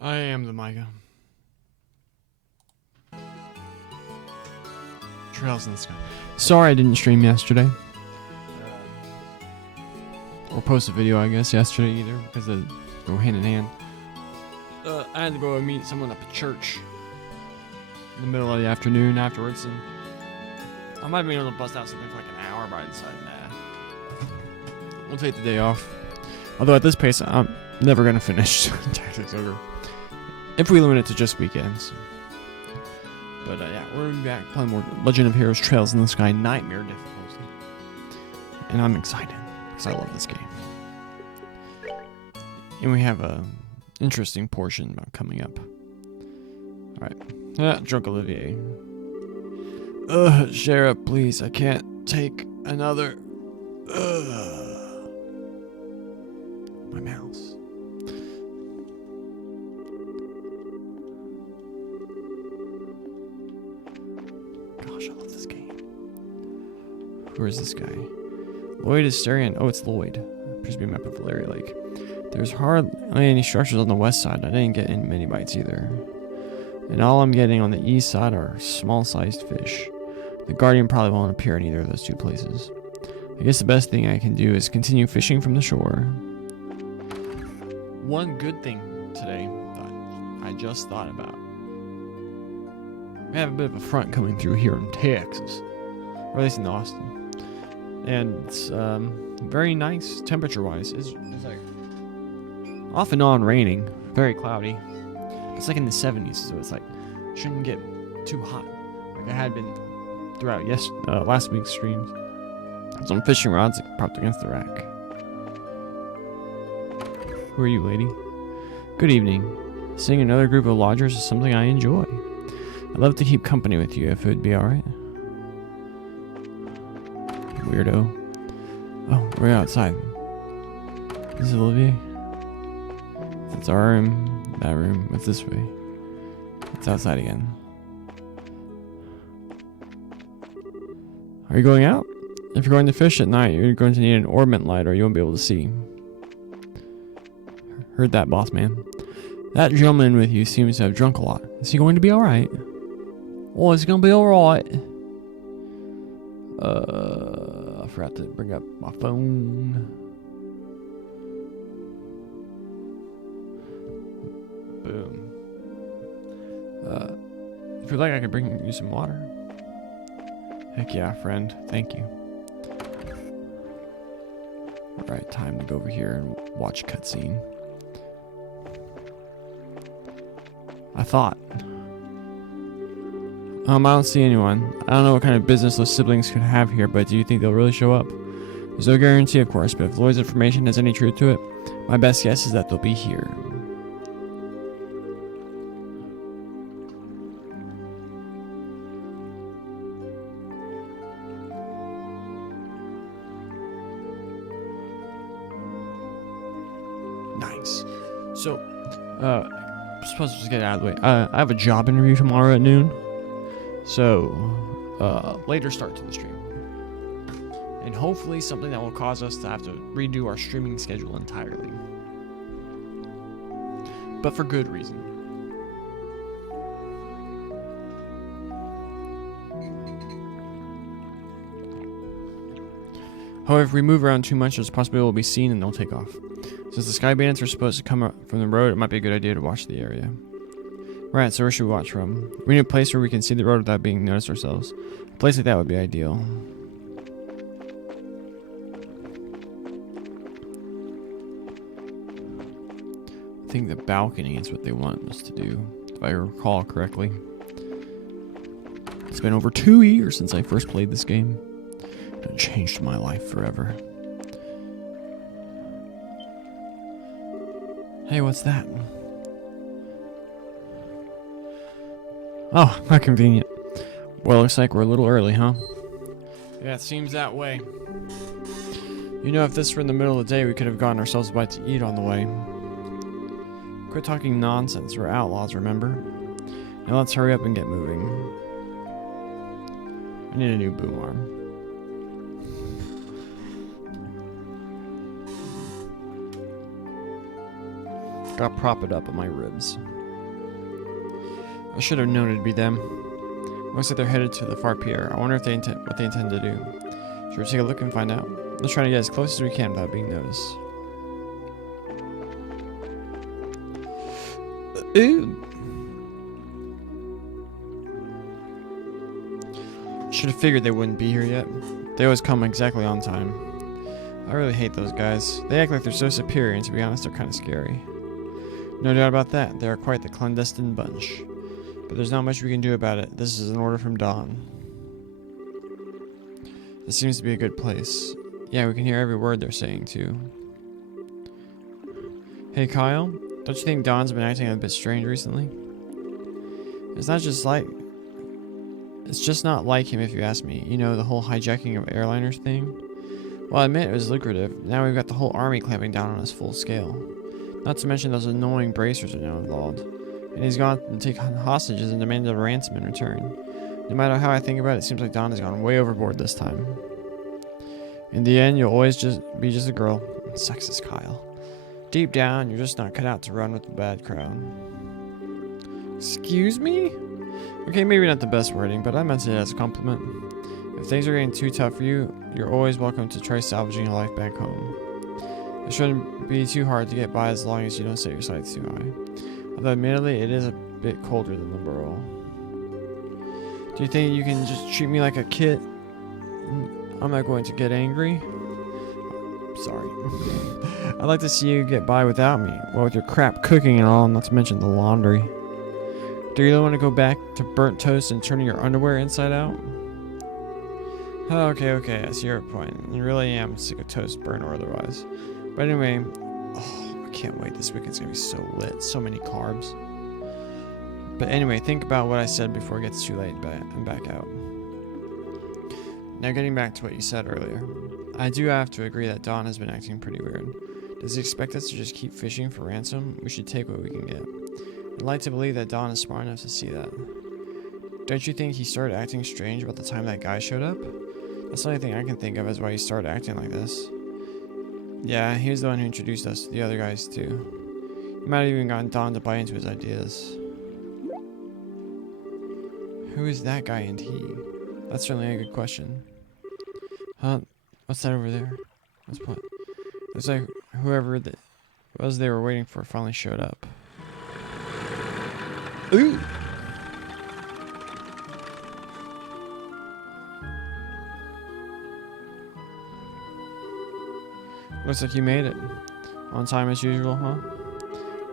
I am the Micah. Trails in the sky. Sorry I didn't stream yesterday. Or post a video, I guess, yesterday either, because they go hand in hand. I had to go meet someone up at church in the middle of the afternoon afterwards, and I might be able to bust out something for like an hour, but I decided, nah. We'll take the day off. Although at this pace, I'm never going to finish Tactics Ogre. If we limit it to just weekends. But yeah, we're going to be back playing more Legend of Heroes Trails in the Sky Nightmare difficulty. And I'm excited, because I love this game. And we have a interesting portion coming up. Alright. Drunk Olivier. Sheriff, please, I can't take another. My mouse. Gosh, I love this game. Who is this guy? Lloyd is staring. Oh, it's Lloyd. Appears to be a map of Valeria Lake. There's hardly any structures on the west side. I didn't get in many bites either. And all I'm getting on the east side are small-sized fish. The Guardian probably won't appear in either of those two places. I guess the best thing I can do is continue fishing from the shore. One good thing today that I just thought about. We have a bit of a front coming through here in Texas. Or at least in Austin. And it's very nice temperature-wise. It's like off and on raining. Very cloudy. It's like in the 70s, so it's like shouldn't get too hot. Like I had been throughout last week's streams. Some fishing rods propped against the rack. Who are you, lady? Good evening. Seeing another group of lodgers is something I enjoy. I'd love to keep company with you if it would be alright. Weirdo. Oh, we're outside. This is Olivier. That's our room. That room. What's this way? It's outside again. Are you going out? If you're going to fish at night, you're going to need an orbment light or you won't be able to see. Heard that, boss man. That gentleman with you seems to have drunk a lot. Is he going to be alright? Oh, is he going to be alright? I forgot to bring up my phone. Boom. If you'd like, I could bring you some water. Heck yeah, friend. Thank you. Alright, time to go over here and watch cutscene. I thought. I don't see anyone. I don't know what kind of business those siblings could have here, but do you think they'll really show up? There's no guarantee, of course, but if Lloyd's information has any truth to it, my best guess is that they'll be here. Nice. So, I'm supposed to just get it out of the way. I have a job interview tomorrow at noon. So, later start to the stream. And hopefully something that will cause us to have to redo our streaming schedule entirely. But for good reason. However, if we move around too much, there's a possibility we'll be seen and they'll take off. Since the sky bandits are supposed to come up from the road, it might be a good idea to watch the area. Right, so where should we watch from? We need a place where we can see the road without being noticed ourselves. A place like that would be ideal. I think the balcony is what they want us to do, if I recall correctly. It's been over 2 years since I first played this game. It changed my life forever. Hey, what's that? Oh, how convenient. Well, looks like we're a little early, huh? Yeah, it seems that way. You know, if this were in the middle of the day, we could have gotten ourselves a bite to eat on the way. Quit talking nonsense. We're outlaws, remember? Now let's hurry up and get moving. I need a new boom arm. Gotta prop it up with my ribs. I should have known it'd be them. Looks like they're headed to the far pier. I wonder if what they intend to do. Should we take a look and find out? Let's try to get as close as we can without being noticed. Ooh. Should have figured they wouldn't be here yet. They always come exactly on time. I really hate those guys. They act like they're so superior, and to be honest, they're kind of scary. No doubt about that. They are quite the clandestine bunch. But there's not much we can do about it. This is an order from Dawn. This seems to be a good place. Yeah, we can hear every word they're saying, too. Hey, Kyle. Don't you think Dawn's been acting a bit strange recently? It's just not like him, if you ask me. You know, the whole hijacking of airliners thing? Well, I admit it was lucrative. Now we've got the whole army clamping down on us full scale. Not to mention those annoying bracers are now involved. And he's gone to take hostages and demanded a ransom in return. No matter how I think about it, it seems like Dawn has gone way overboard this time. In the end, you'll always be just a girl. Sexist Kyle. Deep down, you're just not cut out to run with the bad crowd. Excuse me? Okay, maybe not the best wording, but I meant it as a compliment. If things are getting too tough for you, you're always welcome to try salvaging your life back home. It shouldn't be too hard to get by as long as you don't set your sights too high. Although admittedly, it is a bit colder than the borough. Do you think you can just treat me like a kid? I'm not going to get angry. Sorry. I'd like to see you get by without me. Well, with your crap cooking and all, not to mention the laundry. Do you really want to go back to burnt toast and turning your underwear inside out? Oh, okay, I see your point. I really am sick of toast, burnt or otherwise. But anyway, I can't wait. This weekend's gonna be so lit. So many carbs. But anyway, think about what I said before it gets too late and back out. Now getting back to what you said earlier. I do have to agree that Dawn has been acting pretty weird. Does he expect us to just keep fishing for ransom? We should take what we can get. I'd like to believe that Dawn is smart enough to see that. Don't you think he started acting strange about the time that guy showed up? That's the only thing I can think of as why he started acting like this. Yeah, he was the one who introduced us to the other guys too. He might have even gotten Dawn to buy into his ideas. Who is that guy and he? That's certainly a good question. Huh? What's that over there? What's what? Looks like whoever it was they were waiting for finally showed up. Ooh! Looks like you made it. On time as usual, huh?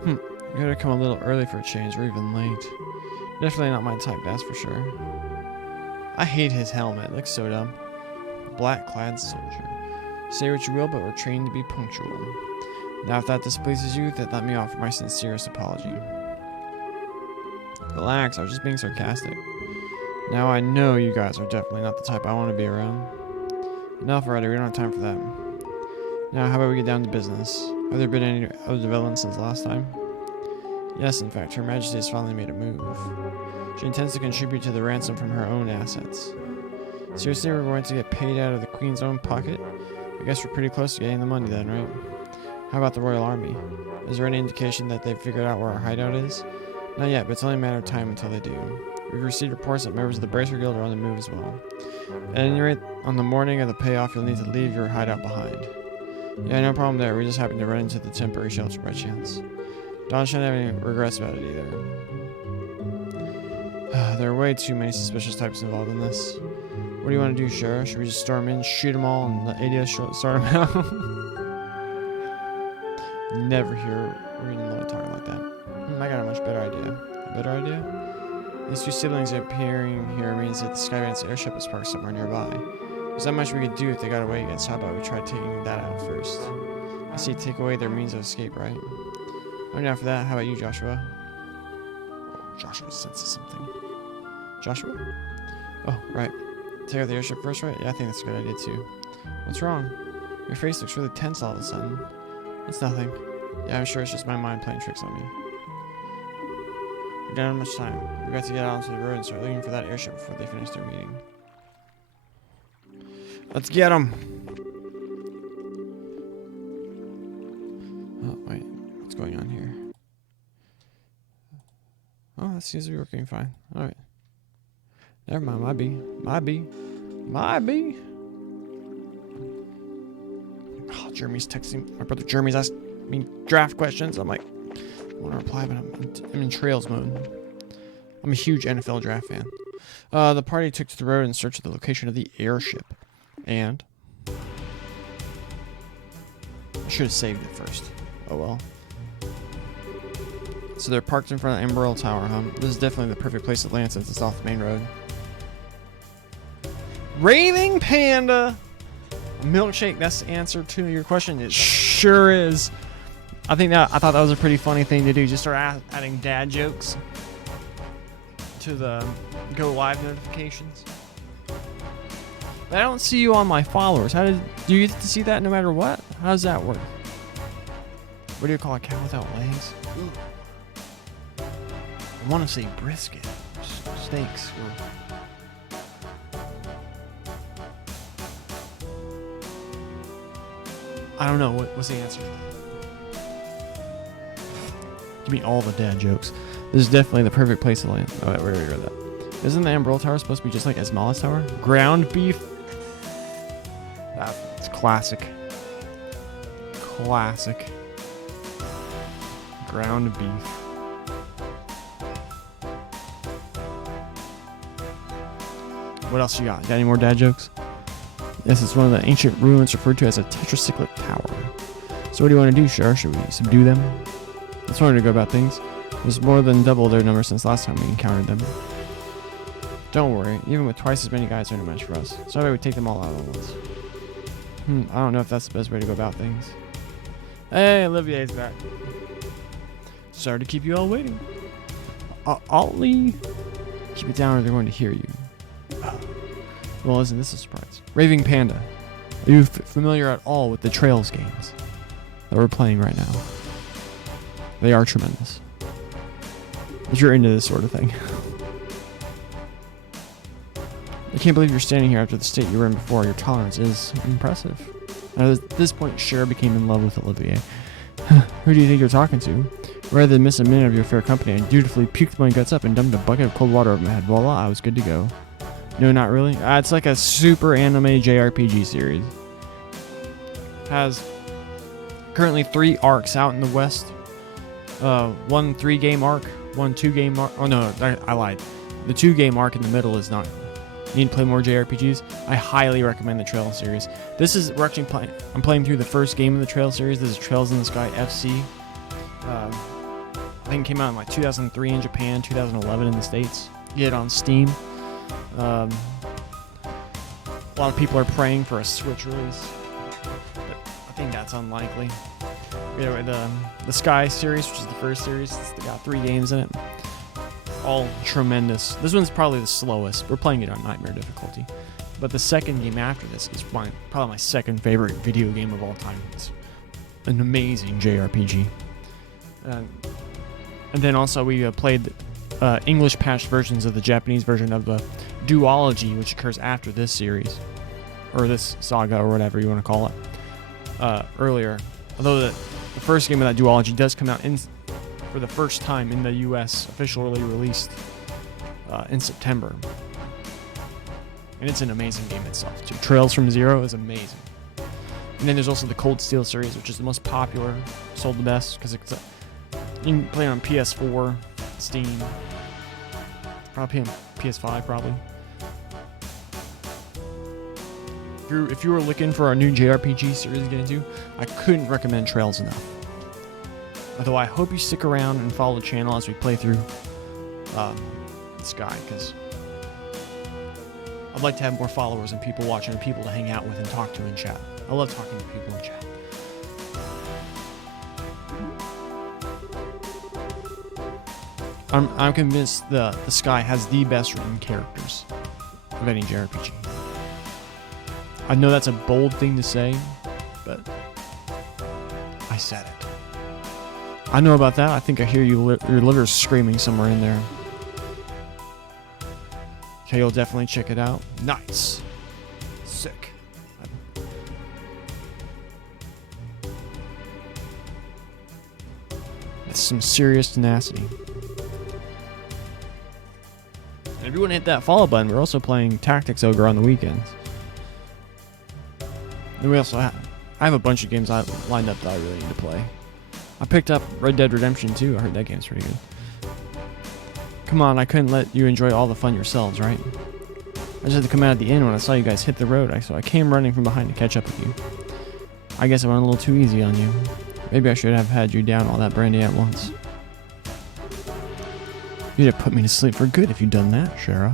You gotta come a little early for a change, or even late. Definitely not my type, that's for sure. I hate his helmet, it looks so dumb. Black-clad soldier. Say what you will, but we're trained to be punctual. Now if that displeases you, then let me offer my sincerest apology. Relax, I was just being sarcastic. Now I know you guys are definitely not the type I want to be around. Enough already, we don't have time for that. Now how about we get down to business? Have there been any other developments since last time? Yes, in fact, Her Majesty has finally made a move. She intends to contribute to the ransom from her own assets. Seriously, we're going to get paid out of the Queen's own pocket? I guess we're pretty close to getting the money then, right? How about the Royal Army? Is there any indication that they've figured out where our hideout is? Not yet, but it's only a matter of time until they do. We've received reports that members of the Bracer Guild are on the move as well. At any rate, on the morning of the payoff, you'll need to leave your hideout behind. Yeah, no problem there. We just happened to run into the temporary shelter by chance. Dawn shouldn't have any regrets about it either. There are way too many suspicious types involved in this. What do you want to do, Shara? Should we just storm in, shoot them all, and let ADS start them out? Never hear Reading Lloyd talking like that. I got a much better idea. A better idea? These two siblings appearing here means that the Skydance airship is parked somewhere nearby. There's not much we could do if they got away against. How about we try taking that out first? I see, take away their means of escape, right? Only after that, how about you, Joshua? Joshua senses something. Joshua? Oh, right. Take out the airship first, right? Yeah, I think that's a good idea, too. What's wrong? Your face looks really tense all of a sudden. It's nothing. Yeah, I'm sure it's just my mind playing tricks on me. We don't have much time. We got to get out onto the road and start looking for that airship before they finish their meeting. Let's get them! Oh, wait. What's going on here? that seems to be working fine. Alright. Never mind, might be. Oh, Jeremy's texting. My brother Jeremy's asking me draft questions. I'm like, I want to reply, but I'm in trails mode. I'm a huge NFL draft fan. The party took to the road in search of the location of the airship. And I should have saved it first. Oh well. So they're parked in front of Amberell Tower, huh? This is definitely the perfect place to land since it's off the main road. Raving Panda! A milkshake, that's the answer to your question. It sure is. I thought that was a pretty funny thing to do. Just start adding dad jokes to the go live notifications. But I don't see you on my followers. Do you get to see that no matter what? How does that work? What do you call a cow without legs? Ooh. I want to say brisket. Steaks. I don't know. What's the answer? Give me all the dad jokes. This is definitely the perfect place to land. Oh, wait, where did we read that? Isn't the Amberell Tower supposed to be just like Esmala's Tower? Ground beef? That's classic. Classic. Ground beef. What else you got? Got any more dad jokes? Yes, it's one of the ancient ruins referred to as a tetracyclic tower. So what do you want to do, Shar? Should we subdue them? Let's learn to go about things. There's more than double their number since last time we encountered them. Don't worry, even with twice as many guys, they're no match for us. So I would take them all out at once. I don't know if that's the best way to go about things. Hey, Olivier's back. Sorry to keep you all waiting. Ollie, keep it down or they're going to hear you. Well, isn't this a surprise? Raving Panda, are you familiar at all with the Trails games that we're playing right now? They are tremendous. If you're into this sort of thing. I can't believe you're standing here after the state you were in before. Your tolerance is impressive. At this point, Cher became in love with Olivier. Who do you think you're talking to? Rather than miss a minute of your fair company, I dutifully puked my guts up and dumped a bucket of cold water over my head. Voila, I was good to go. No, not really. It's like a super anime JRPG series. Has currently 3 arcs out in the West. 1 3-game arc, 1 2-game arc. Oh no, I lied. The 2-game arc in the middle is not. Need to play more JRPGs? I highly recommend the Trail series. We're actually playing. I'm playing through the first game of the Trail series. This is Trails in the Sky FC. I think it came out in like 2003 in Japan, 2011 in the States. Get it on Steam. A lot of people are praying for a Switch release, but I think that's unlikely. Anyway, the Sky series, which is the first series, it's got 3 games in it. All tremendous. This one's probably the slowest. We're playing it on Nightmare difficulty. But the second game after this is probably my second favorite video game of all time. It's an amazing JRPG. And then also we played English patched versions of the Japanese version of the duology, which occurs after this series, or this saga, or whatever you want to call it, earlier. Although the first game of that duology does come out for the first time in the US, officially released in September. And it's an amazing game itself, too. Trails from Zero is amazing. And then there's also the Cold Steel series, which is the most popular, sold the best, because you can play it on PS4, Steam, probably on PS5, probably. If you were looking for a new JRPG series to get into, I couldn't recommend Trails enough. Although I hope you stick around and follow the channel as we play through Sky, because I'd like to have more followers and people watching and people to hang out with and talk to in chat. I love talking to people in chat. I'm convinced the Sky has the best written characters of any JRPG. I know that's a bold thing to say, but I said it. I know about that. I think I hear your liver screaming somewhere in there. Okay, you'll definitely check it out. Nice. Sick. That's some serious tenacity. And if you want to hit that follow button, we're also playing Tactics Ogre on the weekends. And we also have, I have a bunch of games lined up that I really need to play. I picked up Red Dead Redemption 2. I heard that game's pretty good. Come on, I couldn't let you enjoy all the fun yourselves, right? I just had to come out at the end when I saw you guys hit the road, so I came running from behind to catch up with you. I guess I went a little too easy on you. Maybe I should have had you down all that brandy at once. You'd have put me to sleep for good if you'd done that, Shara.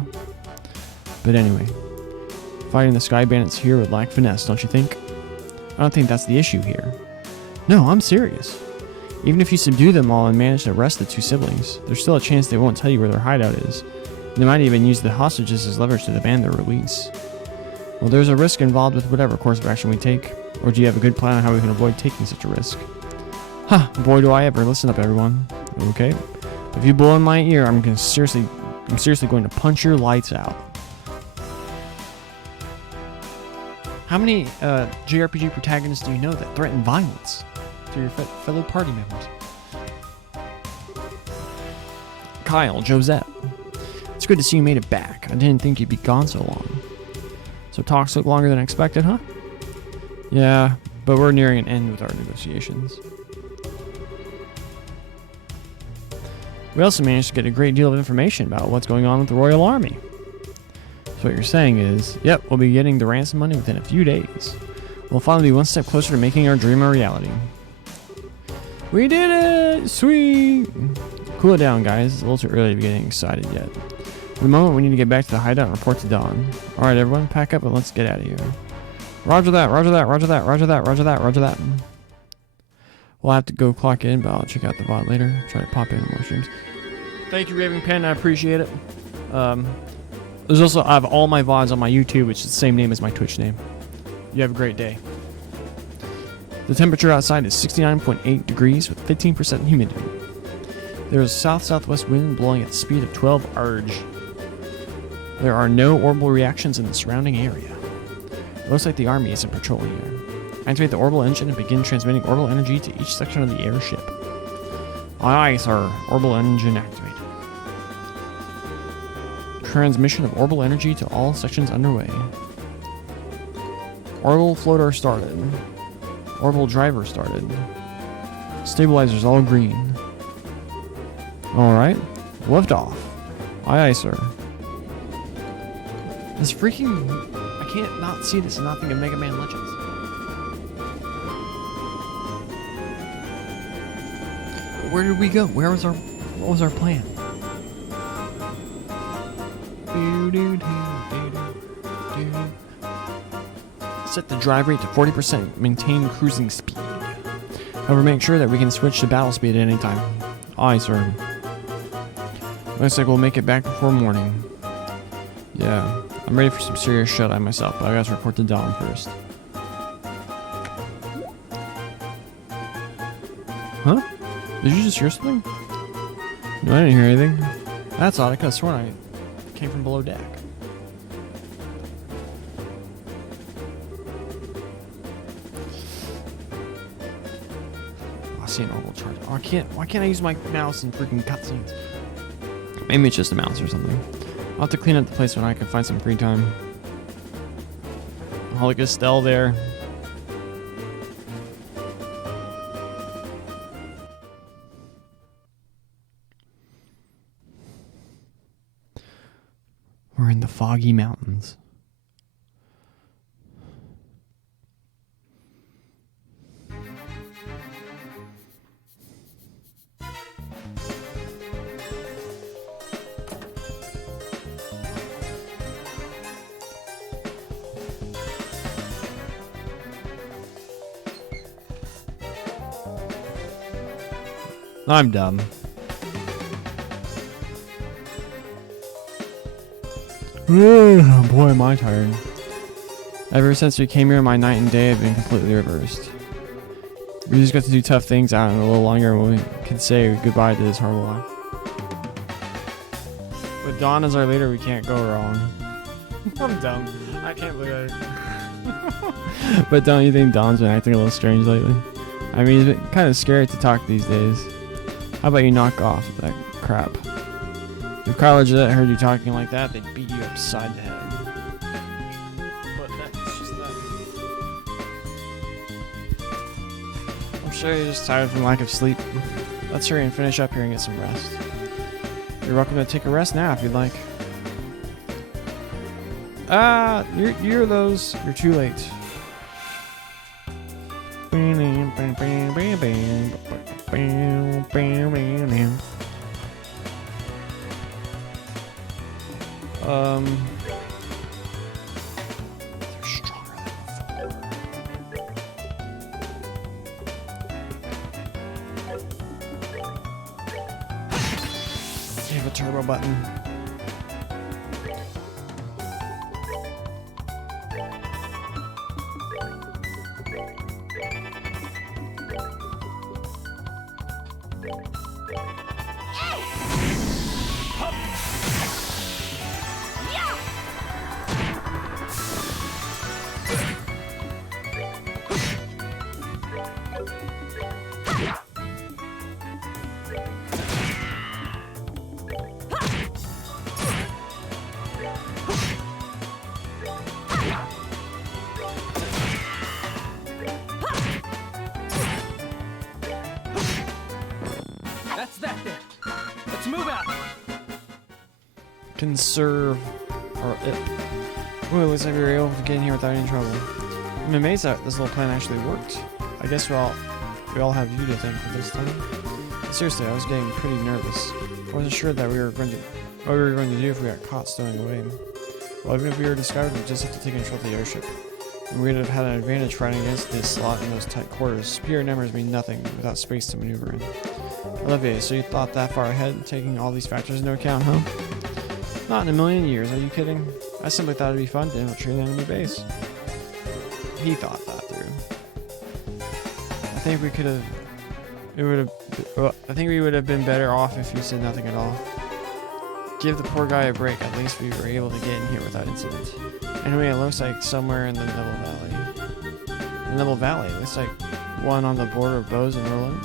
But anyway, fighting the Sky Bandits here would lack finesse, don't you think? I don't think that's the issue here. No, I'm serious. Even if you subdue them all and manage to arrest the two siblings, there's still a chance they won't tell you where their hideout is. They might even use the hostages as leverage to demand their release. Well, there's a risk involved with whatever course of action we take. Or do you have a good plan on how we can avoid taking such a risk? Ha! Boy, do I ever. Listen up, everyone. Okay? If you blow in my ear, I'm seriously going to punch your lights out. How many JRPG protagonists do you know that threaten violence to your fellow party members? Kyle, Josette. It's good to see you made it back. I didn't think you'd be gone so long. So talks took longer than expected, huh? Yeah, but we're nearing an end with our negotiations. We also managed to get a great deal of information about what's going on with the Royal Army. So what you're saying is, yep, we'll be getting the ransom money within a few days. We'll finally be one step closer to making our dream a reality. We did it! Sweet! Cool it down, guys. It's a little too early to be getting excited yet. For the moment, we need to get back to the hideout and report to Dawn. Alright, everyone, pack up and let's get out of here. Roger that, roger that, roger that, roger that, roger that, roger that. We'll have to go clock in, but I'll check out the VOD later. Try to pop in more streams. Thank you, Raving Pen. I appreciate it. There's also, I have all my VODs on my YouTube, which is the same name as my Twitch name. You have a great day. The temperature outside is 69.8 degrees with 15% humidity. There is a south-southwest wind blowing at the speed of 12 arg. There are no orbital reactions in the surrounding area. It looks like the army isn't patrolling here. Activate the orbital engine and begin transmitting orbital energy to each section of the airship. Aye, sir. Orbital engine activated. Transmission of orbital energy to all sections underway. Orbital floater started. Orbital driver started. Stabilizers all green. Alright. Lift off. Aye, aye, sir. This freaking... I can't not see this and not think of Mega Man Legends. Where did we go? What was our plan? Set the drive rate to 40%. Maintain cruising speed. However, make sure that we can switch to battle speed at any time. Aye, sir. Looks like we'll make it back before morning. Yeah, I'm ready for some serious shut-eye myself, but I gotta report to Dawn first. Huh? Did you just hear something? No, I didn't hear anything. That's odd. I could have sworn I came from below deck. Oh, I see an orbital charge. Oh, why can't I use my mouse in freaking cutscenes? Maybe it's just a mouse or something. I'll have to clean up the place when I can find some free time. I'll look at Estelle there. We're in the foggy mountains. I'm dumb. Boy, am I tired. Ever since we came here, my night and day have been completely reversed. We just got to do tough things out and a little longer when we can say goodbye to this horrible life. With Dawn as our leader, we can't go wrong. I'm dumb. I can't believe it. But don't you think Dawn's been acting a little strange lately? I mean, he's been kind of scary to talk these days. How about you knock off that crap? If college that heard you talking like that, they'd beat you upside the head. But that's just that. I'm sure you're just tired from lack of sleep. Let's hurry and finish up here and get some rest. You're welcome to take a rest now if you'd like. You're those. You're too late. They're stronger than before. You have a turbo button. That's that then. Let's move out. Conserve. Or it. Well, it looks like we were able to get in here without any trouble. I'm amazed that this little plan actually worked. I guess we all have you to thank for this time. But seriously, I was getting pretty nervous. I wasn't sure that what we were going to do if we got caught stowing away. Well, even if we were discovered, we'd just have to take control of the airship. And we'd have had an advantage fighting against this slot in those tight quarters. Superior numbers mean nothing without space to maneuver in. Olivier, so you thought that far ahead, taking all these factors into account, huh? Not in a million years, are you kidding? I simply thought it'd be fun to infiltrate the enemy base. He thought that through. I think we would have been better off if you said nothing at all. Give the poor guy a break, at least we were able to get in here without incident. Anyway, it looks like somewhere in the Nebel Valley. The Nebel Valley? Looks like one on the border of Bose and Roland.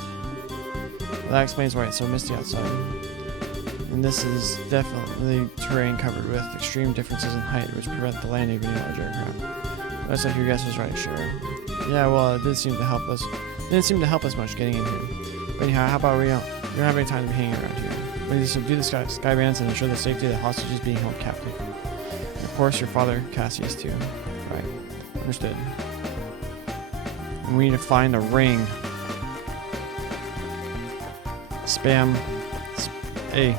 That explains why it's so misty outside. And this is definitely terrain covered with extreme differences in height, which prevent the landing of any large aircraft. Looks like your guess was right, Shara. Yeah, well, it didn't seem to help us much getting in here. But anyhow, how about we don't have any time to be hanging around here. We need to subdue the sky bands and ensure the safety of the hostages being held captive. And of course, your father, Cassius, too. Right. Understood. And we need to find a ring. Spam. A.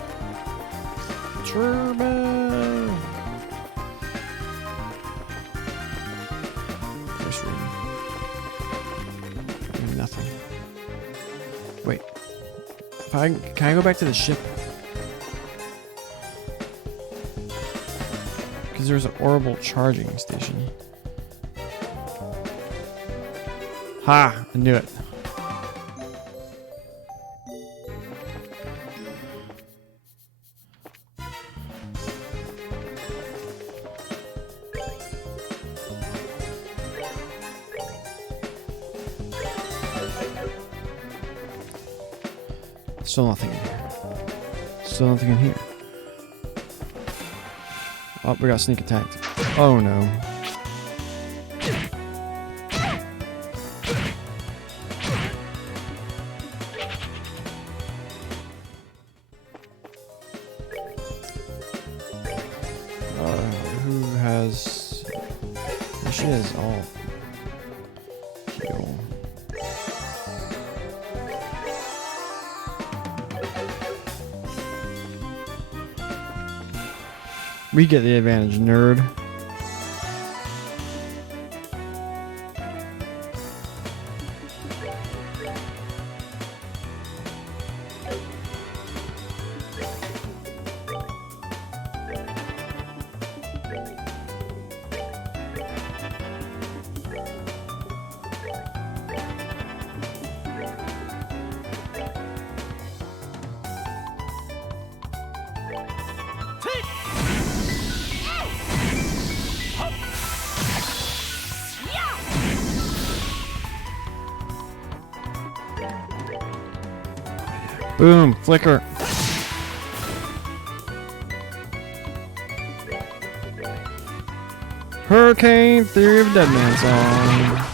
Turbo. First room. Nothing. Wait. Can I go back to the ship? Because there's an orbital charging station. Ha! I knew it. Still nothing in here. Still nothing in here. Oh, we got sneak attacked. Oh no. Who has... She has all... heal. We get the advantage, nerd. Boom, flicker. Hurricane Theory of Dead Man song.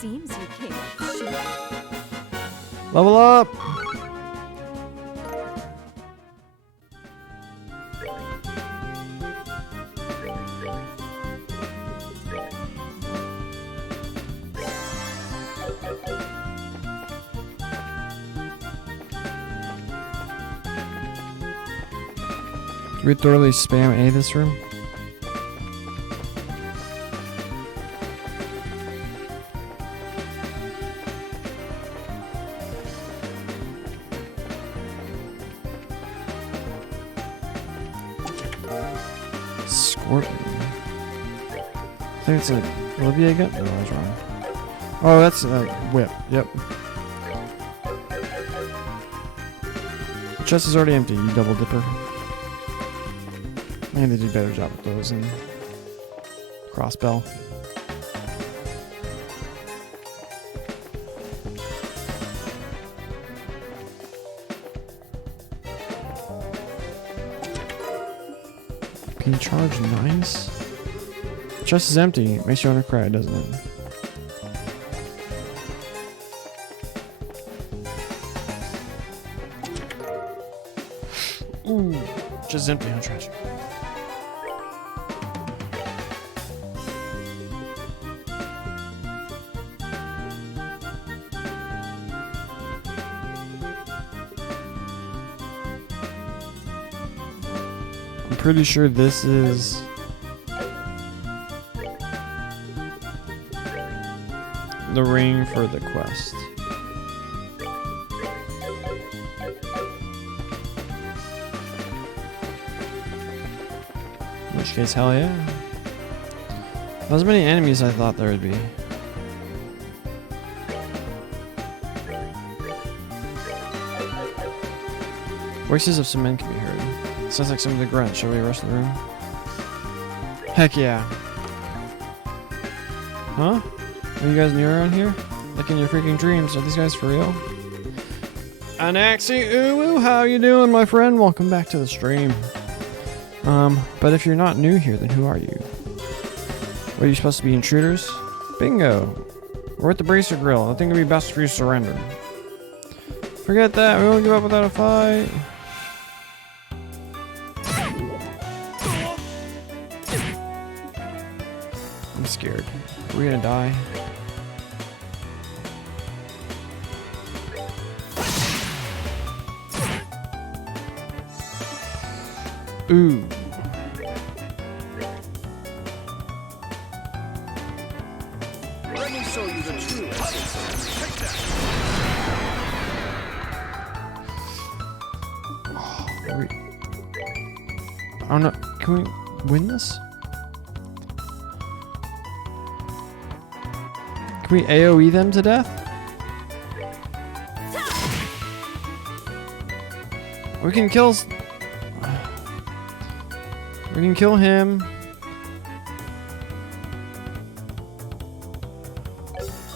Seems you came up short. Level up! Can we thoroughly spam A this room? Scorpion. I think it's a Olivia again? No, I was wrong. Oh, that's a whip. Yep. The chest is already empty, you double dipper. Man, they did a better job with those and crossbell. Can you charge? Nice. Chest is empty. Makes you want to cry, doesn't it? Ooh, chest is empty. No treasure. I'm pretty sure this is the ring for the quest. In which case, hell yeah. Not as many enemies I thought there would be. Voices of some men can be heard. Sounds like some of the grunts. Shall we rush the room? Heck yeah. Huh? Are you guys new around here? Like in your freaking dreams. Are these guys for real? Anaxi Uwu, how you doing, my friend? Welcome back to the stream. But if you're not new here, then who are you? What, are you supposed to be intruders? Bingo. We're at the Bracer Grill. I think it'd be best if you surrender. Forget that. We won't give up without a fight. I'm scared. Are we gonna die? Ooh. Let me show you the true essence. Take that. I don't know. Can we win this? Can we AoE them to death? We can kill. We can kill him.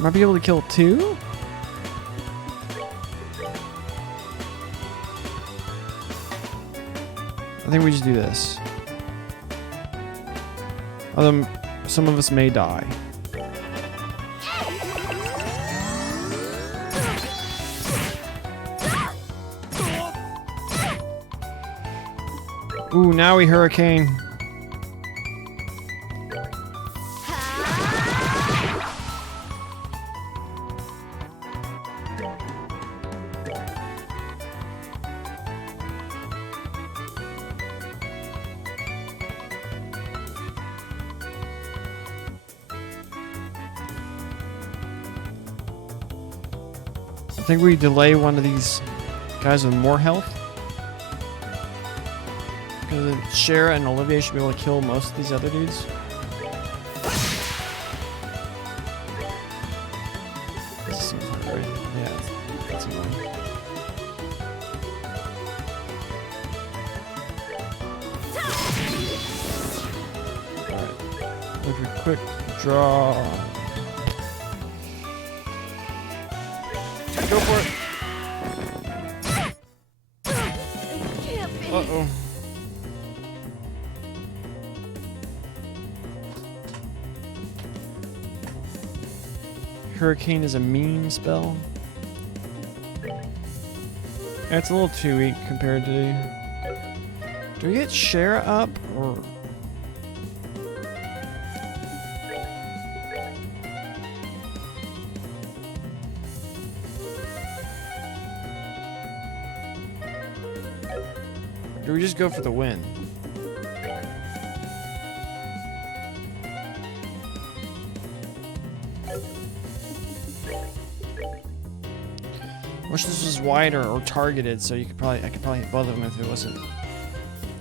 Might be able to kill two? I think we just do this. Although some of us may die. Ooh, now we hurricane. I think we delay one of these guys with more health. Because then Shara and Olivier should be able to kill most of these other dudes. This seems hard, right? Yeah, that's annoying. Alright. Look at quick draw. Go for it. It can't be. Uh-oh. Hurricane is a meme spell. It's a little too weak compared to... Do we get Shara up, or... Do we just go for the win? Wish this was wider or targeted, so I could probably hit both of them if it wasn't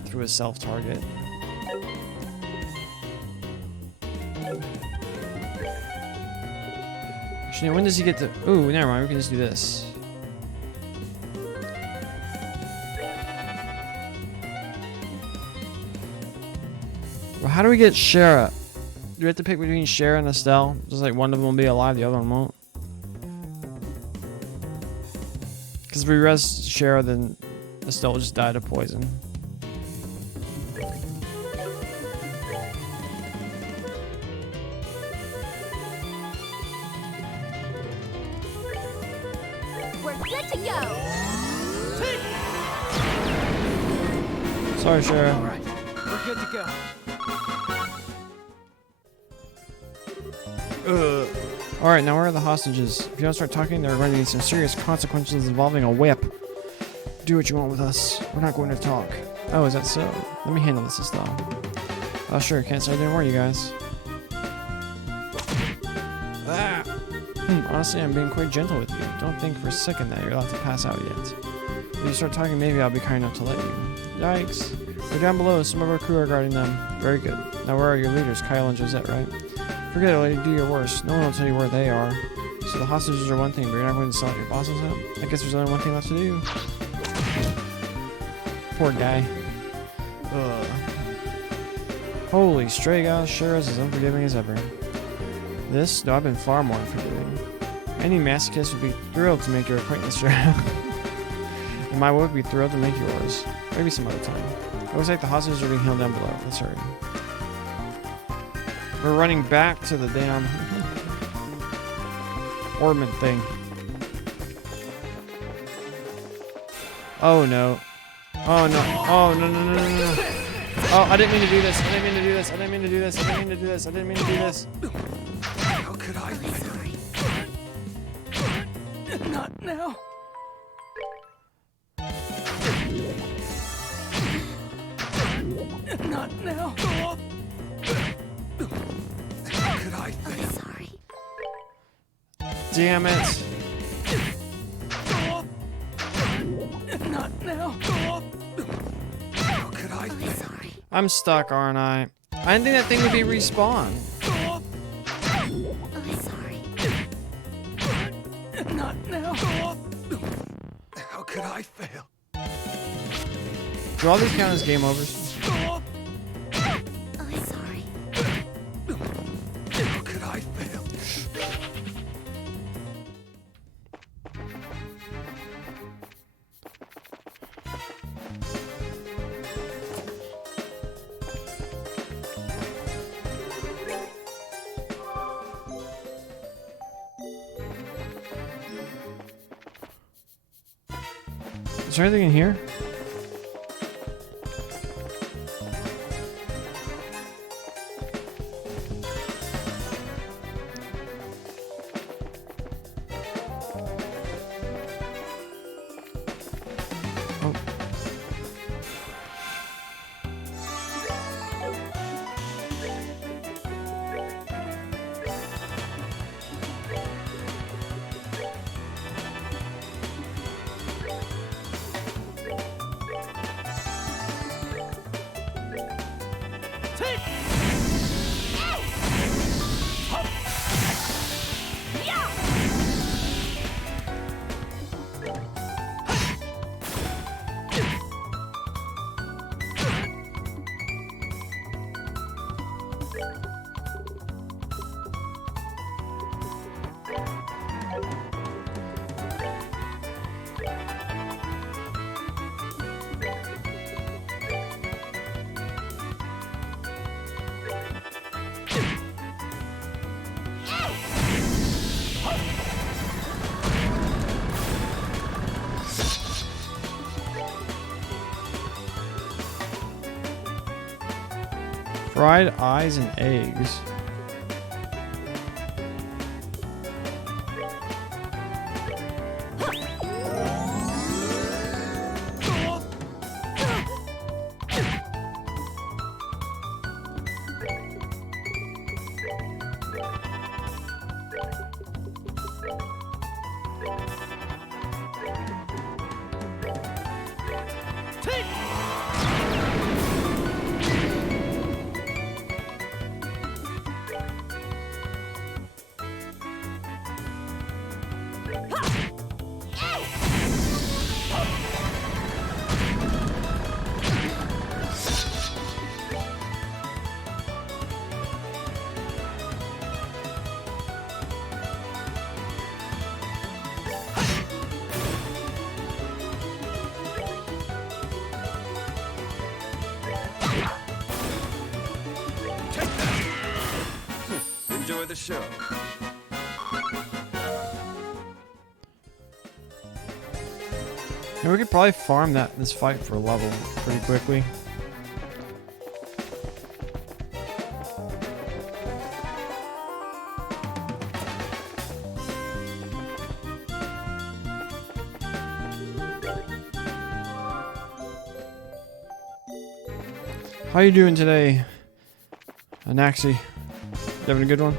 through a self-target. Actually, when does he get to? Ooh, never mind. We can just do this. Well, how do we get Shara? Do we have to pick between Shara and Estelle? Just like one of them will be alive, the other one won't. Because if we rest Shara, then Estelle will just die to poison. We're good to go. Sorry, Shara. All right, we're good to go. Alright, now where are the hostages? If you don't start talking, there are going to be some serious consequences involving a whip. Do what you want with us. We're not going to talk. Oh, is that so? Let me handle this, Estelle. Oh, sure. Can't say I didn't warn you guys. Ah! Honestly, I'm being quite gentle with you. Don't think for a second that you're allowed to pass out yet. If you start talking, maybe I'll be kind enough to let you. Yikes. They're down below. Some of our crew are guarding them. Very good. Now, where are your leaders? Kyle and Josette, right? Forget it, lady. Do your worst. No one will tell you where they are. So the hostages are one thing, but you're not going to sell out your bosses out? I guess there's only one thing left to do. Poor guy. Holy stray guys, sure is as unforgiving as ever. This? No, I've been far more unforgiving. Any masochist would be thrilled to make your acquaintance, sure. And my would be thrilled to make yours. Maybe some other time. It looks like the hostages are being held down below. Let's hurry. We're running back to the damn ornament thing. Oh no. Oh no. Oh no no no no no. Oh, I didn't mean to do this. I didn't mean to do this. I didn't mean to do this. I didn't mean to do this. I didn't mean to do this. How could I? Not now. Not now. How could I fail? Sorry. Damn it. Not now. How could I fail? Sorry. I'm stuck, aren't I? I didn't think that thing would be respawn. Sorry. Not now. How could I fail? Do all these count as game overs? Sorry. How could I fail? Is there anything in here? Oh. Fried eyes and eggs. Enjoy the show. And we could probably farm this fight for a level pretty quickly. How you doing today, Anaxi? You having a good one?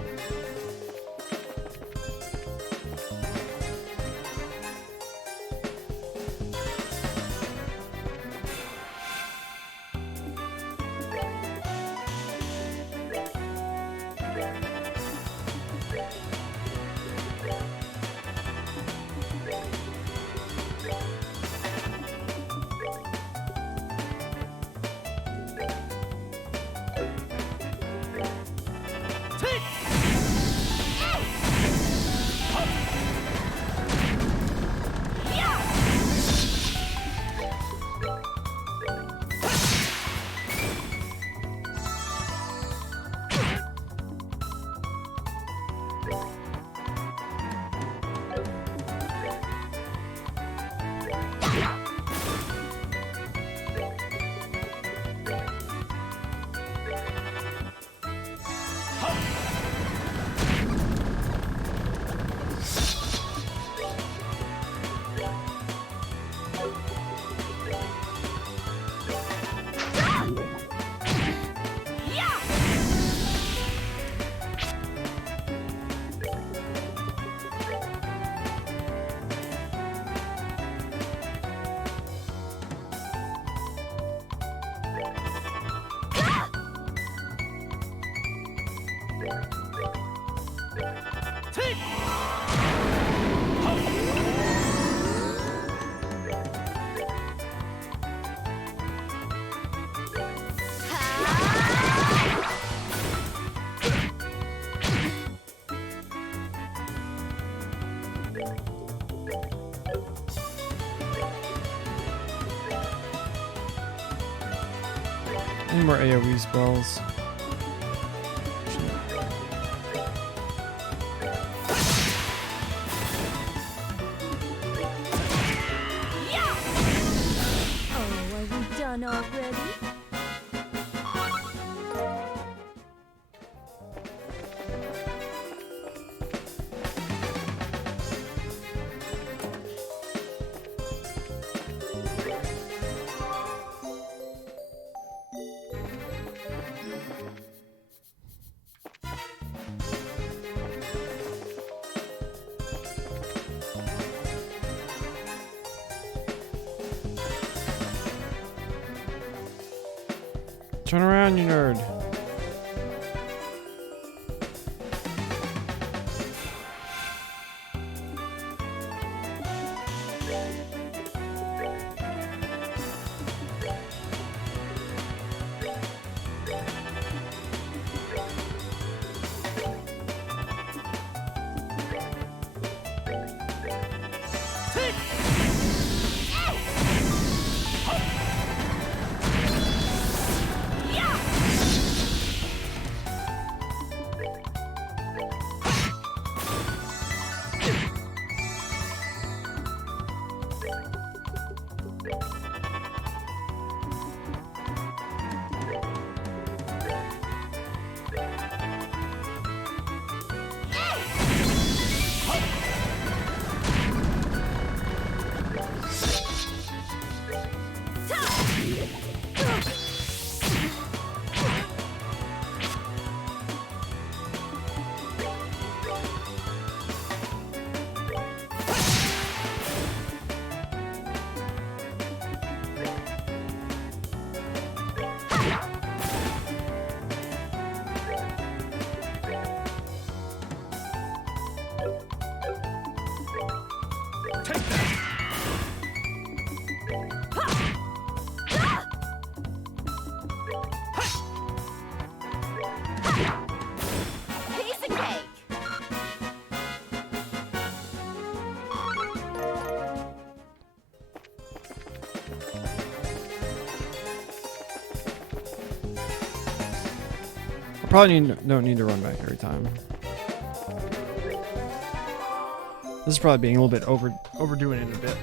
Any more AoE spells? Oh, are we done already? Turn around, you nerd. Piece of cake. I probably don't need to run back every time. This is probably being a little bit overdoing it a bit.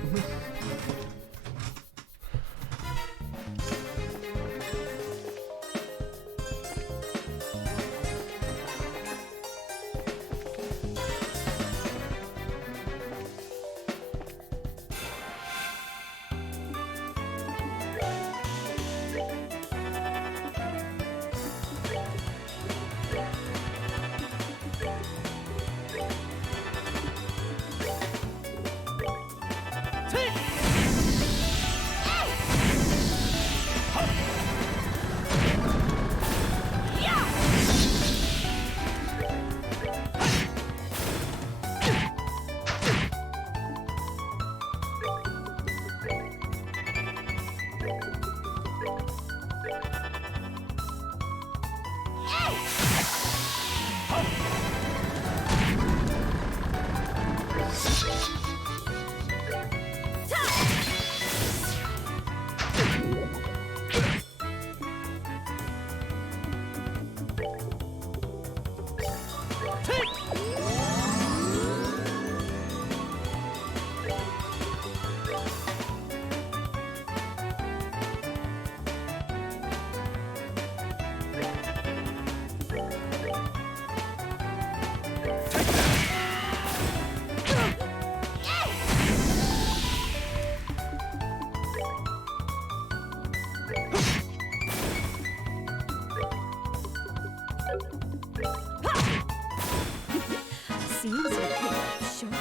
Seems you picked up short.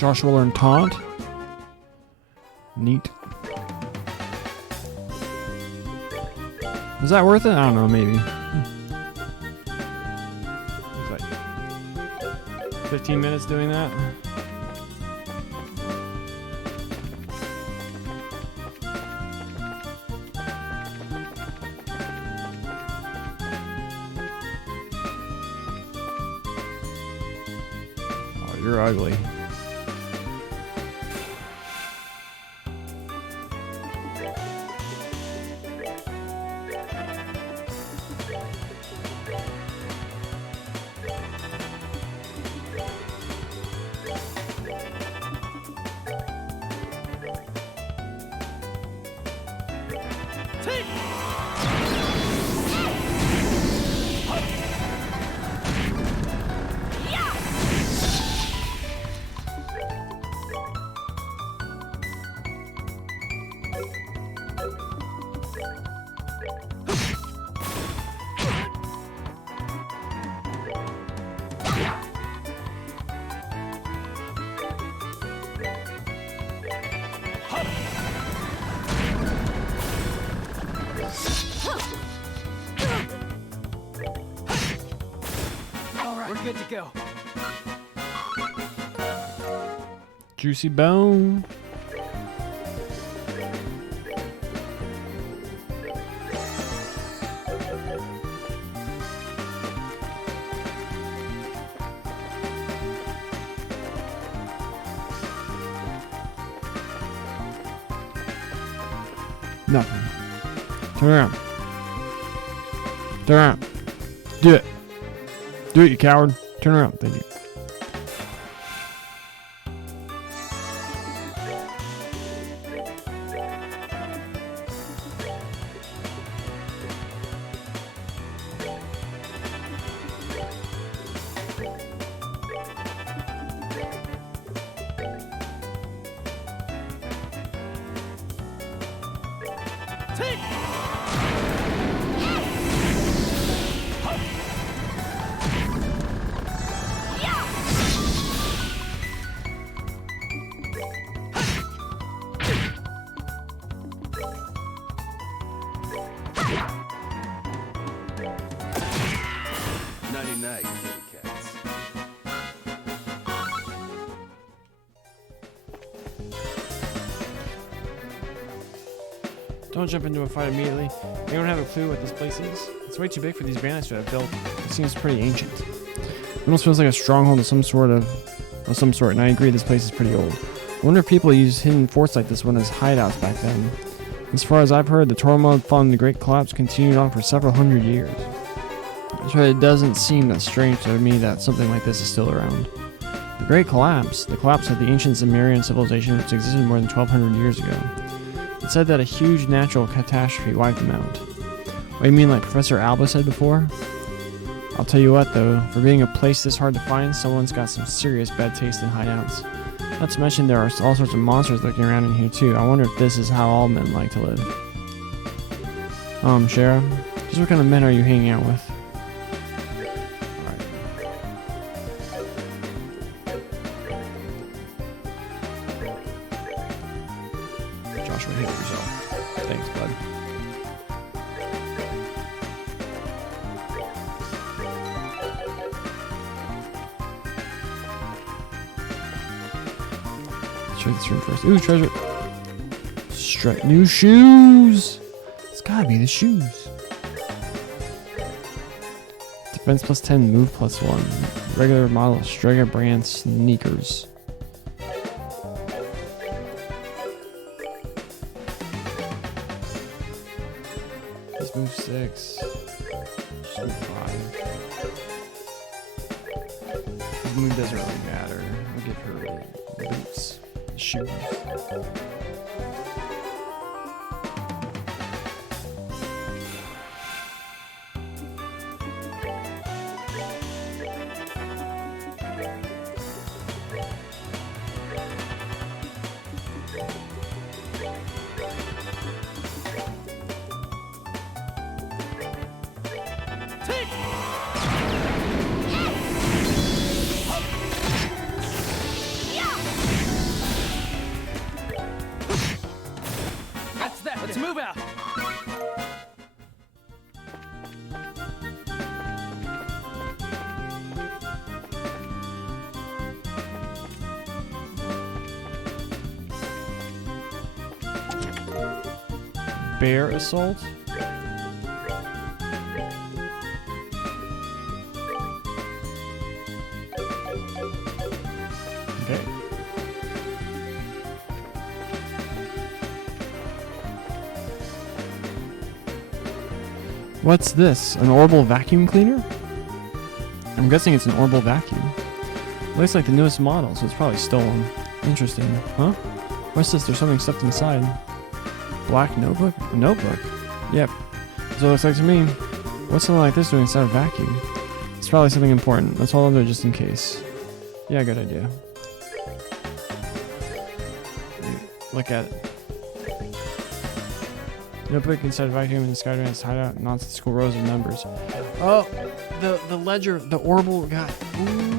Josh will learn taunt. Neat. Was that worth it? I don't know, maybe. It's like 15 minutes doing that. Oh, you're ugly. We're good to go. Juicy bone. Nothing. Turn around. Turn around. Do it. Do it, you coward. Turn around. Thank you. Night, kitty cats. Don't jump into a fight immediately. You don't have a clue what this place is. It's way too big for these bandits to have built. It seems pretty ancient. It almost feels like a stronghold of some sort, and I agree this place is pretty old. I wonder if people used hidden forts like this one as hideouts back then. As far as I've heard, the turmoil following the Great Collapse continued on for several hundred years. So it doesn't seem that strange to me that something like this is still around. The Great Collapse, the collapse of the ancient Sumerian civilization which existed more than 1,200 years ago. It said that a huge natural catastrophe wiped them out. What, you mean like Professor Alba said before? I'll tell you what though, for being a place this hard to find, someone's got some serious bad taste in hideouts. Not to mention there are all sorts of monsters lurking around in here too. I wonder if this is how all men like to live. Shara, just what kind of men are you hanging out with? Joshua, hit yourself. Thanks, bud. Let's check this room first. Ooh, treasure. New shoes! It's gotta be the shoes. Defense plus 10, move plus 1. Regular model Strega brand sneakers. Let's move 6. Just move 5. This move doesn't really matter. I'll give her the boots. The shoes. Move out! Bear assault? Okay. What's this? An orbital vacuum cleaner? I'm guessing it's an orbital vacuum. Looks like the newest model, so it's probably stolen. Interesting. Huh? What's this? There's something stuffed inside. Black notebook? A notebook? Yep. That's what it looks like to me. What's something like this doing inside a vacuum? It's probably something important. Let's hold on to it just in case. Yeah, good idea. Look at it. Notebook inside a vacuum in the Skyland's hideout. Nonsensical rows of numbers. Oh, the ledger, the orbital guy. Ooh.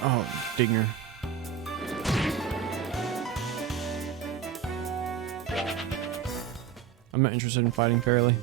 Oh, Digger. I'm not interested in fighting fairly.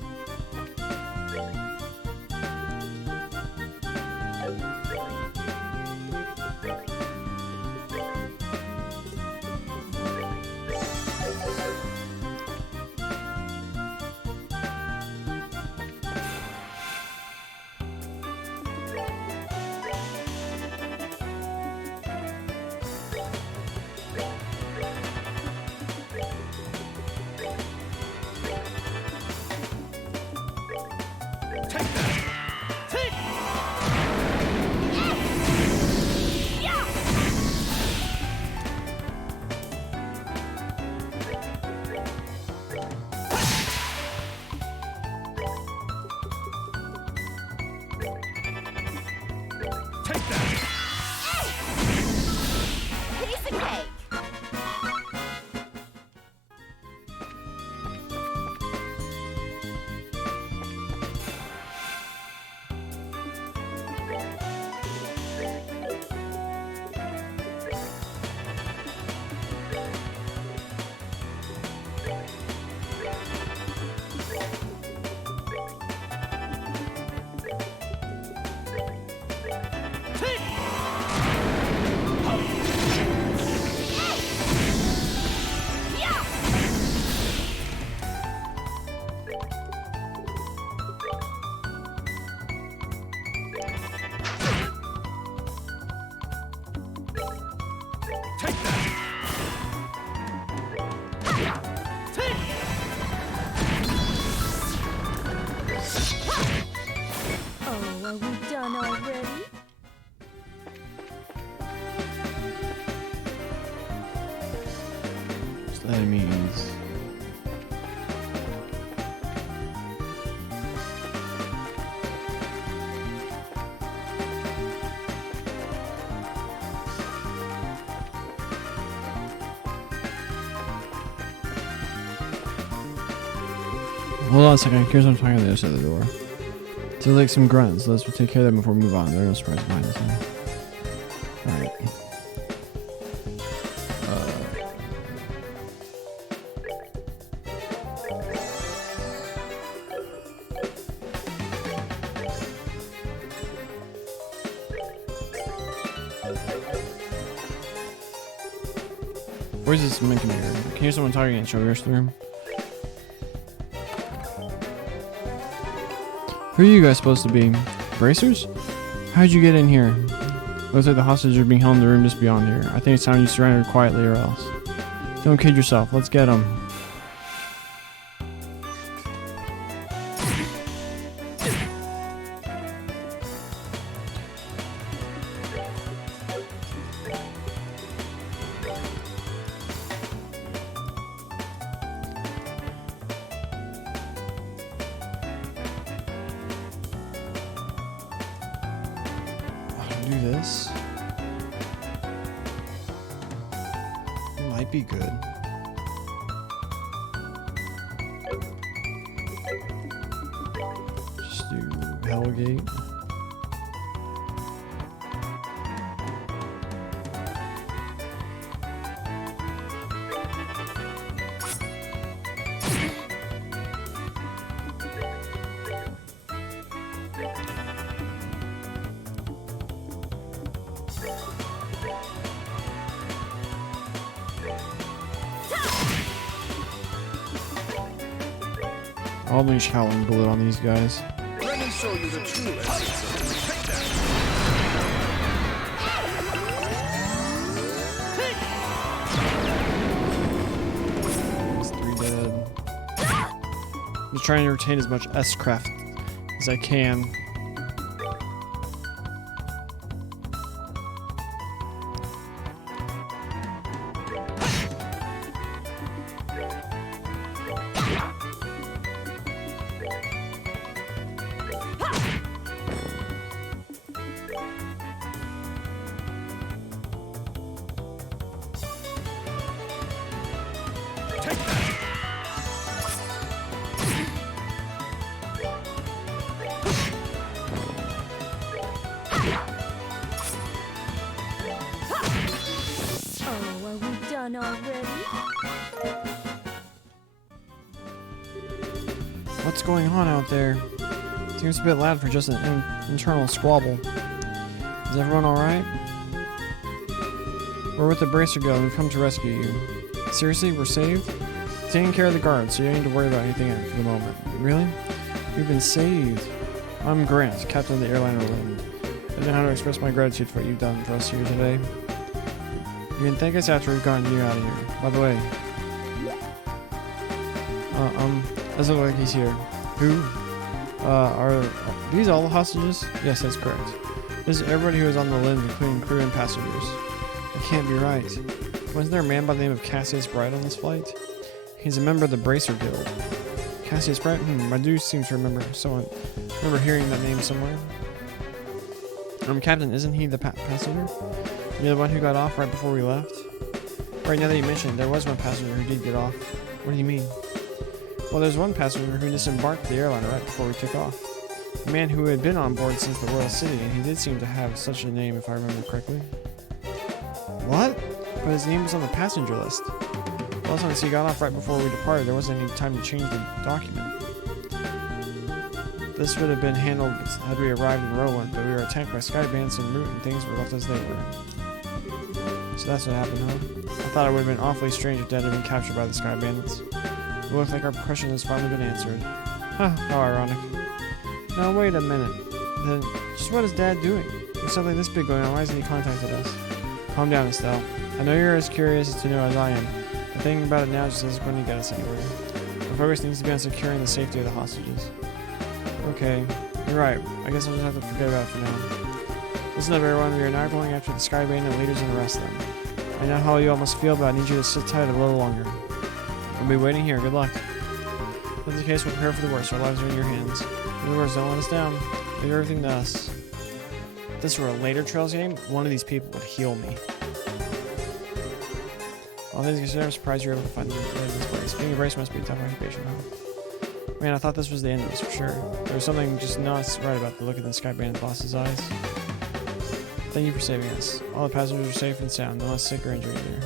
Piece of cake. Oh, are we done already? So that means. Hold on a second. Here's what I'm talking about the other side of the door. So like some grunts. Let's take care of them before we move on. There are no surprises behind this one. Alright. Where's this main computer? Can you hear someone talking in Sugar's room? Who are you guys supposed to be? Bracers? How'd you get in here? Looks like the hostages are being held in the room just beyond here. I think it's time you surrendered quietly or else. Don't kid yourself. Let's get them. Do this. It might be good. Hellgate. I'll unleash Howling Bullet on these guys. Let me show you the true essence of take that. That's 3 dead. I'm just trying to retain as much S-craft as I can. Oh, are we done already? What's going on out there? Seems a bit loud for just an internal squabble. Is everyone alright? We're with the Bracer Guild and we've come to rescue you. Seriously, we're saved? Taking care of the guards, so you don't need to worry about anything for the moment. Really? We've been saved. I'm Grant, captain of the airliner Lynn. I don't know how to express my gratitude for what you've done for us here today. You can thank us after we've gotten you out of here. By the way, doesn't look like he's here. Who? Are these all the hostages? Yes, that's correct. This is everybody who was on the Lynn, including crew and passengers. That can't be right. Wasn't there a man by the name of Cassius Bright on this flight? He's a member of the Bracer Guild. Cassius Bright? I do seem to remember hearing that name somewhere. Captain, isn't he the passenger? You're the one who got off right before we left? Right, now that you mention it, there was one passenger who did get off. What do you mean? Well, there's one passenger who disembarked the airliner right before we took off. A man who had been on board since the Royal City, and he did seem to have such a name if I remember correctly. What? But his name was on the passenger list. Well, since he got off right before we departed, there wasn't any time to change the document. This would have been handled had we arrived in Rowan, but we were attacked by sky bandits en route and things were left as they were. So that's what happened, huh? I thought it would have been awfully strange if Dad had been captured by the sky bandits. It looks like our question has finally been answered. Huh, how ironic. Now wait a minute. Then, just what is Dad doing? With something this big going on, why hasn't he contacted us? Calm down, Estelle. I know you're as curious to know as I am, but thinking about it now just isn't going to get us anywhere. Our focus needs to be on securing the safety of the hostages. Okay, you're right. I guess I'll just have to forget about it for now. Listen up, everyone. We are now going after the Sky Bandit leaders and arrest them. I know how you all must feel, but I need you to sit tight a little longer. We'll be waiting here. Good luck. If that's the case, we'll prepare for the worst. Our lives are in your hands. For the worst, don't let us down. Leave everything to us. If this were a later Trails game, one of these people would heal me. All things considered, I'm surprised you're able to find this place. Being a bracer must be a tough occupation, huh? Man, I thought this was the end of this for sure. There was something just nuts right about the look in the Sky Bandit boss's eyes. Thank you for saving us. All the passengers are safe and sound, no less sick or injured either.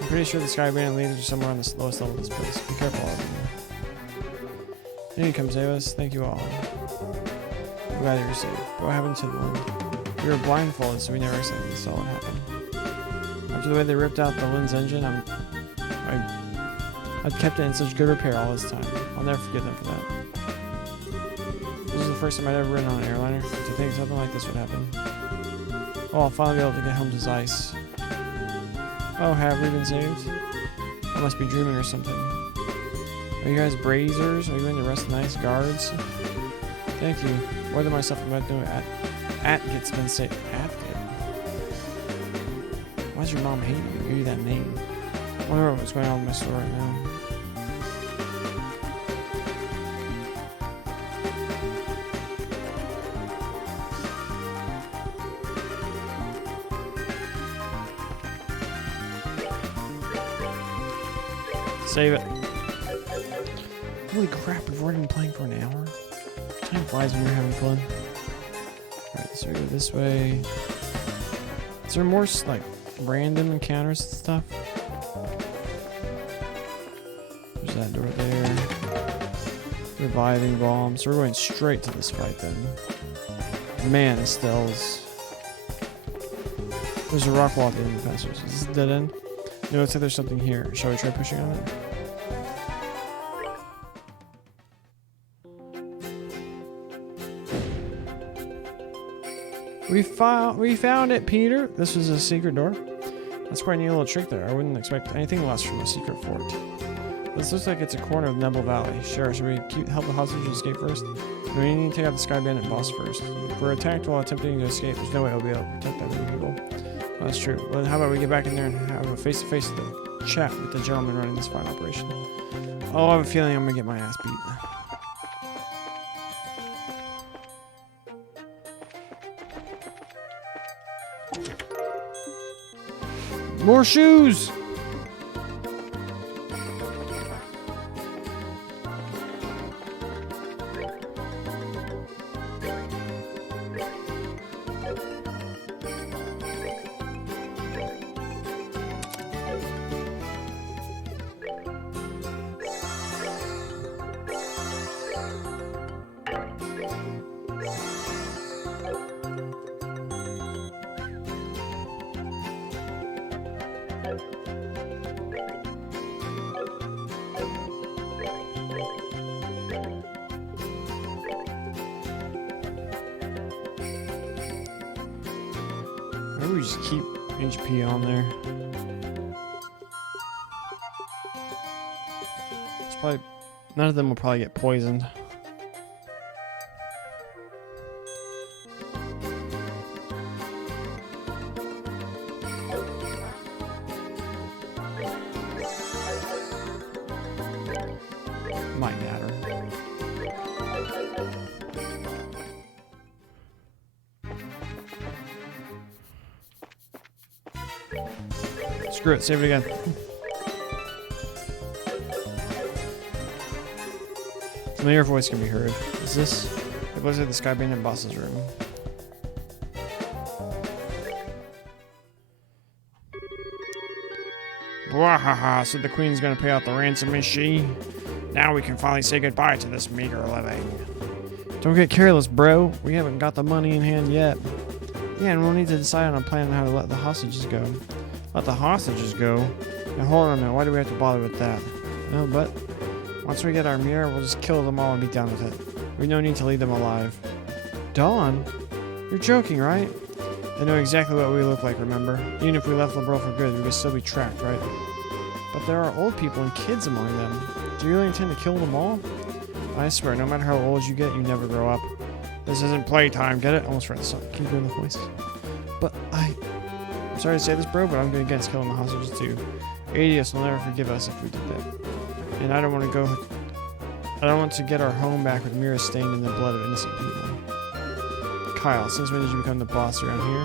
I'm pretty sure the Sky Bandit leaders are somewhere on the lowest level of this place. Be careful, all of you. Then you come save us. Thank you all. I'm glad you're safe. What happened to the Lynn? We were blindfolded, so we never exactly saw what happened. After the way they ripped out the Lynn's engine, I'd kept it in such good repair all this time. I'll never forget them for that. This was the first time I'd ever ridden on an airliner. To think something like this would happen. Oh, I'll finally be able to get home to Zeiss. Oh, have we been saved? I must be dreaming or something. Are you guys brazers? Are you going to rest nice guards? Thank you. More than myself, I'm about to do it. Atget's been saved. Atget? Why does your mom hate you? Give you that name. I wonder what's going on with my store right now. Save it. Holy crap, we've already been playing for an hour? Time flies when you're having fun. Alright, so we go this way. Is there more like random encounters and stuff? There's that door there. Reviving bomb. So we're going straight to this fight then. Man, Estelle's. There's a rock wall at the end of the passage. Is this a dead end? No, looks like there's something here. Shall we try pushing on it? We found it, Peter. This was a secret door. That's quite a neat little trick there. I wouldn't expect anything less from a secret fort. This looks like it's a corner of Nebel Valley. Sure, should we help the hostages escape first? No, we need to take out the Sky Bandit boss first. If we're attacked while attempting to escape, there's no way we'll be able to protect that many people. Well, that's true. Well, then how about we get back in there and have a face-to-face chat with the gentleman running this fine operation? Oh, I have a feeling I'm gonna get my ass beat. More shoes! Maybe we just keep HP on there. It's probably none of them will probably get poisoned. Might matter. Screw it, save it again. Familiar voice can be heard. Is this? It looks like the Sky Bandit boss's room. Wahaha, so the queen's gonna pay out the ransom, is she? Now we can finally say goodbye to this meager living. Don't get careless, bro. We haven't got the money in hand yet. Yeah, and we'll need to decide on a plan on how to let the hostages go. Let the hostages go? Now hold on a minute, why do we have to bother with that? No, but once we get our mirror, we'll just kill them all and be done with it. We no need to leave them alive. Dawn? You're joking, right? They know exactly what we look like, remember? Even if we left LeBeau for good, we would still be tracked, right? But there are old people and kids among them. Do you really intend to kill them all? I swear, no matter how old you get, you never grow up. This isn't playtime, get it? Almost forgot to keep doing the voice. But I'm sorry to say this, bro, but I'm going against killing the hostages too. Adius will never forgive us if we did that. And I don't want to get our home back with mirrors stained in the blood of innocent people. Kyle, since when did you become the boss around here?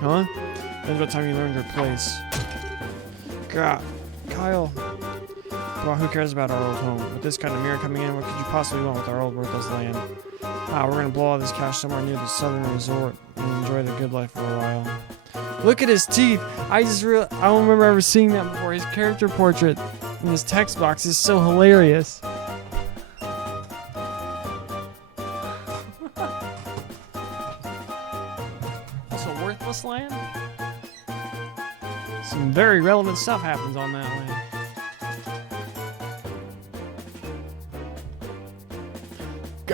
Huh? When's about time you learned your place? God, Kyle. Well, who cares about our old home? With this kind of mirror coming in, what could you possibly want with our old worthless land? We're gonna blow all this cash somewhere near the southern resort and enjoy the good life for a while. Look at his teeth! I don't remember ever seeing that before. His character portrait in his text box is so hilarious. That's a worthless land? Some very relevant stuff happens on that land.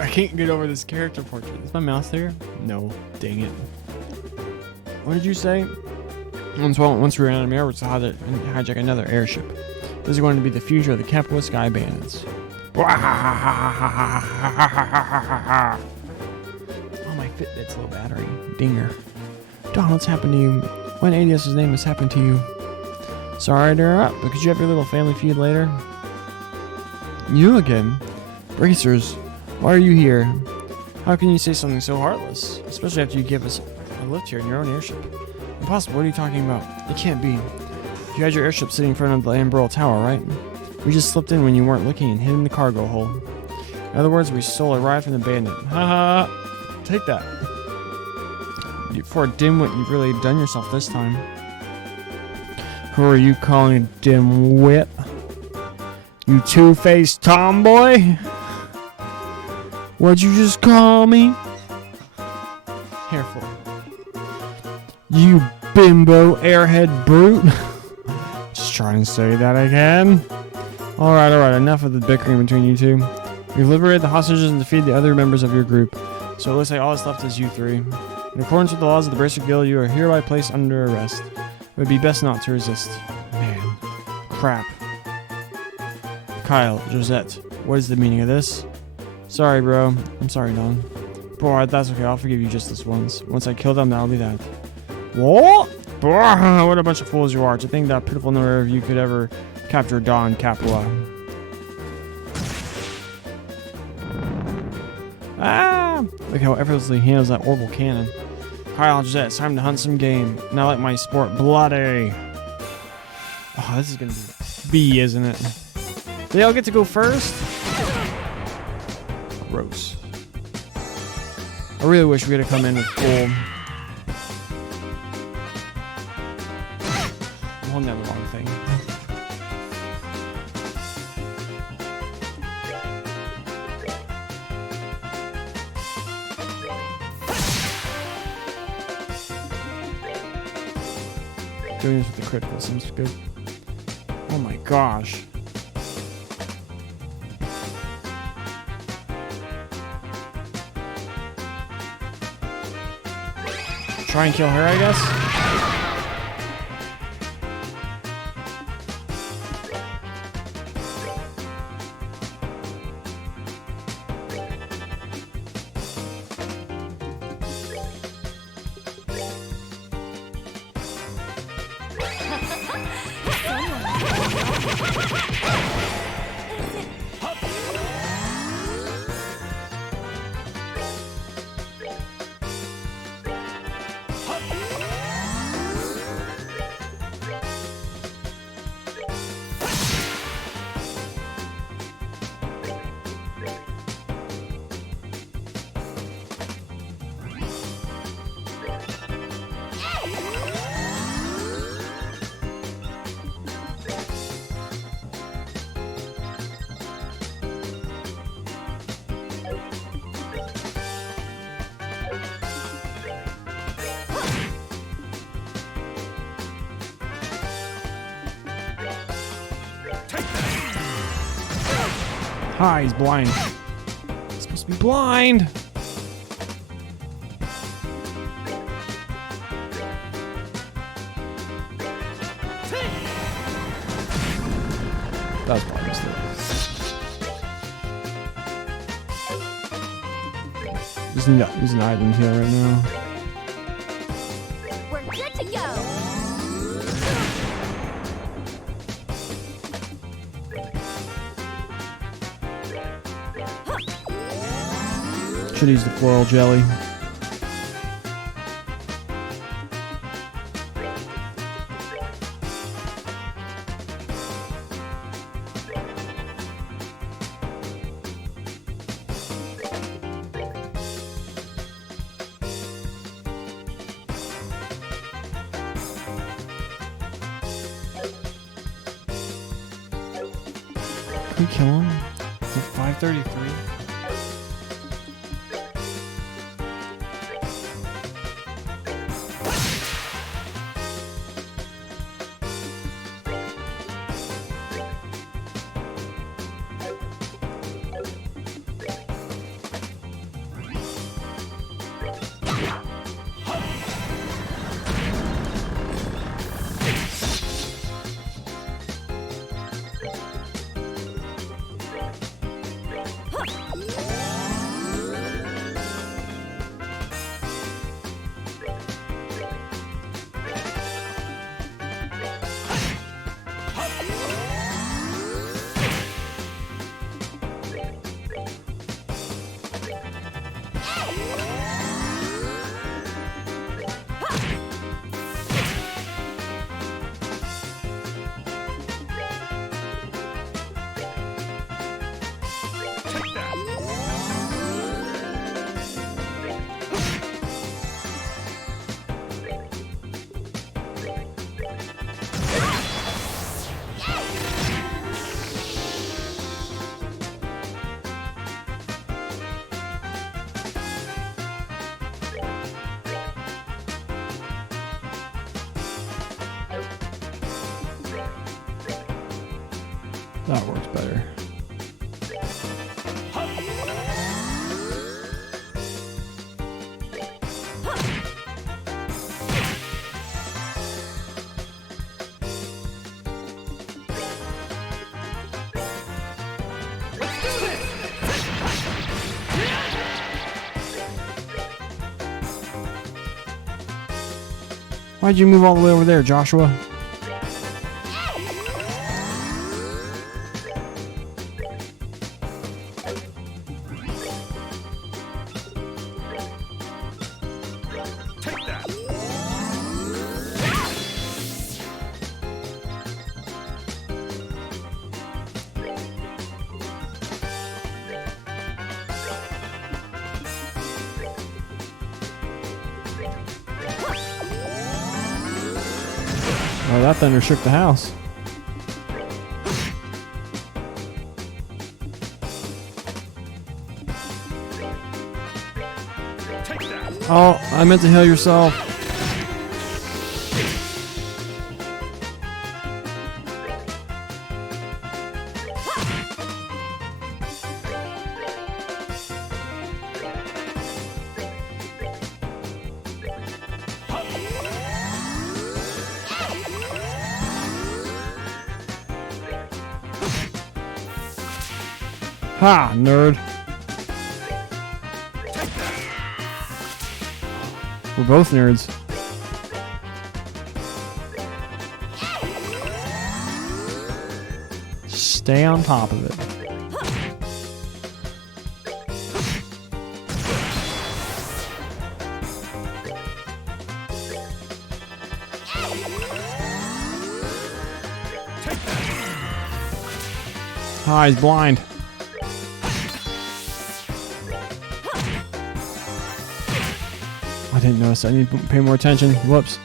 I can't get over this character portrait. Is my mouse there? No. Dang it. What did you say? Once we ran out of mirror, we're to hijack another airship. This is going to be the future of the capitalist Sky Bandits. Oh, my Fitbit's low battery. Dinger. Dawn, what's happened to you? When Adios' name has happened to you? Sorry to interrupt, but could you have your little family feud later? You again? Bracers. Why are you here? How can you say something so heartless? Especially after you give us a lift here in your own airship. Impossible, what are you talking about? It can't be. You had your airship sitting in front of the Ambrol Tower, right? We just slipped in when you weren't looking and hid in the cargo hold. In other words, we stole a ride from the bandit. Haha. Take that. For a dimwit, you've really done yourself this time. Who are you calling a dimwit? You two-faced tomboy? What'd you just call me? Careful. You bimbo airhead brute. Just try and say that again. Alright, enough of the bickering between you two. We've liberated the hostages and defeated the other members of your group. So it looks like all that's left is you three. In accordance with the laws of the Bracer Guild, you are hereby placed under arrest. It would be best not to resist. Man. Crap. Kyle, Josette, what is the meaning of this? Sorry, bro. I'm sorry, Don. Boy, that's okay. I'll forgive you just this once. Once I kill them, that'll be that. What? Boy, what a bunch of fools you are. To think that pitiful number of you could ever capture Don Capua. Ah! Look how effortlessly he handles that orbital cannon. Kyle, Josette, it's time to hunt some game. Now like my sport bloody. Oh, this is gonna be B, isn't it? They all get to go first? Gross. I really wish we had come in with full. I'm holding down the wrong thing. Doing this with the critical seems good. Oh my gosh. Try and kill her, I guess. Hi, he's blind. He's supposed to be blind. That was probably a mistake. He's an item here right now. We're good to go. Should use the floral jelly. Can we kill him? Is it 533? That works better. Why'd you move all the way over there, Joshua? Take that. Oh, that thunder shook the house. Take that. Oh, I meant to heal yourself. Ha, nerd. We're both nerds. Stay on top of it. Ah, he's blind. I didn't notice. I need to pay more attention. Whoops.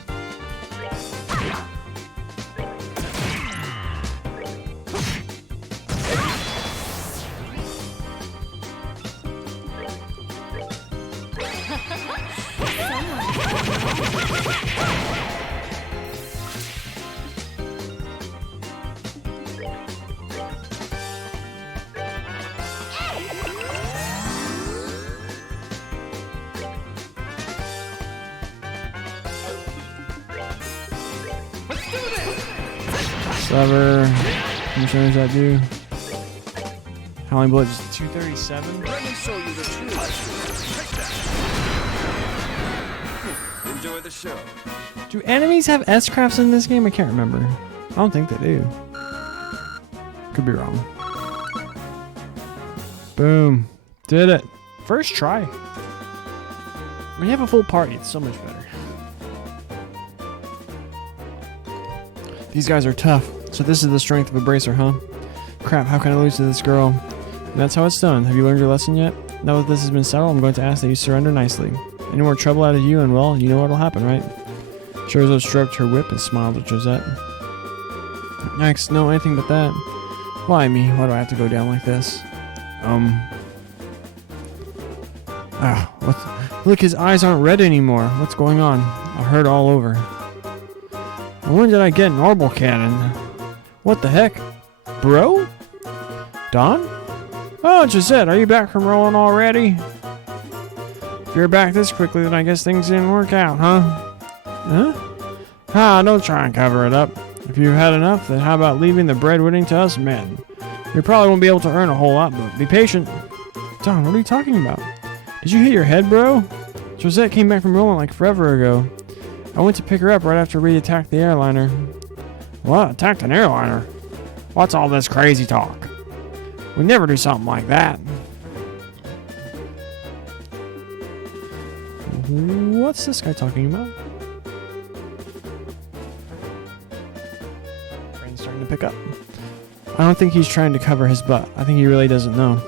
Sever. How much damage does that do? Howling Blood is 237. Let me show you the truth. Take that. Enjoy the show. Do enemies have S-crafts in this game? I can't remember. I don't think they do. Could be wrong. Boom. Did it. First try. When you have a full party, it's so much better. These guys are tough. So this is the strength of a bracer, huh? Crap, how can I lose to this girl? And that's how it's done. Have you learned your lesson yet? Now that this has been settled, I'm going to ask that you surrender nicely. Any more trouble out of you, and well, you know what'll happen, right? Chozo stroked her whip and smiled at Josette. Next, no, anything but that. Why me? Why do I have to go down like this? Look, his eyes aren't red anymore. What's going on? I heard all over. And when did I get an orbital cannon? What the heck? Bro? Don? Oh, Josette, are you back from rolling already? If you're back this quickly, then I guess things didn't work out, huh? Huh? Ah, don't try and cover it up. If you've had enough, then how about leaving the breadwinning to us men? You probably won't be able to earn a whole lot, but be patient. Don, what are you talking about? Did you hit your head, bro? Josette came back from rolling like forever ago. I went to pick her up right after we attacked the airliner. What? Attacked an airliner? What's all this crazy talk? We never do something like that. What's this guy talking about? Brain's starting to pick up. I don't think he's trying to cover his butt. I think he really doesn't know.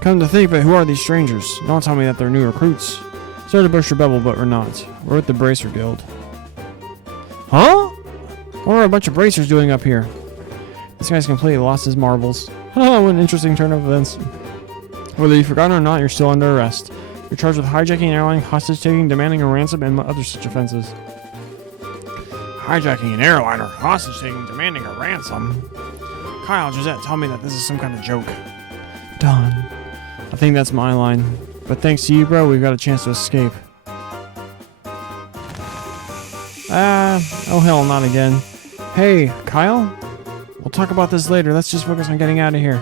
Come to think of it, who are these strangers? Don't tell me that they're new recruits. Sorry to burst your bubble, but we're not. We're with the Bracer Guild. Huh? What are a bunch of bracers doing up here? This guy's completely lost his marbles. Oh, an interesting turn of events. Whether you've forgotten or not, you're still under arrest. You're charged with hijacking an airline, hostage-taking, demanding a ransom, and other such offenses. Hijacking an airliner, hostage-taking, demanding a ransom? Kyle, Gisette, tell me that this is some kind of joke. Done. I think that's my line. But thanks to you, bro, we've got a chance to escape. Oh hell, not again. Hey, Kyle? We'll talk about this later. Let's just focus on getting out of here.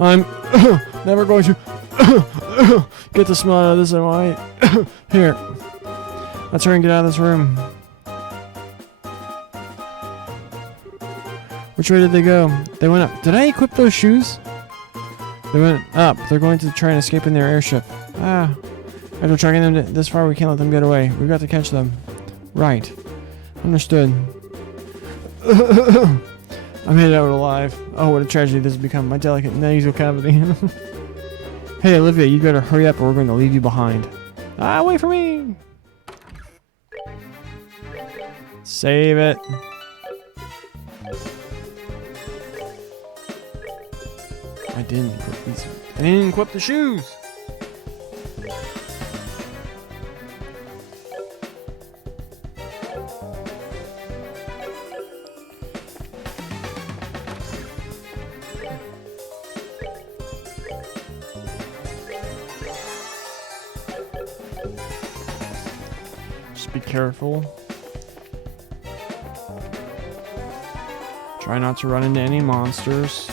I'm never going to get the smell out of this, am I? Here. Let's hurry and get out of this room. Which way did they go? They went up. Did I equip those shoes? They went up. They're going to try and escape in their airship. After tracking them this far, we can't let them get away. We've got to catch them. Right. Understood. I made it out alive. Oh, what a tragedy this has become. My delicate nasal cavity. Hey, Olivia, you better hurry up or we're going to leave you behind. Wait for me! Save it. I didn't equip these. I didn't equip the shoes! Just be careful. Try not to run into any monsters.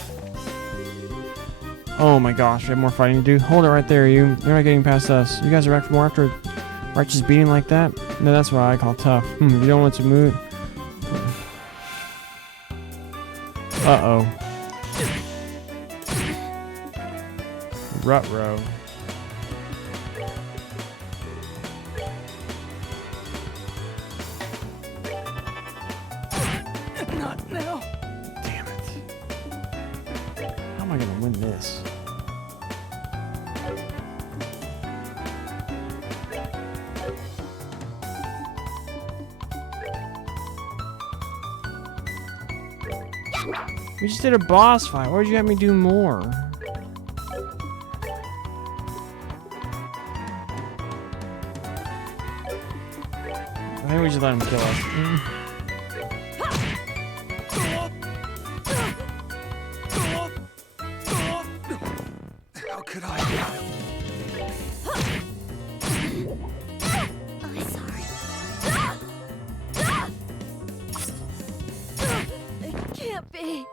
Oh my gosh, we have more fighting to do. Hold it right there, you. You're not getting past us. You guys are back for more after a righteous beating like that? No, that's what I call tough. You don't want to move. Uh-oh. Ruh-roh. Not now. Damn it. How am I gonna win this? We just did a boss fight. Why would you have me do more? I think we just let him kill us. How could I? I'm sorry. It can't be.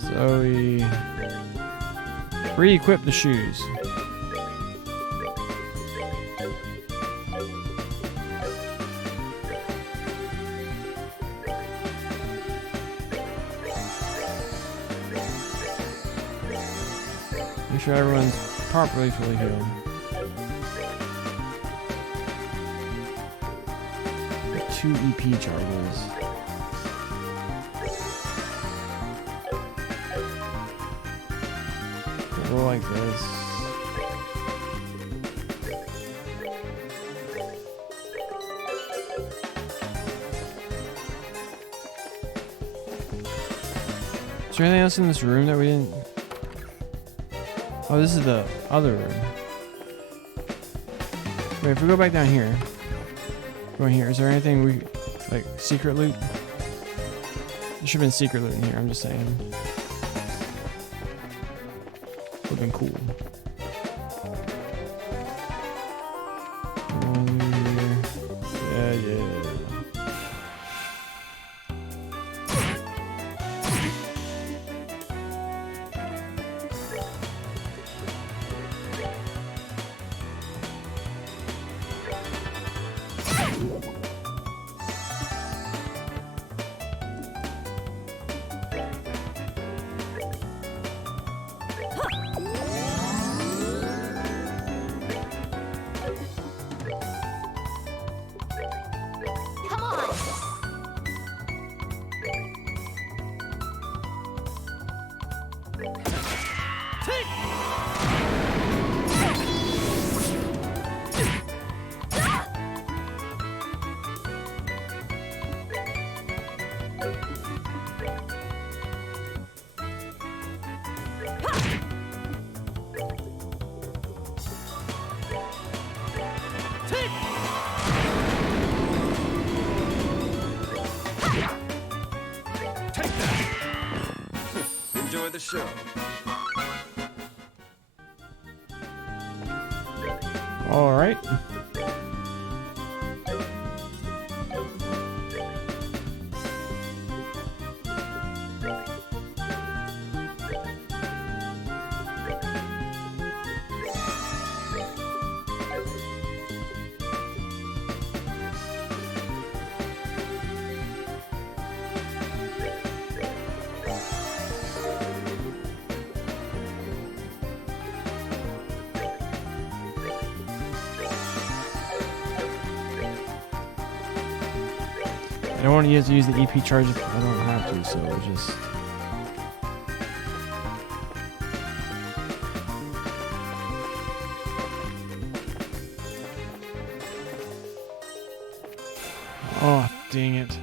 So we re-equip the shoes. Make sure everyone's properly fully healed. 2 EP charges. Go like this. Is there anything else in this room that we didn't? Oh, this is the other room. Wait, if we go back down here, go in here. Is there anything we like secret loot? There should have been secret loot in here. I'm just saying. Would have been cool. Yeah. Come on. enjoy the show. All right. I don't want to use the EP charge if I don't have to, so we'll just. Oh, dang it.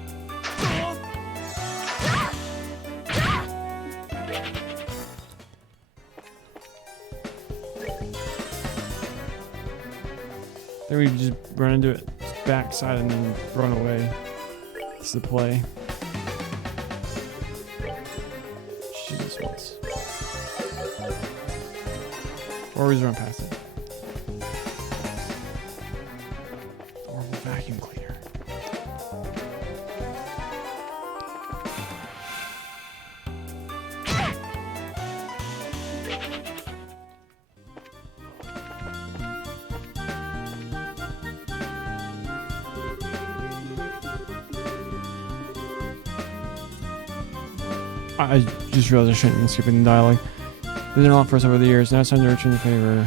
Then we just run into its backside and then run away. It's the play. Jesus, once. Or we just run past it. Horrible vacuum cleaner. I just realized I shouldn't have been skipping the dialogue. They've done a lot for us over the years. Now it's time to return the favor.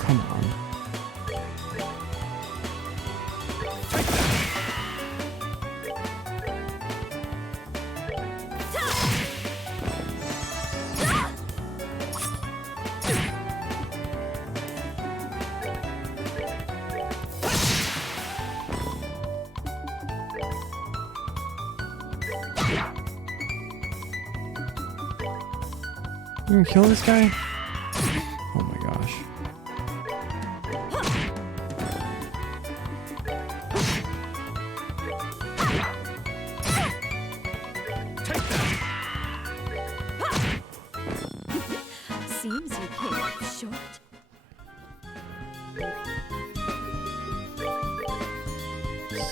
Come on. You can kill this guy? Oh my gosh. Seems you came up short.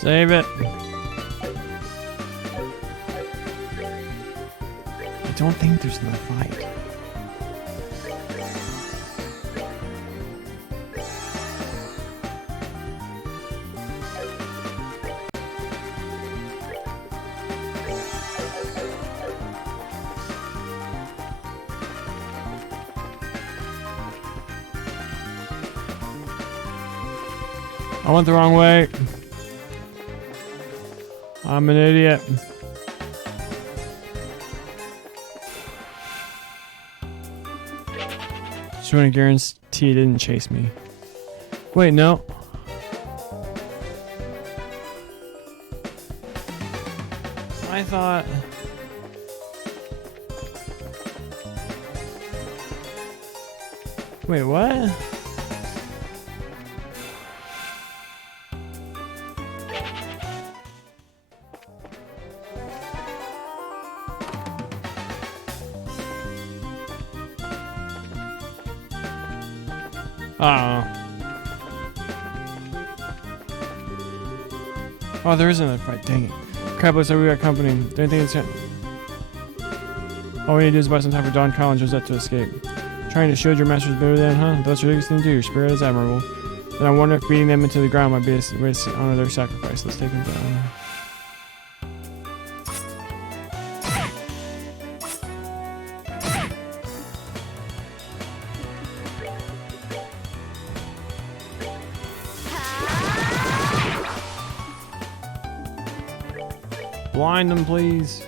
Save it. I don't think there's another fight. I went the wrong way. I'm an idiot. Just want to guarantee it didn't chase me. Wait, no. I thought... Wait, what? Oh, there is another fight. Dang it. Crap, looks like we got company. Don't think it's... All we need to do is buy some time for Don Collins or Rosette to escape. Trying to shield your masters better than, huh? That's what you can do. Your spirit is admirable. Then I wonder if beating them into the ground might be a way to honor their sacrifice. Let's take them down. Blind them, please.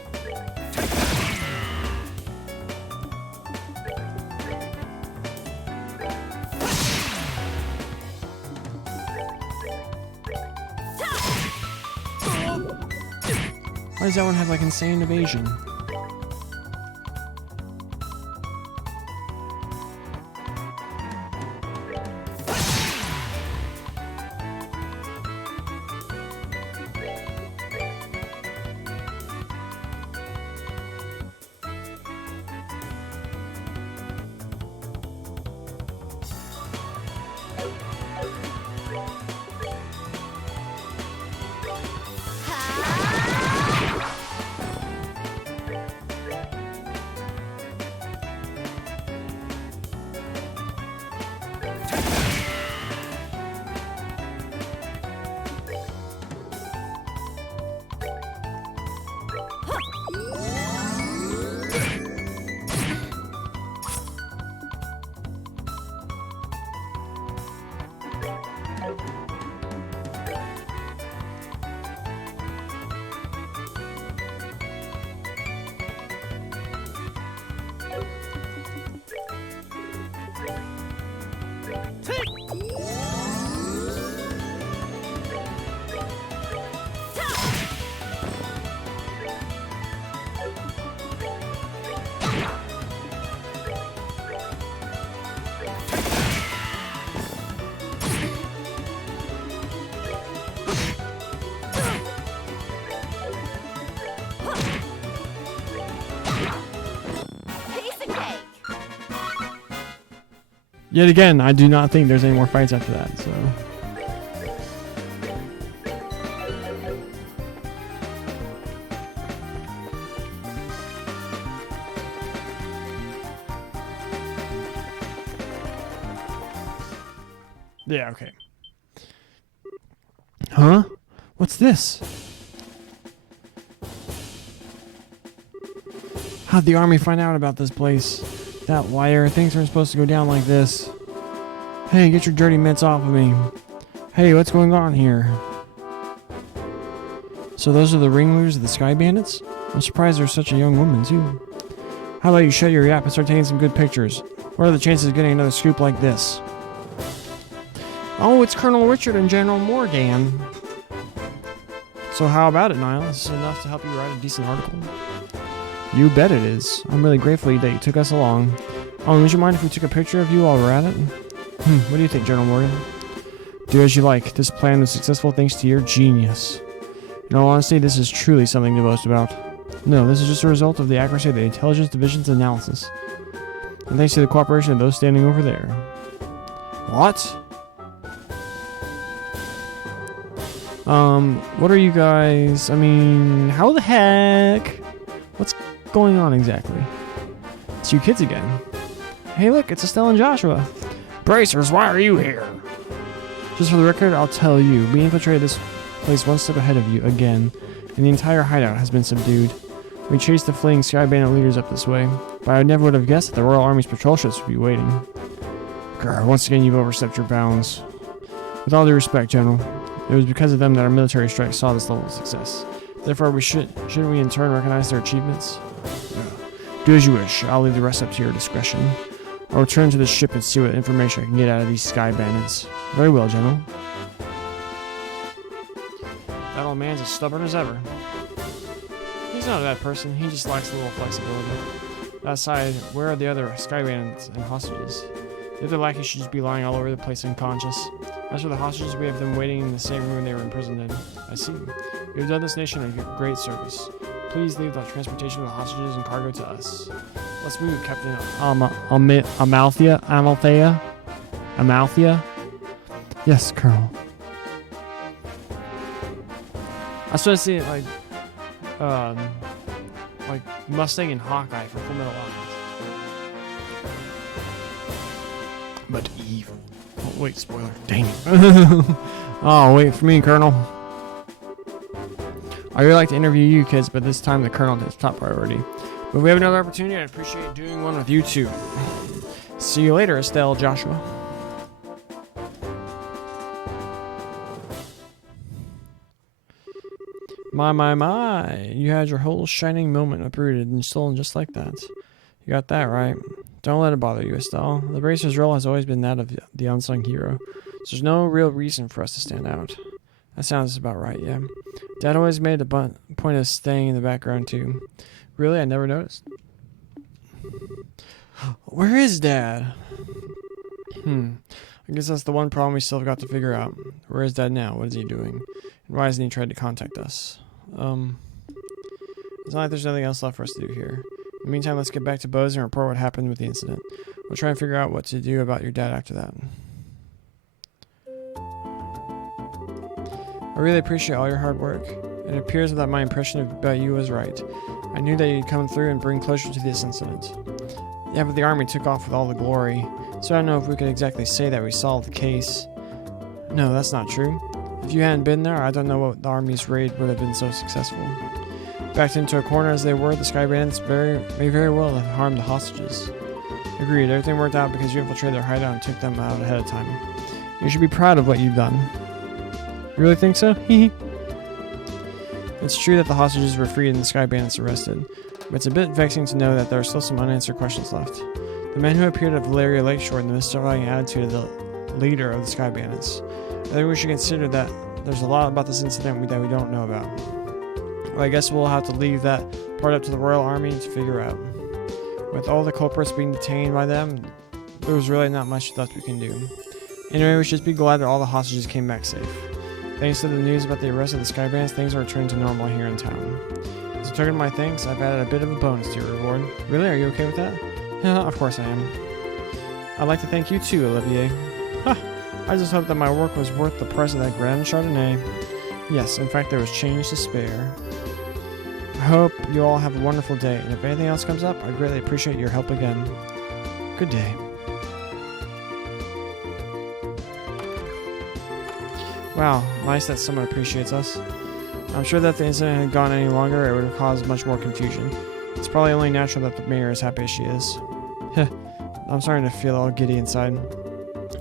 Why does that one have like insane evasion? Yet again, I do not think there's any more fights after that, so. Yeah, okay. Huh? What's this? How'd the army find out about this place? That liar, things aren't supposed to go down like this. Hey, get your dirty mitts off of me. Hey, what's going on here? So those are the ringleaders of the Sky Bandits? I'm surprised there's such a young woman, too. How about you shut your yap and start taking some good pictures? What are the chances of getting another scoop like this? Oh, it's Colonel Richard and General Morgan. So how about it, Niall? Is this enough to help you write a decent article? You bet it is. I'm really grateful that you took us along. Oh, would you mind if we took a picture of you while we're at it? What do you think, General Morgan? Do as you like. This plan was successful thanks to your genius. In all honesty, this is truly something to boast about. No, this is just a result of the accuracy of the Intelligence Division's analysis. And thanks to the cooperation of those standing over there. What? What are you guys... I mean, how the heck... What's going on exactly? It's you kids again. Hey look, it's Estelle and Joshua. Bracers, why are you here? Just for the record, I'll tell you, we infiltrated this place one step ahead of you again, and the entire hideout has been subdued. We chased the fleeing Sky Bandit leaders up this way, but I never would have guessed that the Royal Army's patrol ships would be waiting. Grr, once again you've overstepped your bounds. With all due respect, General, it was because of them that our military strike saw this level of success. Therefore, shouldn't we in turn recognize their achievements? Do as you wish. I'll leave the rest up to your discretion. I'll return to the ship and see what information I can get out of these Sky Bandits. Very well, General. That old man's as stubborn as ever. He's not a bad person. He just lacks a little flexibility. That side, where are the other Sky Bandits and hostages? The other lackeys should just be lying all over the place unconscious. As for the hostages, we have them waiting in the same room they were imprisoned in. I see. You have done this nation a great service. Please leave the transportation of the hostages and cargo to us. Let's move, Captain Amalthea? Yes, Colonel. I started seeing like Mustang and Hawkeye from Fullmetal Alchemist. but evil. Oh, wait, spoiler. Dang it. Oh, wait for me, Colonel. I really like to interview you kids, but this time the Colonel takes top priority. But if we have another opportunity, I'd appreciate doing one with you too. See you later, Estelle Joshua. My. You had your whole shining moment uprooted and stolen just like that. You got that right. Don't let it bother you, Estelle. The Bracer's role has always been that of the unsung hero. So there's no real reason for us to stand out. That sounds about right, yeah. Dad always made a point of staying in the background too. Really? I never noticed. Where is Dad? I guess that's the one problem we still have got to figure out. Where is Dad now? What is he doing? And why hasn't he tried to contact us? It's not like there's nothing else left for us to do here. In the meantime, let's get back to Bose and report what happened with the incident. We'll try and figure out what to do about your dad after that. I really appreciate all your hard work. It appears that my impression about you was right. I knew that you'd come through and bring closure to this incident. Yeah, but the army took off with all the glory, so I don't know if we could exactly say that we solved the case. No, that's not true. If you hadn't been there, I don't know what the army's raid would have been so successful. Backed into a corner as they were, the Sky Bandits may very well have harmed the hostages. Agreed, everything worked out because you infiltrated their hideout and took them out ahead of time. You should be proud of what you've done. You really think so? It's true that the hostages were freed and the Sky Bandits arrested, but it's a bit vexing to know that there are still some unanswered questions left. The men who appeared at Valeria Lakeshore and the mystifying attitude of the leader of the Sky Bandits. I think we should consider that there's a lot about this incident that we don't know about. Well, I guess we'll have to leave that part up to the Royal Army to figure out. With all the culprits being detained by them, there's really not much left we can do. Anyway, we should just be glad that all the hostages came back safe. Thanks to the news about the arrest of the Sky Bandits, things are returning to normal here in town. As a token of my thanks, I've added a bit of a bonus to your reward. Really? Are you okay with that? Yeah, of course I am. I'd like to thank you too, Olivier. Ha! I just hope that my work was worth the price of that Grand Chardonnay. Yes, in fact, there was change to spare. I hope you all have a wonderful day, and if anything else comes up, I'd greatly appreciate your help again. Good day. Wow, nice that someone appreciates us. I'm sure that if the incident had gone any longer, it would have caused much more confusion. It's probably only natural that the mayor is happy as she is. Heh, I'm starting to feel all giddy inside.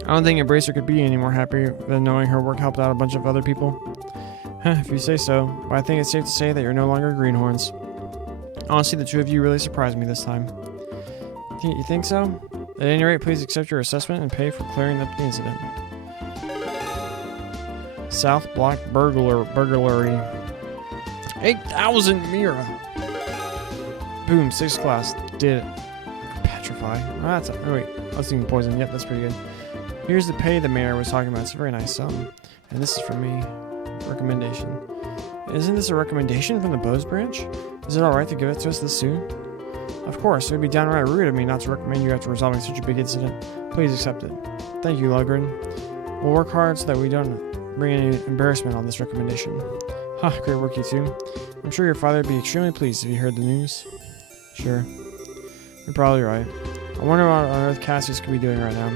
I don't think Embracer could be any more happy than knowing her work helped out a bunch of other people. If you say so, but I think it's safe to say that you're no longer Greenhorns. Honestly, the two of you really surprised me this time. You think so? At any rate, please accept your assessment and pay for clearing up the incident. South Block burglary. 8,000 Mira. Boom, 6th class. Did it. Petrify. That's even poison. Yep, that's pretty good. Here's the pay the mayor was talking about. It's a very nice sum. And this is from me. Recommendation. Isn't this a recommendation from the Bose branch? Is it alright to give it to us this soon? Of course, it would be downright rude of me not to recommend you after resolving such a big incident. Please accept it. Thank you, Lugren. We'll work hard so that we don't bring any embarrassment on this recommendation. Ha, great work, you two. I'm sure your father would be extremely pleased if he heard the news. Sure. You're probably right. I wonder what on earth Cassius could be doing right now.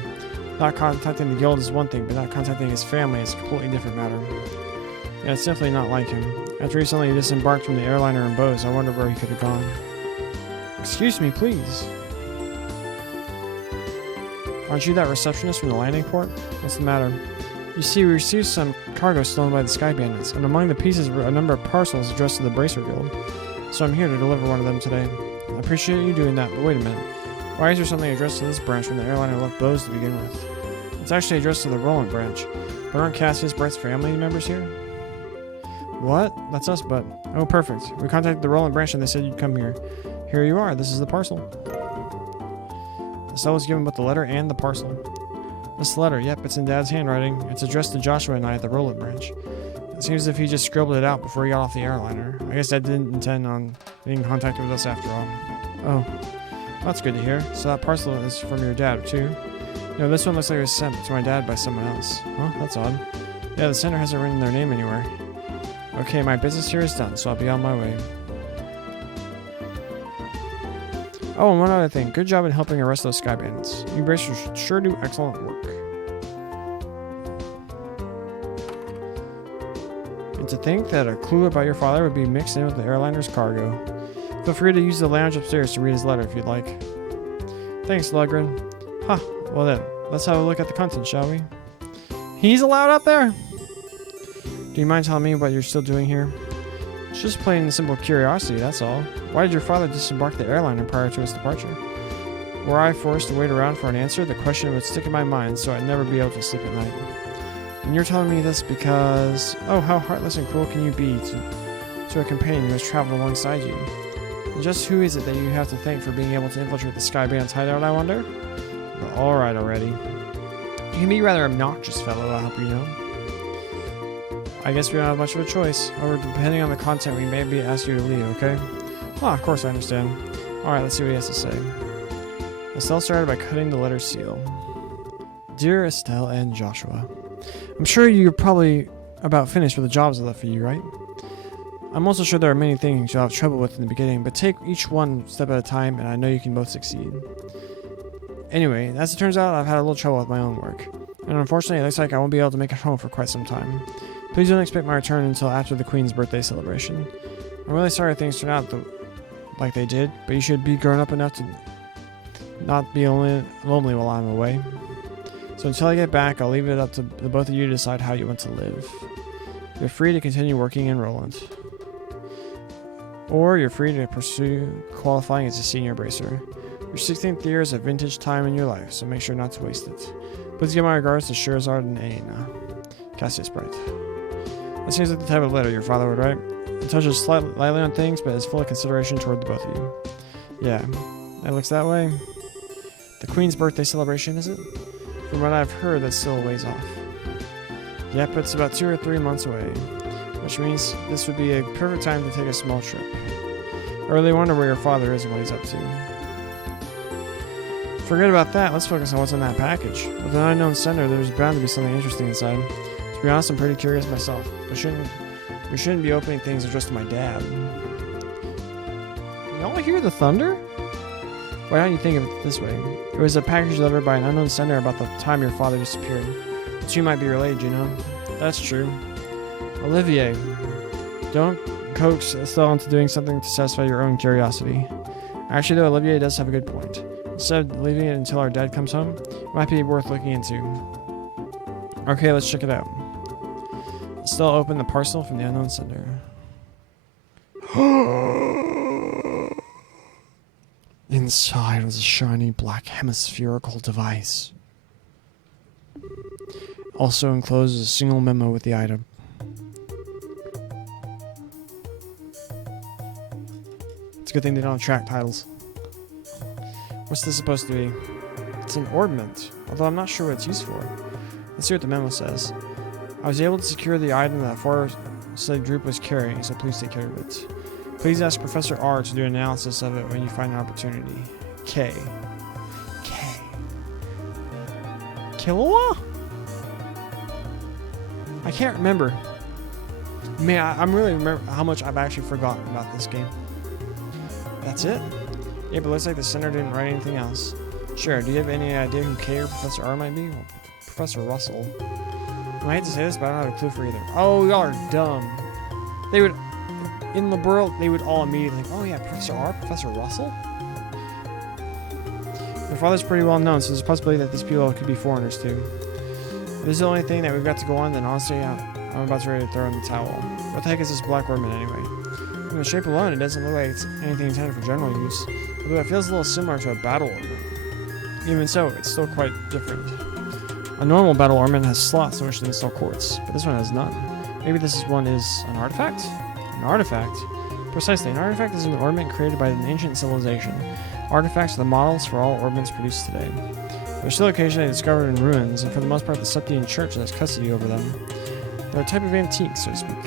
Not contacting the guild is one thing, but not contacting his family is a completely different matter. Yeah, it's definitely not like him. After recently he disembarked from the airliner in Bose, I wonder where he could have gone. Excuse me, please. Aren't you that receptionist from the landing port? What's the matter? You see, we received some cargo stolen by the Sky Bandits, and among the pieces were a number of parcels addressed to the Bracer Guild. So I'm here to deliver one of them today. I appreciate you doing that, but wait a minute. Why is there something addressed to this branch when the airliner left Bose to begin with? It's actually addressed to the Roland branch. But aren't Cassius Bright's family members here? What? That's us, but... Oh, perfect. We contacted the Roland branch and they said you'd come here. Here you are. This is the parcel. Estelle was given both the letter and the parcel. This letter, yep, it's in Dad's handwriting. It's addressed to Joshua and I at the Roland branch. It seems as if he just scribbled it out before he got off the airliner. I guess Dad didn't intend on being in contact with us after all. Oh. That's good to hear. So that parcel is from your dad, too? No, this one looks like it was sent to my dad by someone else. Huh? That's odd. Yeah, the sender hasn't written their name anywhere. Okay, my business here is done, so I'll be on my way. Oh, and one other thing. Good job in helping arrest those sky bandits. You bracers sure do excellent work. And to think that a clue about your father would be mixed in with the airliner's cargo. Feel free to use the lounge upstairs to read his letter if you'd like. Thanks, Lugren. Huh, well then, let's have a look at the content, shall we? He's allowed up there? Do you mind telling me what you're still doing here? It's just plain and simple curiosity, that's all. Why did your father disembark the airliner prior to his departure? Were I forced to wait around for an answer, the question would stick in my mind, so I'd never be able to sleep at night. And you're telling me this because... Oh, how heartless and cruel can you be to a companion who has traveled alongside you? And just who is it that you have to thank for being able to infiltrate the Sky Band's hideout, I wonder? Well, alright already. You can be a rather obnoxious fellow, I hope you know. I guess we don't have much of a choice. However, depending on the content, we may be asked you to leave, okay? Oh, of course I understand. Alright, let's see what he has to say. Estelle started by cutting the letter seal. Dear Estelle and Joshua, I'm sure you're probably about finished with the jobs I left for you, right? I'm also sure there are many things you'll have trouble with in the beginning, but take each one step at a time, and I know you can both succeed. Anyway, as it turns out, I've had a little trouble with my own work, and unfortunately it looks like I won't be able to make it home for quite some time. Please don't expect my return until after the Queen's birthday celebration. I'm really sorry things turned out like they did, but you should be grown up enough to not be lonely while I'm away. So until I get back, I'll leave it up to the both of you to decide how you want to live. You're free to continue working in Roland. Or you're free to pursue qualifying as a senior bracer. Your 16th year is a vintage time in your life, so make sure not to waste it. Please give my regards to Scherzard and Aina. Cassius Bright. That seems like the type of letter your father would write. It touches slightly lightly on things, but is full of consideration toward the both of you. Yeah, it looks that way. The Queen's birthday celebration, is it? From what I've heard, that's still a ways off. Yep, it's about 2 or 3 months away, which means this would be a perfect time to take a small trip. I really wonder where your father is and what he's up to. Forget about that, let's focus on what's in that package. With an unknown sender, there's bound to be something interesting inside. To be honest, I'm pretty curious myself, but we shouldn't be opening things addressed to my dad. Y'all hear the thunder? Why don't you think of it this way? It was a package delivered by an unknown sender about the time your father disappeared. The two might be related, you know? That's true. Olivier, don't coax Estelle into doing something to satisfy your own curiosity. Actually, though, Olivier does have a good point. Instead of leaving it until our dad comes home, it might be worth looking into. Okay, let's check it out. Estelle opened the parcel from the unknown sender. Inside was a shiny black hemispherical device. Also enclosed is a single memo with the item. It's a good thing they don't track titles. What's this supposed to be? It's an ornament, although I'm not sure what it's used for. Let's see what the memo says. I was able to secure the item that said group was carrying, so please take care of it. Please ask Professor R to do an analysis of it when you find an opportunity. K. Killua? I can't remember. Man, I'm really remember how much I've actually forgotten about this game. That's it? Yeah, but looks like the center didn't write anything else. Sure, do you have any idea who K or Professor R might be? Well, Professor Russell. I hate to say this, but I don't have a clue for either. Oh, y'all are dumb. They would... In the world, they would all immediately think, oh yeah, Professor R, Professor Russell? Their father's pretty well known, so there's a possibility that these people could be foreigners too. If this is the only thing that we've got to go on, then honestly, I'm about to ready to throw in the towel. What the heck is this black ornament anyway? From the shape alone, it doesn't look like it's anything intended for general use, although it feels a little similar to a battle ornament. Even so, it's still quite different. A normal battle ornament has slots in which to install quartz, but this one has none. Maybe this one is an artifact? An artifact? Precisely, an artifact is an ornament created by an ancient civilization. Artifacts are the models for all ornaments produced today. They're still occasionally discovered in ruins, and for the most part the Septian Church has custody over them. They're a type of antique, so to speak.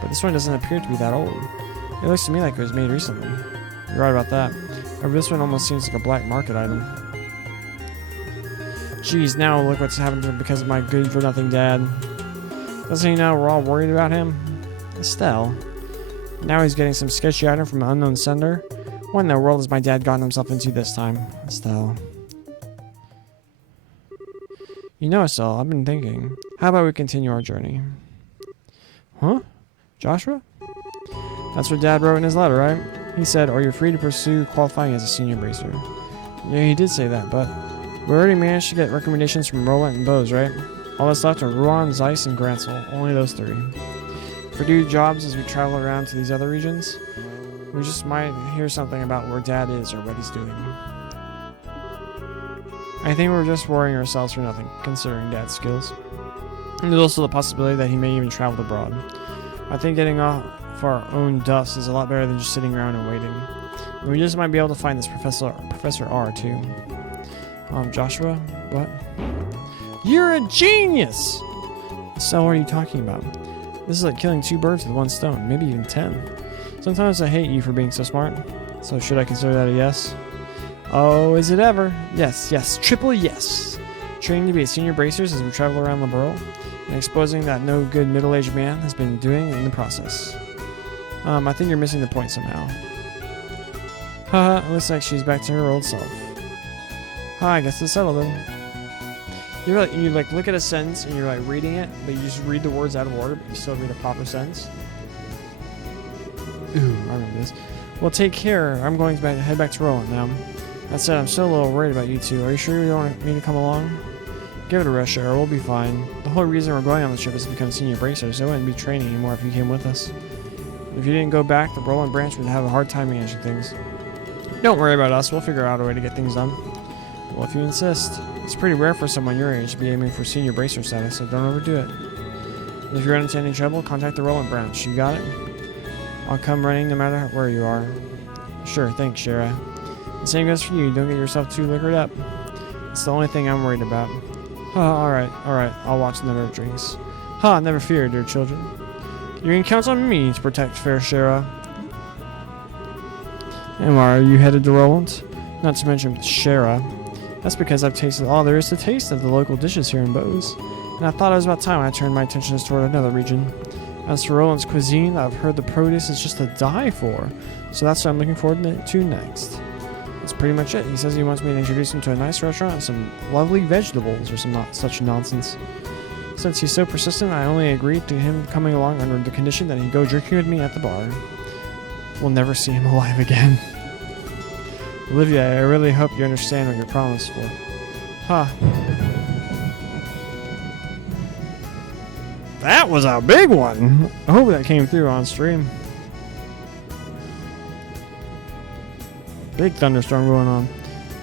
But this one doesn't appear to be that old. It looks to me like it was made recently. You're right about that. However, this one almost seems like a black market item. Geez, now look what's happened to him because of my good-for-nothing dad. Doesn't he know we're all worried about him? Estelle. Now he's getting some sketchy item from an unknown sender. What in the world has my dad gotten himself into this time? Estelle. You know, Estelle, I've been thinking. How about we continue our journey? Huh? Joshua? That's what Dad wrote in his letter, right? He said, "Are you free to pursue qualifying as a senior bracer?" Yeah, he did say that, but we already managed to get recommendations from Roland and Bose, right? All that's left are Ruan, Zeiss, and Gransel. Only those three. If we do jobs as we travel around to these other regions, we just might hear something about where Dad is or what he's doing. I think we're just worrying ourselves for nothing, considering Dad's skills. And there's also the possibility that he may even travel abroad. I think getting off for our own dust is a lot better than just sitting around and waiting. And we just might be able to find this Professor R too. Joshua? What? You're a genius! So what are you talking about? This is like killing 2 birds with 1 stone, maybe even 10. Sometimes I hate you for being so smart. So should I consider that a yes? Oh, is it ever? Yes, yes, triple yes. Training to be a senior bracers as we travel around the world, and exposing that no good middle-aged man has been doing in the process. I think you're missing the point somehow. Haha, looks like she's back to her old self. I guess it's settled then. You like look at a sentence and you're like reading it, but you just read the words out of order, but you still read a proper sentence. Ooh, I remember this. Well, take care. I'm going to head back to Roland now. That said, I'm still a little worried about you two. Are you sure you don't want me to come along? Give it a rest, Shara. We'll be fine. The whole reason we're going on this trip is to become senior bracers, so I wouldn't be training anymore if you came with us. If you didn't go back, the Roland branch would have a hard time managing things. Don't worry about us. We'll figure out a way to get things done. Well, if you insist. It's pretty rare for someone your age to be aiming for senior bracer status, so don't overdo it. And if you run into any trouble, contact the Roland branch. You got it? I'll come running no matter where you are. Sure, thanks, Shara. The same goes for you. Don't get yourself too liquored up. It's the only thing I'm worried about. Alright. I'll watch the number of drinks. Never fear, dear children. You can count on me to protect fair Shara. And why are you headed to Roland? Not to mention Shara. That's because I've tasted all there is to taste of the local dishes here in Bose, and I thought it was about time I turned my attentions toward another region. As for Roland's cuisine, I've heard the produce is just to die for, so that's what I'm looking forward to next. That's pretty much it. He says he wants me to introduce him to a nice restaurant and some lovely vegetables or some such nonsense. Since he's so persistent, I only agreed to him coming along under the condition that he'd go drinking with me at the bar. We'll never see him alive again. Olivia, I really hope you understand what you're promised for. That was a big one! I hope that came through on stream. Big thunderstorm going on.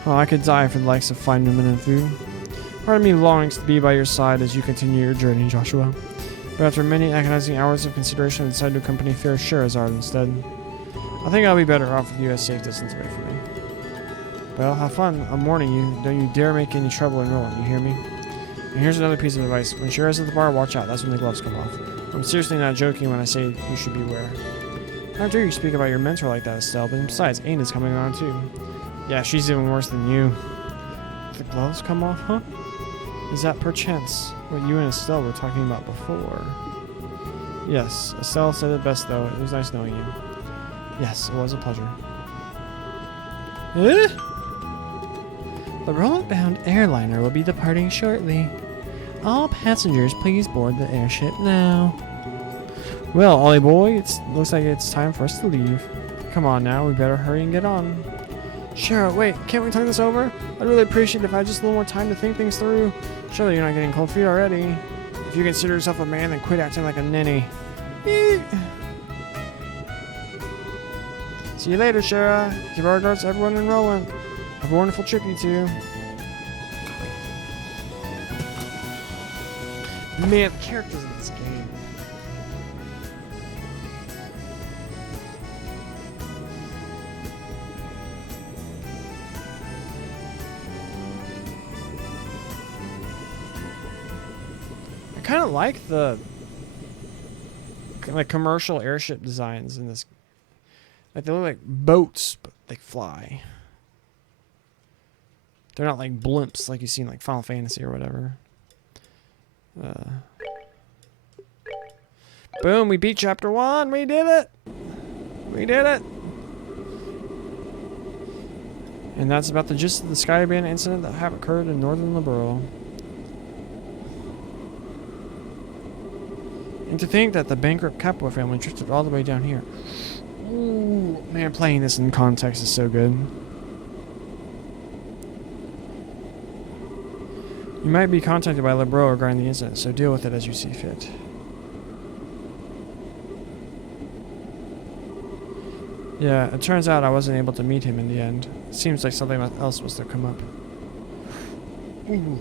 I could die for the likes of finding them and food. Part of me longs to be by your side as you continue your journey, Joshua. But after many agonizing hours of consideration, I decided to accompany fair Sherazard instead. I think I'll be better off with you a safe distance away from me. Well, have fun. I'm warning you. Don't you dare make any trouble in Roland, you hear me? And here's another piece of advice. When Shira's at the bar, watch out. That's when the gloves come off. I'm seriously not joking when I say you should beware. How dare you speak about your mentor like that, Estelle? But besides, Ain is coming on too. Yeah, she's even worse than you. The gloves come off, huh? Is that perchance what you and Estelle were talking about before? Yes, Estelle said it best though. It was nice knowing you. Yes, it was a pleasure. The Roland-bound airliner will be departing shortly. All passengers, please board the airship now. Well, Ollie boy, it looks like it's time for us to leave. Come on now, we better hurry and get on. Shara, wait, can't we talk this over? I'd really appreciate it if I had just a little more time to think things through. Surely you're not getting cold feet already. If you consider yourself a man, then quit acting like a ninny. Eek. See you later, Shara. Give our regards to everyone in Roland. Have a wonderful trip, you two. Man, the characters in this game. I kind of like the commercial airship designs in this. Like they look like boats, but they fly. They're not like blimps like you see in like Final Fantasy or whatever. Boom, we beat chapter 1. We did it. We did it. And that's about the gist of the Skyban incident that have occurred in northern Liberal. And to think that the bankrupt Capua family drifted all the way down here. Ooh, man, playing this in context is so good. You might be contacted by Lebro regarding the incident, so deal with it as you see fit. Yeah, it turns out I wasn't able to meet him in the end. It seems like something else must have come up. Ooh.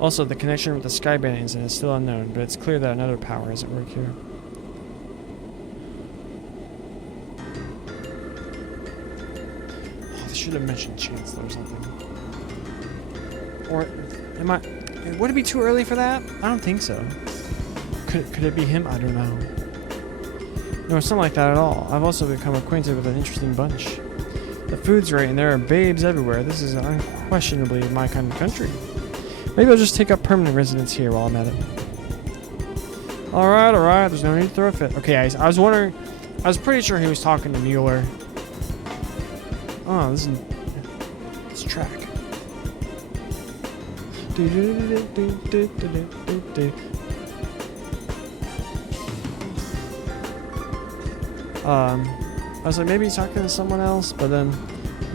Also, the connection with the Skyban incident is still unknown, but it's clear that another power is at work here. Oh, they should have mentioned Chancellor or something. Or, would it be too early for that? I don't think so. Could it be him? I don't know. No, it's not like that at all. I've also become acquainted with an interesting bunch. The food's great and there are babes everywhere. This is unquestionably my kind of country. Maybe I'll just take up permanent residence here while I'm at it. Alright, there's no need to throw a fit. Okay, I was wondering, I was pretty sure he was talking to Mueller. Oh, this track. I was like, maybe he's talking to someone else, but then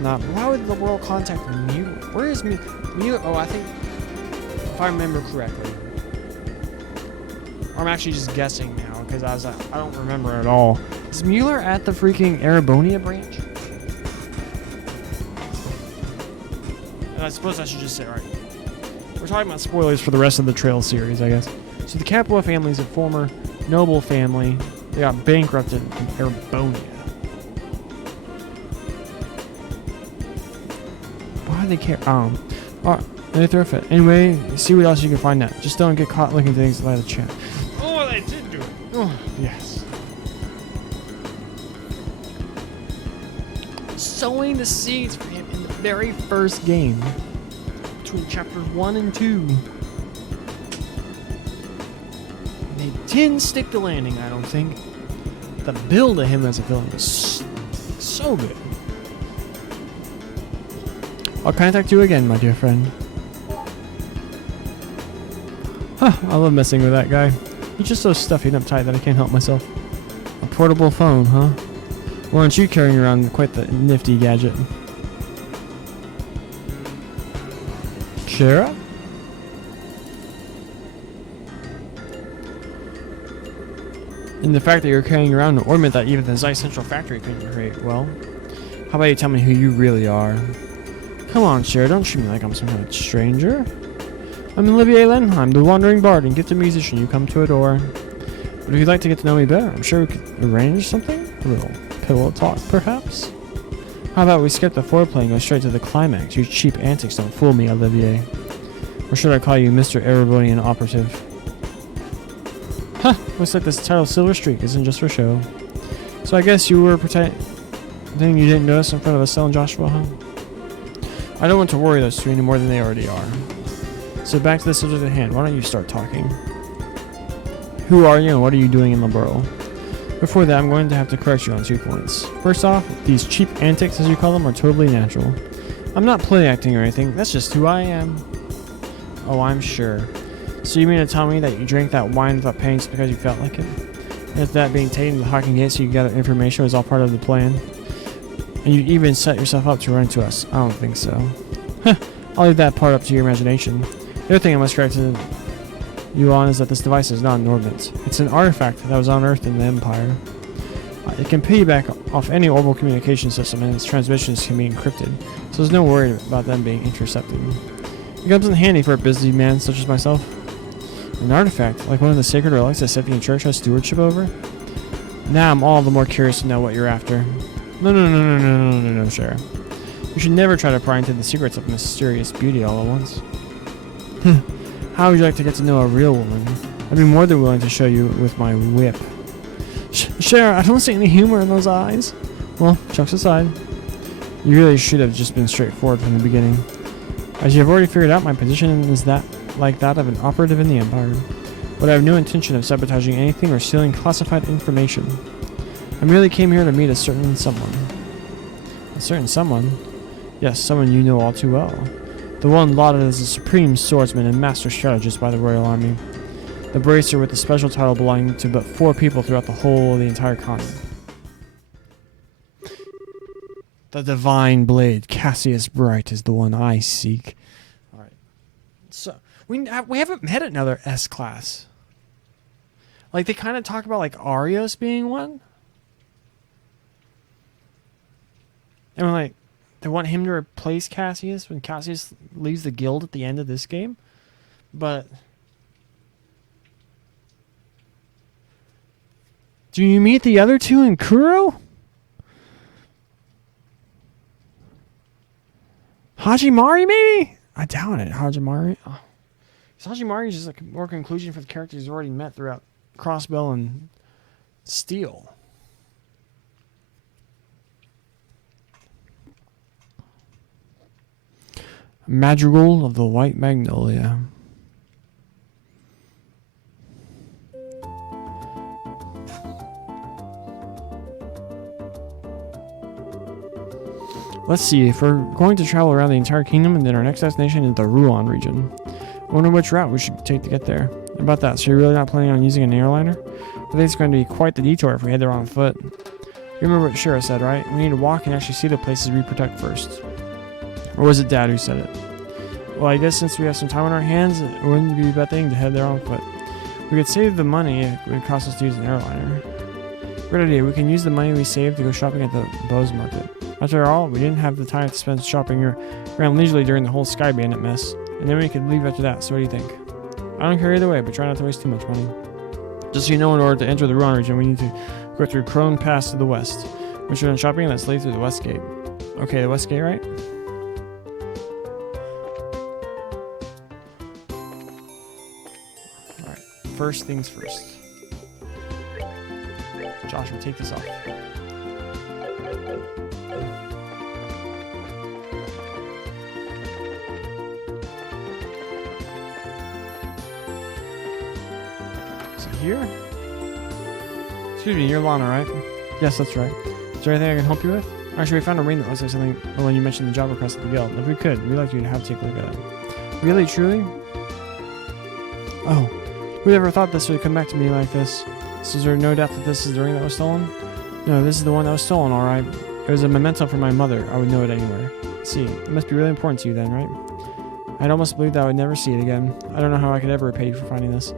not. Why would the world contact Mueller? Where is Mueller? Oh, I think, if I remember correctly. Or I'm actually just guessing now, because I was like, I don't remember at all. Is Mueller at the freaking Erebonia branch? And I suppose I should just say, alright. We're talking about spoilers for the rest of the Trail series, I guess. So the Capua family is a former noble family. They got bankrupted in Erebonia. Why do they care? Alright, they throw a fit. Anyway, see what else you can find out. Just don't get caught looking at things by the chat. Oh, they did do it. Oh, yes. Sowing the seeds for him in the very first game. Between chapters 1 and 2. They didn't stick the landing, I don't think. The build of him as a villain was so good. I'll contact you again, my dear friend. Huh, I love messing with that guy. He's just so stuffy and uptight that I can't help myself. A portable phone, huh? Why aren't you carrying around quite the nifty gadget? Shara? And the fact that you're carrying around an ornament that even the Zeiss Central Factory couldn't create, well, how about you tell me who you really are? Come on, Shara, don't treat me like I'm some kind of stranger. I'm Olivier Lenheim, the wandering bard and gifted musician you come to adore. But if you'd like to get to know me better, I'm sure we could arrange something? A little pillow talk, perhaps? How about we skip the foreplay and go straight to the climax? Your cheap antics don't fool me, Olivier. Or should I call you Mr. Erebonian Operative? Huh, looks like this title Silver Streak isn't just for show. So I guess you were pretending you didn't notice in front of Estelle and Joshua, huh? I don't want to worry those two any more than they already are. So back to the subject at hand, why don't you start talking? Who are you and what are you doing in Liberal? Before that, I'm going to have to correct you on 2 points. First off, these cheap antics, as you call them, are totally natural. I'm not play acting or anything, that's just who I am. Oh, I'm sure. So you mean to tell me that you drank that wine without paying just because you felt like it? And if that being taken to the Hawking Gate so you gather information was all part of the plan? And you even set yourself up to run into us? I don't think so. Huh, I'll leave that part up to your imagination. The other thing I must correct you on is that this device is not an ordnance. It's an artifact that was unearthed in the Empire. It can piggyback off any orbital communication system and its transmissions can be encrypted, so there's no worry about them being intercepted. It comes in handy for a busy man such as myself. An artifact, like one of the sacred relics that Sephian Church has stewardship over? Now I'm all the more curious to know what you're after. No, Shara. You should never try to pry into the secrets of mysterious beauty all at once. How would you like to get to know a real woman? I'd be more than willing to show you with my whip. Shara, I don't see any humor in those eyes. Well, jokes aside, you really should have just been straightforward from the beginning. As you have already figured out, my position is that like that of an operative in the Empire. But I have no intention of sabotaging anything or stealing classified information. I merely came here to meet a certain someone. certain someone. Yes, someone you know all too well. The one lauded as a supreme swordsman and master strategist by the Royal Army. The bracer with the special title belonging to but 4 people throughout the whole of the entire continent. The divine blade, Cassius Bright, is the one I seek. Alright. So, we haven't met another S-class. Like, they kind of talk about, like, Arios being one. And we're like, they want him to replace Cassius when Cassius leaves the guild at the end of this game. But do you meet the other 2 in Kuro? Hajimari, maybe? I doubt it. Hajimari. Oh. Hajimari is just like more conclusion for the characters he's already met throughout Crossbell and Steel. Madrigal of the White Magnolia. Let's see, if we're going to travel around the entire kingdom, and then our next destination is the Ruan region. I wonder which route we should take to get there. About that, so you're really not planning on using an airliner? I think it's going to be quite the detour if we head there on foot. You remember what Shira said, right? We need to walk and actually see the places we protect first. Or was it Dad who said it? Well, I guess since we have some time on our hands, it wouldn't be a bad thing to head there on foot. We could save the money it would cost us to use an airliner. Great idea, we can use the money we saved to go shopping at the Bose Market. After all, we didn't have the time to spend shopping around leisurely during the whole Sky Bandit mess, and then we could leave after that, so what do you think? I don't care either way, but try not to waste too much money. Just so you know, in order to enter the Ruan region, we need to go through Crone Pass to the west. Once you're done shopping, let's leave through the West Gate. Okay, the West Gate, right? Alright, first things first. Joshua, take this off. Here? Excuse me, you're Lana, right? Yes, that's right. Is there anything I can help you with? Actually, we found a ring that looks like something when you mentioned the job request at the guild. If we could, we'd like you to have to take a look at it. Really, truly? Oh, who ever thought this would come back to me like this? So is there no doubt that this is the ring that was stolen? No, this is the one that was stolen, alright. It was a memento from my mother. I would know it anywhere. See, it must be really important to you then, right? I'd almost believed I would never see it again. I don't know how I could ever repay you for finding this.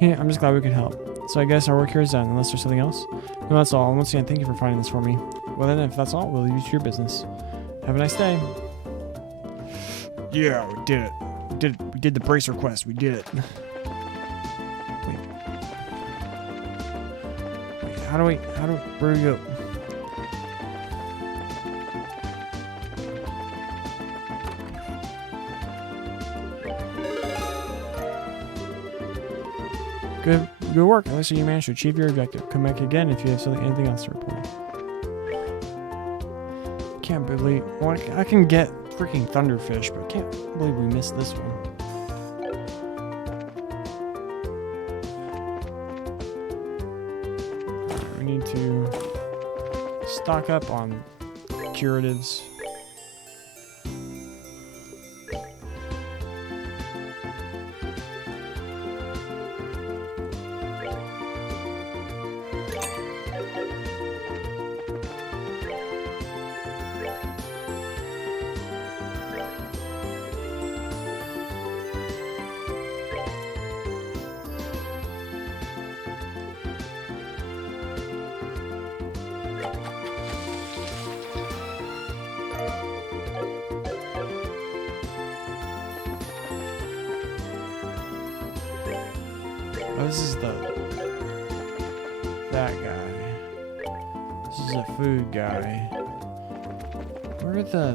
Yeah, I'm just glad we could help. So I guess our work here is done, unless there's something else? No, that's all. Once again, thank you for finding this for me. Well then, if that's all, we'll leave you to your business. Have a nice day. Yeah, we did it. We did the bracer quest. We did it. Wait, where do we go? Good work. At least you managed to achieve your objective. Come back again if you have anything else to report. Can't believe... Well, I can get freaking Thunderfish, but I can't believe we missed this one. We need to stock up on curatives. Oh, this is that guy. This is a food guy. Where are the...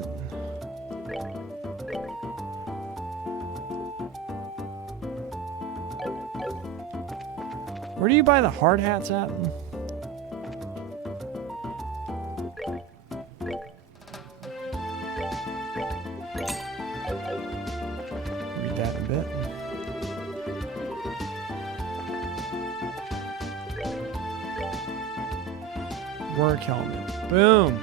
Where do you buy the hard hats at? Read that in a bit. Work helmet. Boom.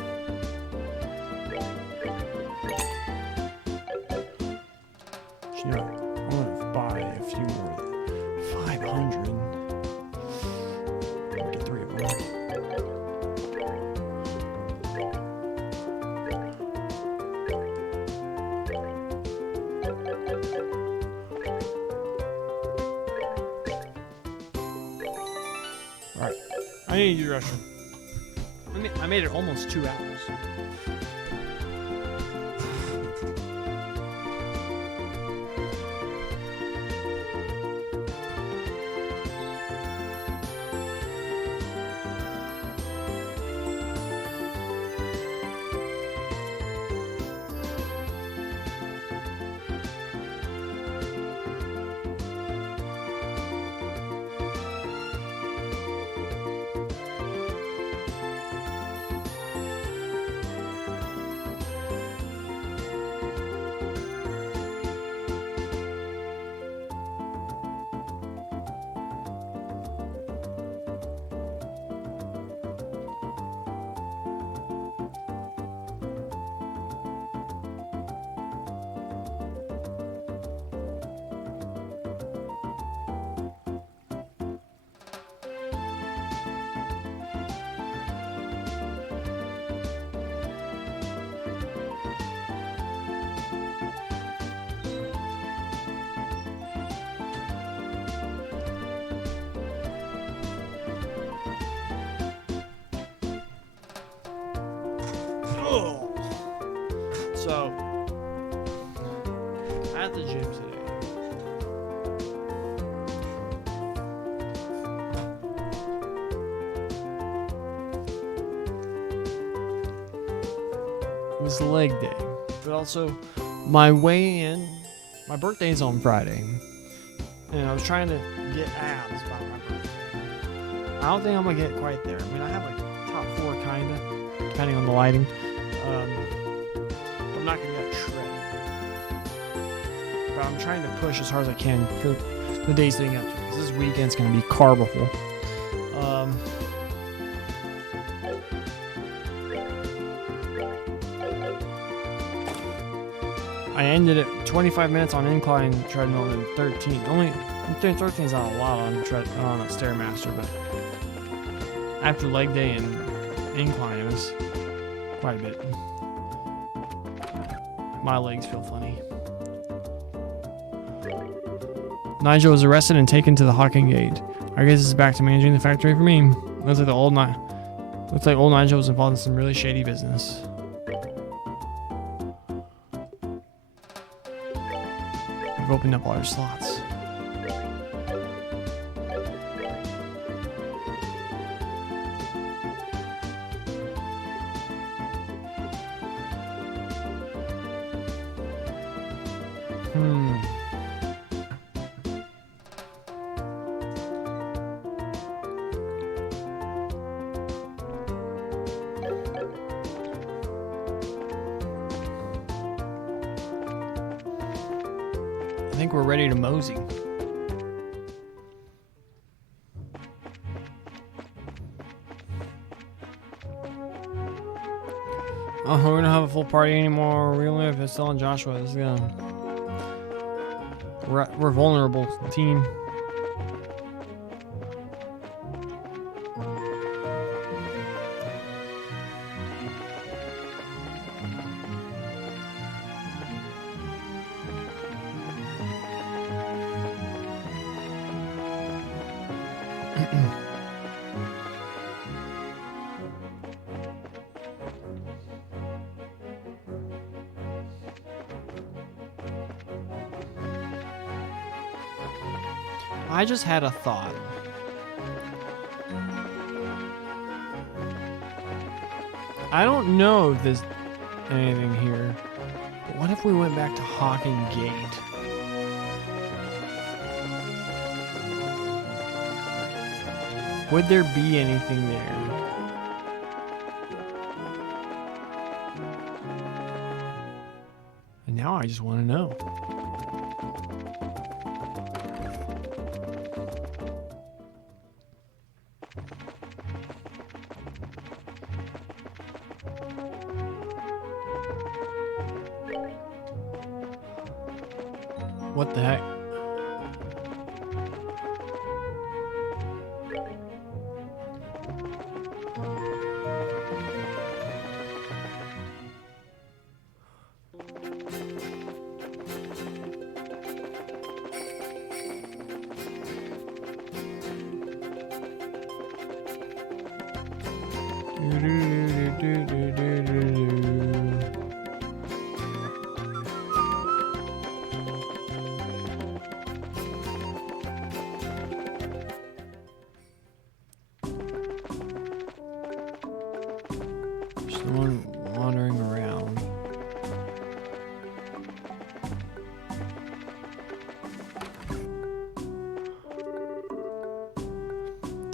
Alright. I need to use the restroom. I made it almost 2 hours. So, at the gym today, it was leg day, but also my weigh-in. My birthday's on Friday, and I was trying to get abs by my birthday. I don't think I'm gonna get quite there. I mean, I have like top 4 kinda, depending on the lighting. I'm not gonna get shredded, but I'm trying to push as hard as I can for the days leading up to it, because this weekend's gonna be carbful. I ended at 25 minutes on incline treadmill and 13. Only 13 is not a lot on a Stairmaster, but after leg day and incline, it was quite a bit. My legs feel funny. Nigel was arrested and taken to the Hawking Gate. I guess this is back to managing the factory for me. Looks like old Nigel was involved in some really shady business. We've opened up all our slots. I think we're ready to mosey. Oh, we're gonna have a full party anymore. We only have Estelle and Joshua. This is gonna... We're vulnerable team. I just had a thought. I don't know if there's anything here, but what if we went back to Hawking Gate? Would there be anything there? And now I just want to know. What the heck? Someone wandering around.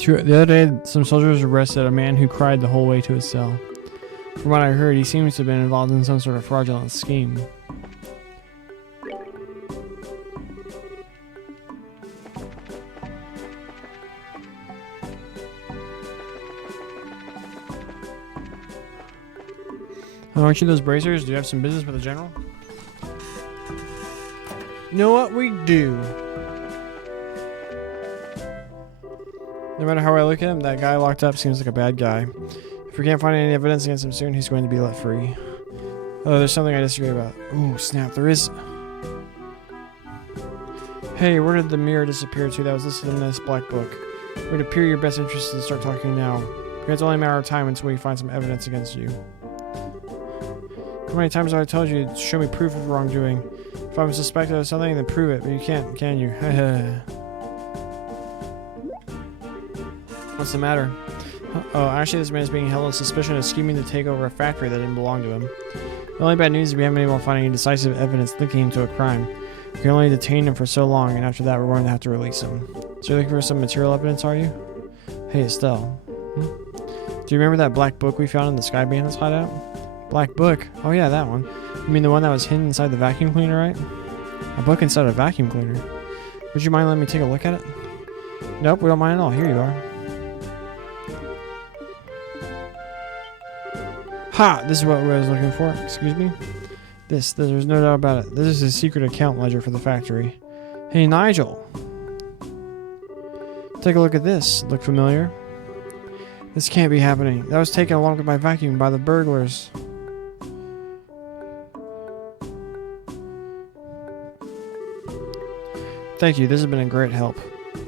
The other day, some soldiers arrested a man who cried the whole way to his cell. From what I heard, he seems to have been involved in some sort of fraudulent scheme. Aren't you those bracers? Do you have some business with the general? You know what we do? No matter how I look at him, that guy locked up seems like a bad guy. If we can't find any evidence against him soon, he's going to be let free. Oh, there's something I disagree about. Ooh, snap, there is. Hey, where did the mirror disappear to that was listed in this black book? It would appear your best interest is to start talking now. Because it's only a matter of time until we find some evidence against you. How many times have I told you to show me proof of wrongdoing? If I'm suspected of something, then prove it, but you can't, can you? What's the matter? Oh, actually this man is being held on suspicion of scheming to take over a factory that didn't belong to him. The only bad news is we haven't been able to find any decisive evidence linking him to a crime. We can only detain him for so long, and after that we're going to have to release him. So you're looking for some material evidence, are you? Hey, Estelle. Do you remember that black book we found in the Sky Bandit's hideout? Black book? Oh yeah, that one. You mean the one that was hidden inside the vacuum cleaner, right? A book inside a vacuum cleaner? Would you mind letting me take a look at it? Nope, we don't mind at all. Here you are. Ha! This is what I was looking for. Excuse me? There's no doubt about it. This is a secret account ledger for the factory. Hey, Nigel! Take a look at this. Look familiar? This can't be happening. That was taken along with my vacuum by the burglars. Thank you, this has been a great help.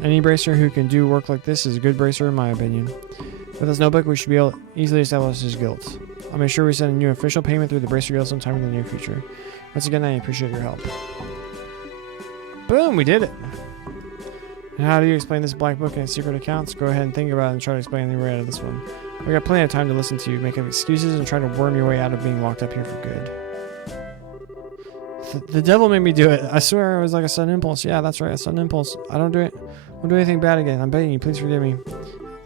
Any bracer who can do work like this is a good bracer in my opinion. With this notebook, we should be able to easily establish his guilt. I'll make sure we send a new official payment through the Bracer Guild sometime in the near future. Once again, I appreciate your help. Boom, we did it! And how do you explain this black book and its secret accounts? Go ahead and think about it and try to explain the way out of this one. We got plenty of time to listen to you, make up excuses, and try to worm your way out of being locked up here for good. The devil made me do it. I swear it was like a sudden impulse. Yeah, that's right, a sudden impulse. I don't do it. Won't do anything bad again. I'm begging you, please forgive me.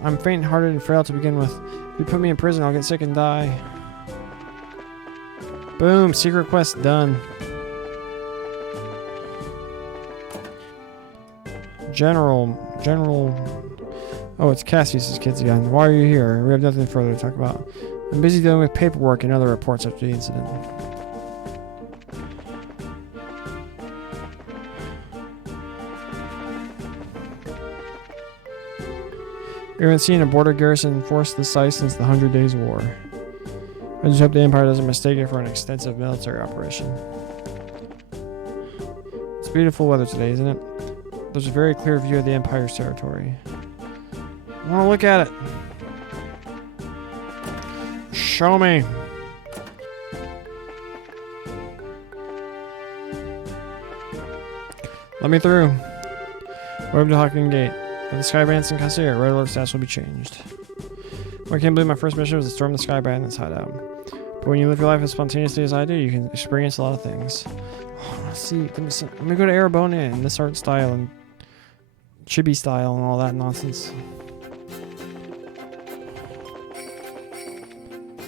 I'm faint-hearted and frail to begin with. If you put me in prison, I'll get sick and die. Boom, secret quest done. General. Oh, it's Cassius's kids again. Why are you here? We have nothing further to talk about. I'm busy dealing with paperwork and other reports after the incident. We haven't seen a border garrison enforce the site since the 100 Days War. I just hope the Empire doesn't mistake it for an extensive military operation. It's beautiful weather today, isn't it? There's a very clear view of the Empire's territory. I want to look at it. Show me. Let me through. Welcome to Hawking Gate. With the Sky Bandits and Cassier, Red Alert stats will be changed. I can't believe my first mission was to storm the Sky Bandits hideout. But when you live your life as spontaneously as I do, you can experience a lot of things. Oh, let's see. Let me go to Erebona and this art style and chibi style and all that nonsense.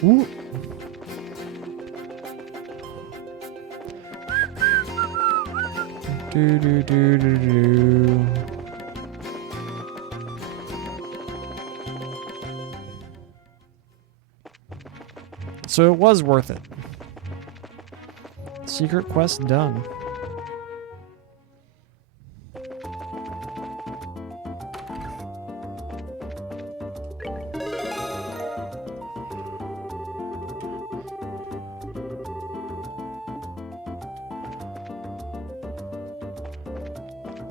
Ooh. Do. So it was worth it. Secret quest done.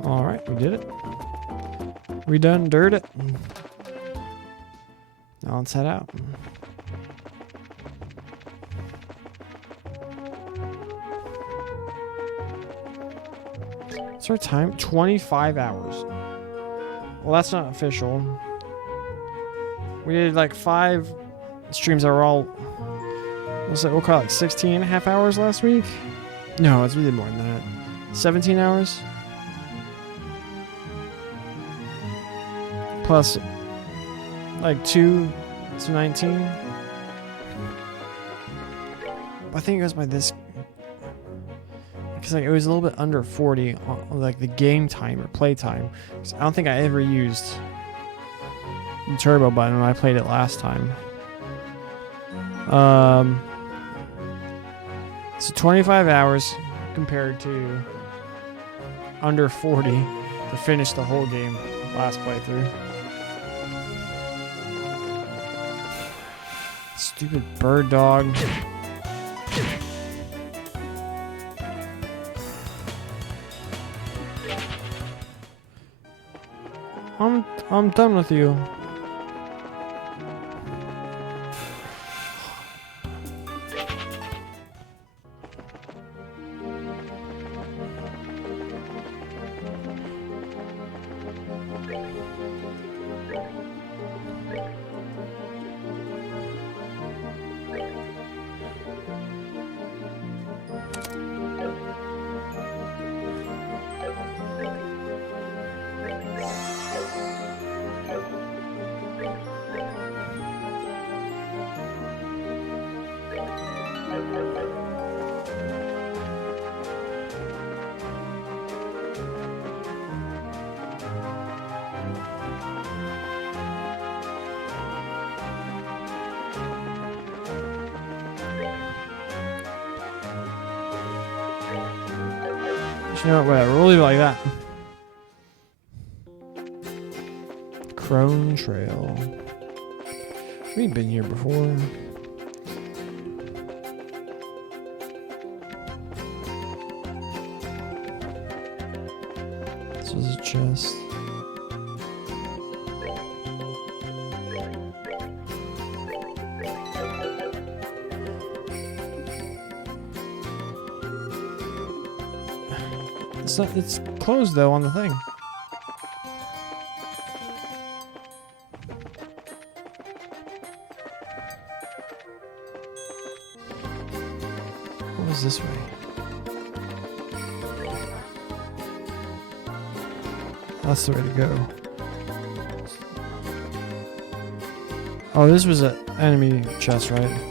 Alright, we did it. We done dirt it. Now let's head out. What's our time? 25 hours. Well, that's not official. We did like 5 streams that were all Was it, we'll call it like 16 and a half hours last week? No, it's really more than that. 17 hours? Plus, like 2 to 19? I think it goes by this. Because like, it was a little bit under 40 on like the game time or play time. I don't think I ever used the turbo button when I played it last time. So 25 hours compared to under 40 to finish the whole game last playthrough. Stupid bird dog. I'm done with you. You know what, whatever, we'll leave it like that. Crone Trail. We've been here before. This was a chest. It's closed though on the thing. What was this way? That's the way to go. Oh, this was an enemy chest, right?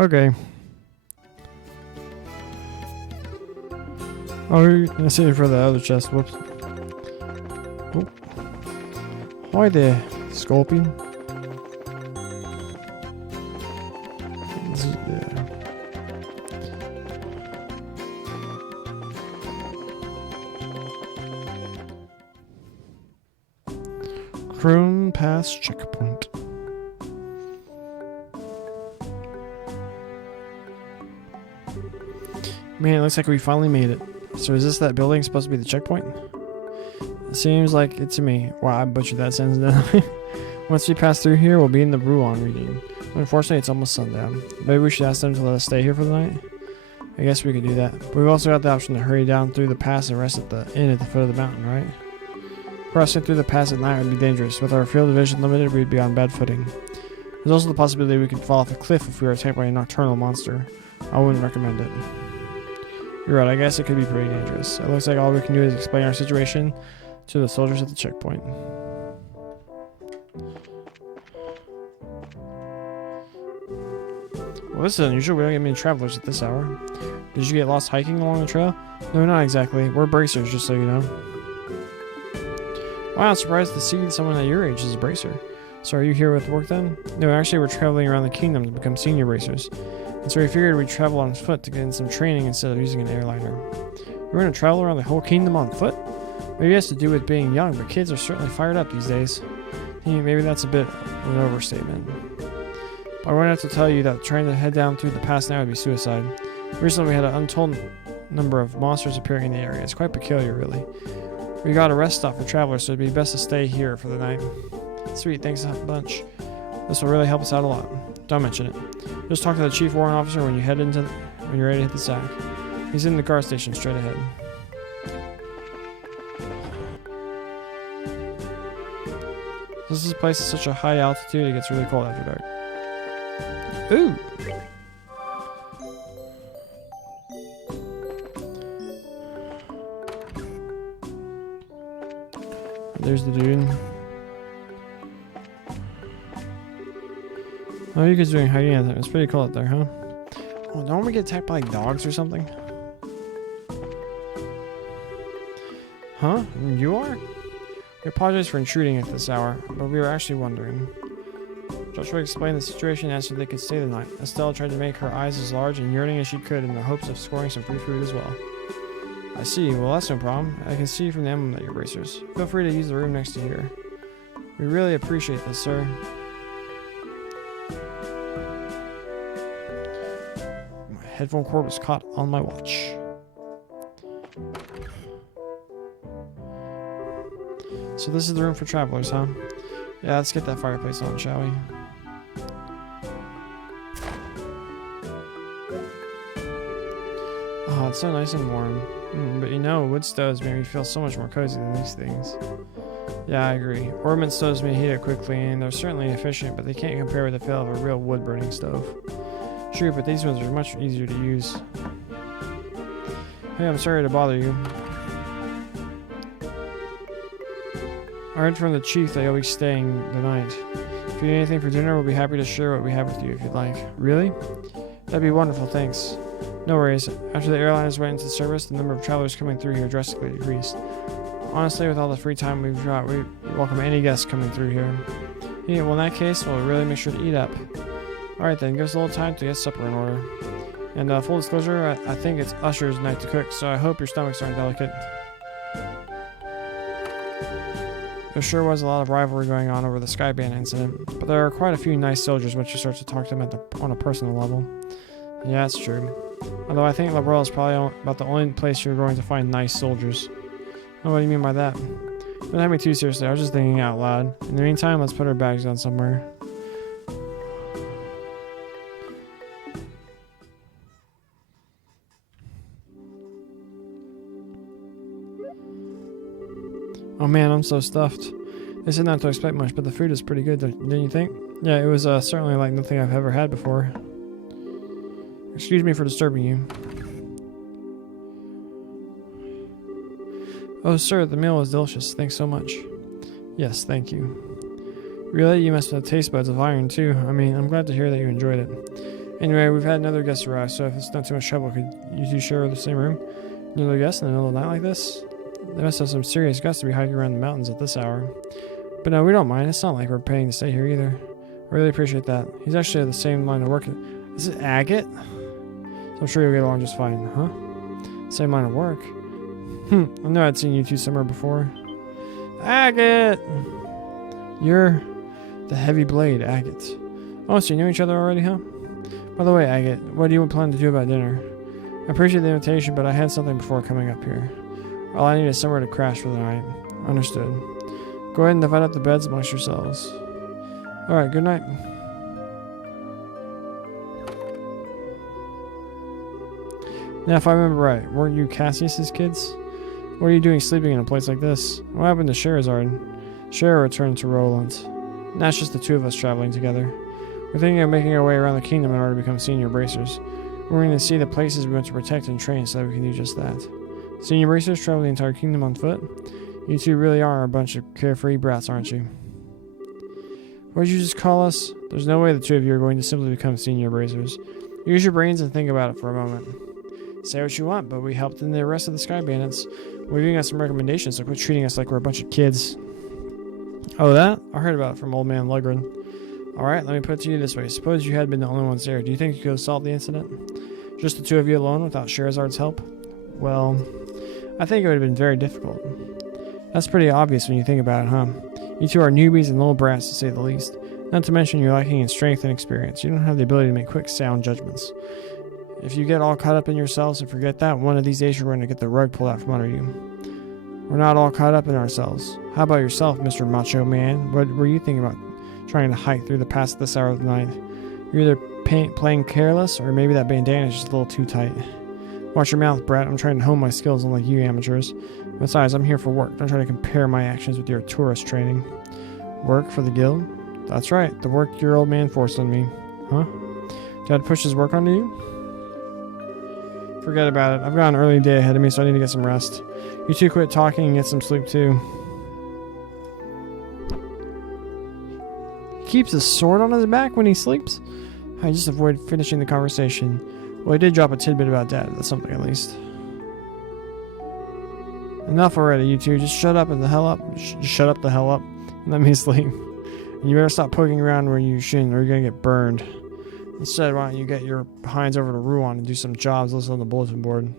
Okay. Oh, we're gonna save it for the other chest. Whoops. Oh. Hi there, Scorpion. Yeah. Crone Pass checkpoint. Man, it looks like we finally made it. So is this that building supposed to be the checkpoint? It seems like it to me. Wow, I butchered that sentence. Once we pass through here, we'll be in the Ruan region. Unfortunately, it's almost sundown. Maybe we should ask them to let us stay here for the night? I guess we could do that. But we've also got the option to hurry down through the pass and rest at the inn at the foot of the mountain, right? Crossing through the pass at night would be dangerous. With our field of vision limited, we'd be on bad footing. There's also the possibility we could fall off a cliff if we were attacked by a nocturnal monster. I wouldn't recommend it. You're right, I guess it could be pretty dangerous. It looks like all we can do is explain our situation to the soldiers at the checkpoint. Well, this is unusual. We don't get many travelers at this hour. Did you get lost hiking along the trail? No, not exactly. We're bracers, just so you know. Wow, I'm surprised to see someone at your age is a bracer. So are you here with work then? No, actually we're traveling around the kingdom to become senior bracers. And so we figured we'd travel on foot to get in some training instead of using an airliner. We're going to travel around the whole kingdom on foot? Maybe it has to do with being young, but kids are certainly fired up these days. Maybe that's a bit of an overstatement. But I won't have to tell you that trying to head down through the pass now would be suicide. Recently we had an untold number of monsters appearing in the area. It's quite peculiar, really. We got a rest stop for travelers, so it'd be best to stay here for the night. Sweet, thanks a bunch. This will really help us out a lot. Don't mention it. Just talk to the chief warrant officer when you're ready to hit the sack. He's in the guard station straight ahead. This place is such a high altitude, it gets really cold after dark. Ooh! There's the dude. Oh, you guys doing hiding out there. It's pretty cool out there, huh? Oh, don't we get attacked by like dogs or something? Huh? You are? We apologize for intruding at this hour, but we were actually wondering. Joshua explained the situation and asked if they could stay the night. Estelle tried to make her eyes as large and yearning as she could in the hopes of scoring some free food as well. I see. Well, that's no problem. I can see from the emblem that you're bracers. Feel free to use the room next to here. We really appreciate this, sir. My headphone cord was caught on my watch. So this is the room for travelers, huh? Yeah, let's get that fireplace on, shall we? Oh, it's so nice and warm. But you know, wood stoves make me feel so much more cozy than these things. Yeah, I agree. Ornament stoves may heat it quickly, and they're certainly efficient, but they can't compare with the feel of a real wood-burning stove. True, but these ones are much easier to use. Hey, I'm sorry to bother you. I heard from the chief that you'll be staying the night. If you need anything for dinner, we'll be happy to share what we have with you if you'd like. Really? That'd be wonderful, thanks. No worries. After the airliners went into service, the number of travelers coming through here drastically decreased. Honestly, with all the free time we've got, we welcome any guests coming through here. Yeah, well, in that case, we'll really make sure to eat up. Alright then, give us a little time to get supper in order. And full disclosure, I think it's Usher's night to cook, so I hope your stomachs aren't delicate. There sure was a lot of rivalry going on over the Skyband incident, but there are quite a few nice soldiers once you start to talk to them on a personal level. Yeah, that's true. Although I think Labrelle is probably about the only place you're going to find nice soldiers. Oh, what do you mean by that? Don't have me too seriously, I was just thinking out loud. In the meantime, let's put our bags down somewhere. Oh man, I'm so stuffed. They said not to expect much, but the food is pretty good, didn't you think? Yeah, it was certainly like nothing I've ever had before. Excuse me for disturbing you. Oh, sir, the meal was delicious. Thanks so much. Yes, thank you. Really? You must have taste buds of iron, too. I mean, I'm glad to hear that you enjoyed it. Anyway, we've had another guest arrive, so if it's not too much trouble, could you two share the same room? Another guest in the middle of the night like this? They must have some serious guts to be hiking around the mountains at this hour. But no, we don't mind. It's not like we're paying to stay here either. I really appreciate that. He's actually the same line of work. Is it Agate? I'm sure you'll get along just fine, huh? Same line of work. I know I'd seen you two somewhere before. Agate! You're the heavy blade, Agate. Oh, so you know each other already, huh? By the way, Agate, what do you plan to do about dinner? I appreciate the invitation, but I had something before coming up here. All I need is somewhere to crash for the night. Understood. Go ahead and divide up the beds amongst yourselves. Alright, good night. Now, if I remember right, weren't you Cassius's kids? What are you doing sleeping in a place like this? What happened to Scheherazade? Scheherazade returned to Roland. Now it's just the two of us traveling together. We're thinking of making our way around the kingdom in order to become senior bracers. We're going to see the places we want to protect and train so that we can do just that. Senior bracers travel the entire kingdom on foot. You two really are a bunch of carefree brats, aren't you? What did you just call us? There's no way the two of you are going to simply become senior bracers. Use your brains and think about it for a moment. Say what you want, but we helped in the arrest of the Sky Bandits. We're giving us some recommendations, so quit treating us like we're a bunch of kids. Oh, that? I heard about it from Old Man Lugren. Alright, let me put it to you this way. Suppose you had been the only ones there. Do you think you could have solved the incident? Just the two of you alone without Scheherazad's help? Well, I think it would have been very difficult. That's pretty obvious when you think about it, huh? You two are newbies and little brats, to say the least. Not to mention you're lacking in strength and experience. You don't have the ability to make quick, sound judgments. If you get all caught up in yourselves and forget that, one of these days you're going to get the rug pulled out from under you. We're not all caught up in ourselves. How about yourself, Mr. Macho Man? What were you thinking about trying to hike through the pass at this hour of the night? You're either playing careless, or maybe that bandana is just a little too tight. Watch your mouth, brat. I'm trying to hone my skills unlike you amateurs. Besides, I'm here for work. Don't try to compare my actions with your tourist training. Work for the guild? That's right, the work your old man forced on me. Huh? Dad pushed his work onto you? Forget about it. I've got an early day ahead of me, so I need to get some rest. You two quit talking and get some sleep too. He keeps a sword on his back when he sleeps? I just avoid finishing the conversation. Well, he did drop a tidbit about Dad. That's something at least. Enough already, you two. Just shut up and the hell up. Shut up the hell up and let me sleep. And you better stop poking around where you shouldn't, or you're gonna get burned. Instead, why don't you get your behinds over to Ruan and do some jobs listed on the bulletin board?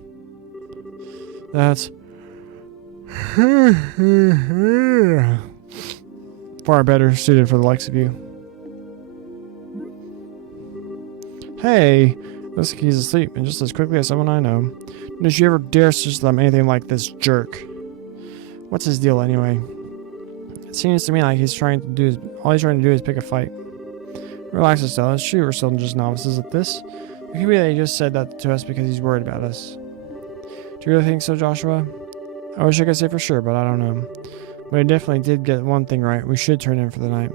That's far better suited for the likes of you. Hey, looks like he's asleep, and just as quickly as someone I know. Don't you ever dare suggest I'm anything like this jerk. What's his deal anyway? It seems to me like all he's trying to do is pick a fight. Relax, Estella. Shoot, we're still just novices at this. It could be that he just said that to us because he's worried about us. Do you really think so, Joshua? I wish I could say for sure, but I don't know. But I definitely did get one thing right. We should turn in for the night.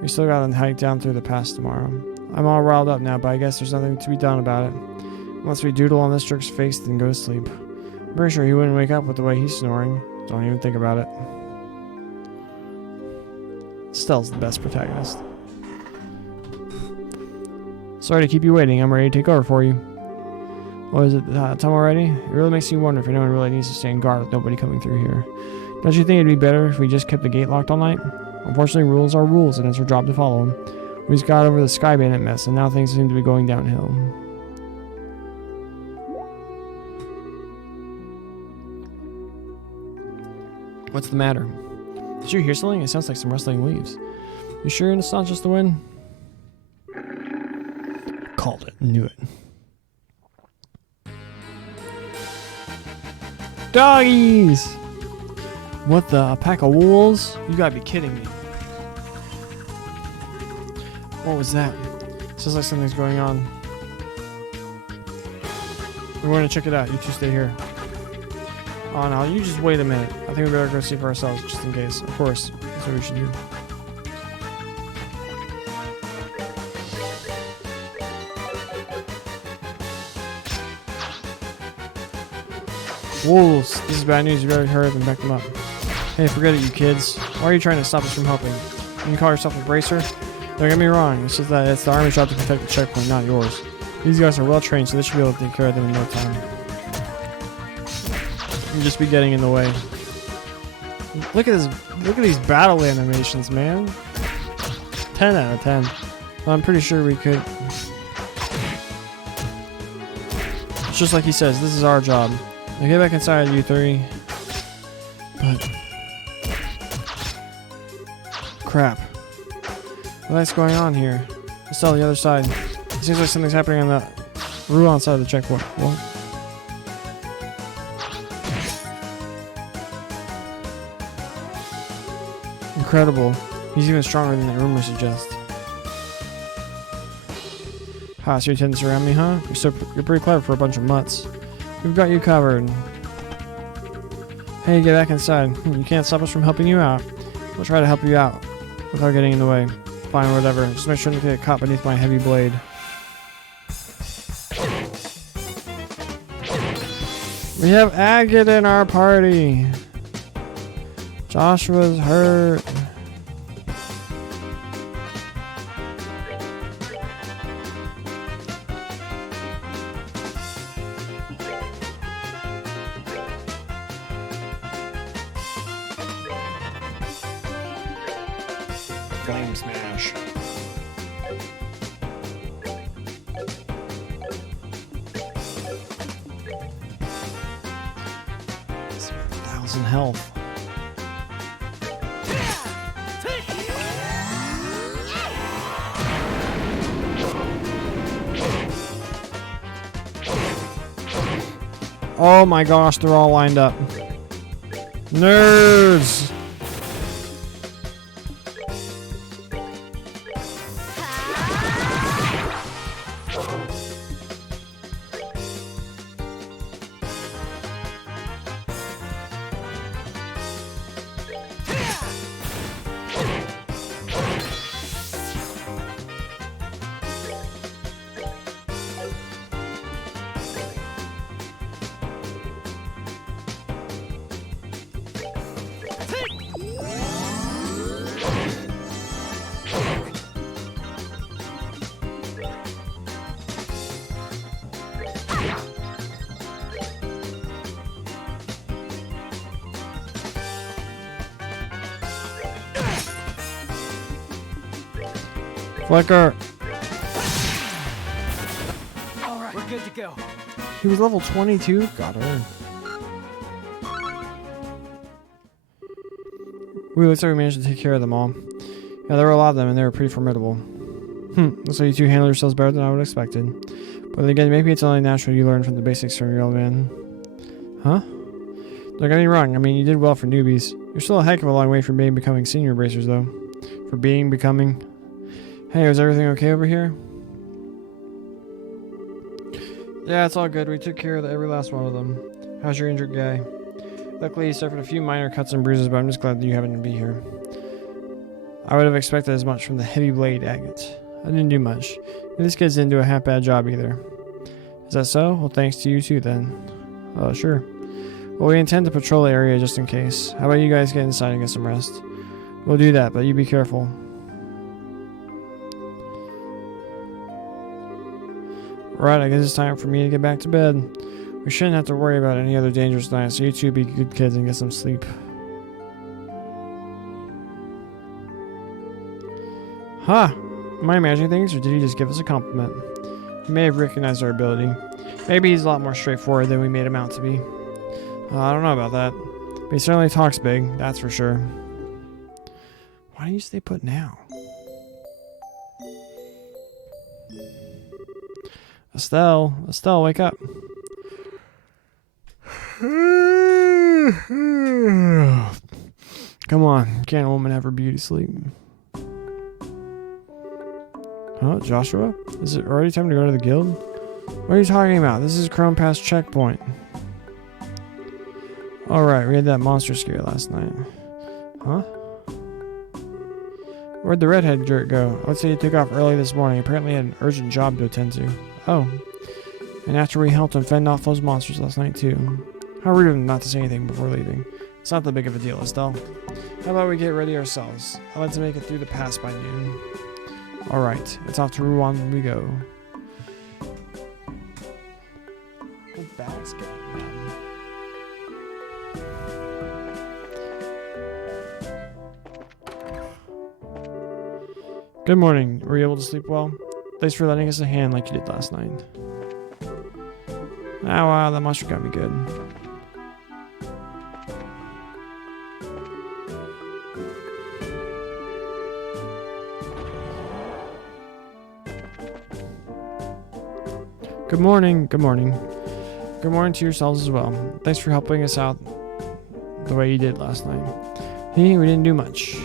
We still got to hike down through the pass tomorrow. I'm all riled up now, but I guess there's nothing to be done about it. Unless we doodle on this jerk's face, then go to sleep. I'm pretty sure he wouldn't wake up with the way he's snoring. Don't even think about it. Stella's the best protagonist. Sorry to keep you waiting. I'm ready to take over for you. What is it, time already? It really makes you wonder if anyone really needs to stand guard with nobody coming through here. Don't you think it'd be better if we just kept the gate locked all night? Unfortunately, rules are rules, and it's our job to follow them. We just got over the Sky Bandit mess, and now things seem to be going downhill. What's the matter? Did you hear something? It sounds like some rustling leaves. You sure it's not just the wind? Called it. Knew it. Doggies! What the? A pack of wolves? You gotta be kidding me. What was that? Sounds like something's going on. We're going to check it out. You two stay here. Oh no, you just wait a minute. I think we better go see for ourselves just in case. Of course. That's what we should do. Wolves. This is bad news. You better hurry up and back them up. Hey, forget it, you kids. Why are you trying to stop us from helping? You call yourself a bracer? Don't get me wrong. It's just that it's the army's job to protect the checkpoint, not yours. These guys are well trained, so they should be able to take care of them in no time. You just be getting in the way. Look at this. Look at these battle animations, man. 10 out of 10. I'm pretty sure we could. It's just like he says. This is our job. Now get back inside, you three. But crap. What's going on here? Let's tell the other side. It seems like something's happening on the Ruan side of the checkpoint. What? Incredible. He's even stronger than the rumors suggest. Ha, so you tend to surround me, huh? You're pretty clever for a bunch of mutts. We've got you covered. Hey, get back inside. You can't stop us from helping you out. We'll try to help you out without getting in the way. Fine, whatever. Just make sure not to get caught beneath my heavy blade. We have Agate in our party. Joshua's hurt. Flame Smash. Thousand health. Oh my gosh, they're all lined up. Nerds! Flicker! Alright, we're good to go. He was level 22? Got her. Ooh, looks like we managed to take care of them all. Yeah, there were a lot of them, and they were pretty formidable. Looks like you two handled yourselves better than I would have expected. But then again, maybe it's only natural you learn from the basics from your old man. Huh? Don't get me wrong, I mean, you did well for newbies. You're still a heck of a long way from becoming senior bracers, though. Becoming... Hey, is everything okay over here? Yeah, it's all good. We took care of every last one of them. How's your injured guy? Luckily, he suffered a few minor cuts and bruises, but I'm just glad that you happened to be here. I would have expected as much from the heavy blade agate. I didn't do much. And this kid's didn't do a half-bad job either. Is that so? Well, thanks to you too, then. Sure. Well, we intend to patrol the area just in case. How about you guys get inside and get some rest? We'll do that, but you be careful. Right, I guess it's time for me to get back to bed. We shouldn't have to worry about any other dangerous nights, so you two be good kids and get some sleep. Huh? Am I imagining things, or did he just give us a compliment? He may have recognized our ability. Maybe he's a lot more straightforward than we made him out to be. I don't know about that. But he certainly talks big, that's for sure. Why do you stay put now? Estelle, wake up. Come on, can't a woman have her beauty sleep? Huh, Joshua? Is it already time to go to the guild? What are you talking about? This is Chrome Pass checkpoint. Alright, we had that monster scare last night. Huh? Where'd the redhead jerk go? Let's say he took off early this morning. Apparently he had an urgent job to attend to. Oh. And after we helped him fend off those monsters last night too. How rude of him not to say anything before leaving. It's not that big of a deal, Estelle. How about we get ready ourselves? I'd like to make it through the pass by noon. Alright, it's off to Ruan when we go. What bag's getting them? Good morning. Were you able to sleep well? Thanks for lending us a hand like you did last night. Ah, wow, that monster got me good. Good morning. Good morning. Good morning to yourselves as well. Thanks for helping us out the way you did last night. We didn't do much.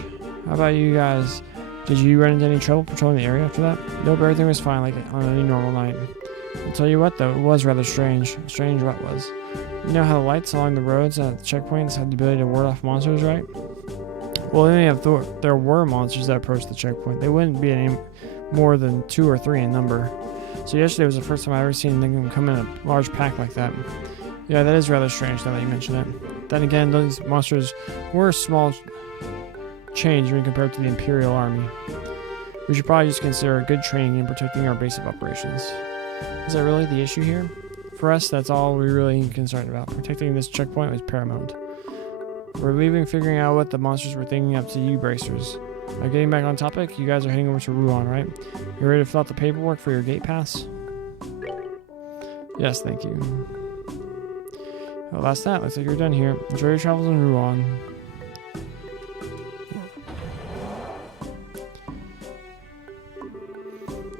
How about you guys? Did you run into any trouble patrolling the area after that? Nope, everything was fine like on any normal night. I'll tell you what though, it was rather strange. Strange what was? You know how the lights along the roads at the checkpoints had the ability to ward off monsters, right? Well, there were monsters that approached the checkpoint. They wouldn't be any more than 2 or 3 in number. So yesterday was the first time I ever seen them come in a large pack like that. Yeah, that is rather strange now that you mention it. Then again, those monsters were a small change when compared to the Imperial Army. We should probably just consider good training in protecting our base of operations. Is that really the issue here? For us, that's all we're really concerned about. Protecting this checkpoint was paramount. We're leaving figuring out what the monsters were thinking up to you bracers. Getting back on topic, you guys are heading over to Ruan, right? You ready to fill out the paperwork for your gate pass? Yes, thank you. Well, that's that. Looks like you're done here. Enjoy your travels in Ruan.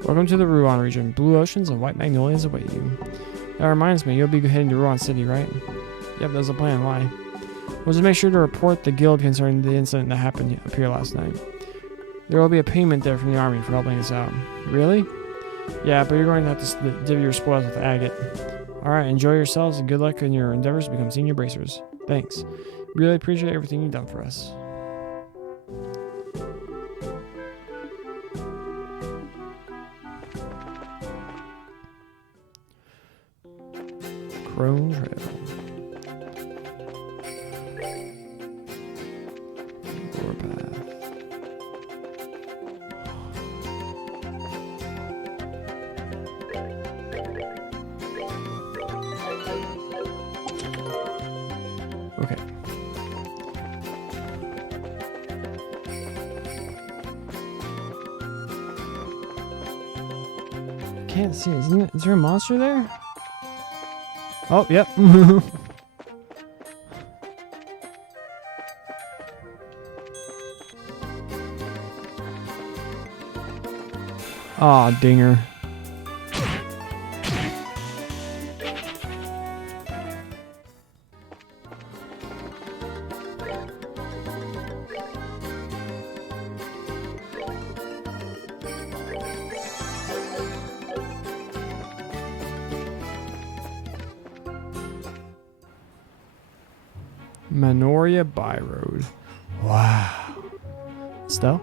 Welcome to the Ruan region. Blue oceans and white magnolias await you. That reminds me, you'll be heading to Ruan City, right? Yep, that's the plan. Why? Well, just make sure to report the guild concerning the incident that happened up here last night. There will be a payment there from the army for helping us out. Really? Yeah, but you're going to have to divvy your spoils with Agate. Alright, enjoy yourselves and good luck in your endeavors to become senior bracers. Thanks. Really appreciate everything you've done for us. Crone Trail. Warpath. Okay. Can't see it. Is there a monster there? Oh, yep. Aw, dinger. Manoria Byroad. Wow. Stell?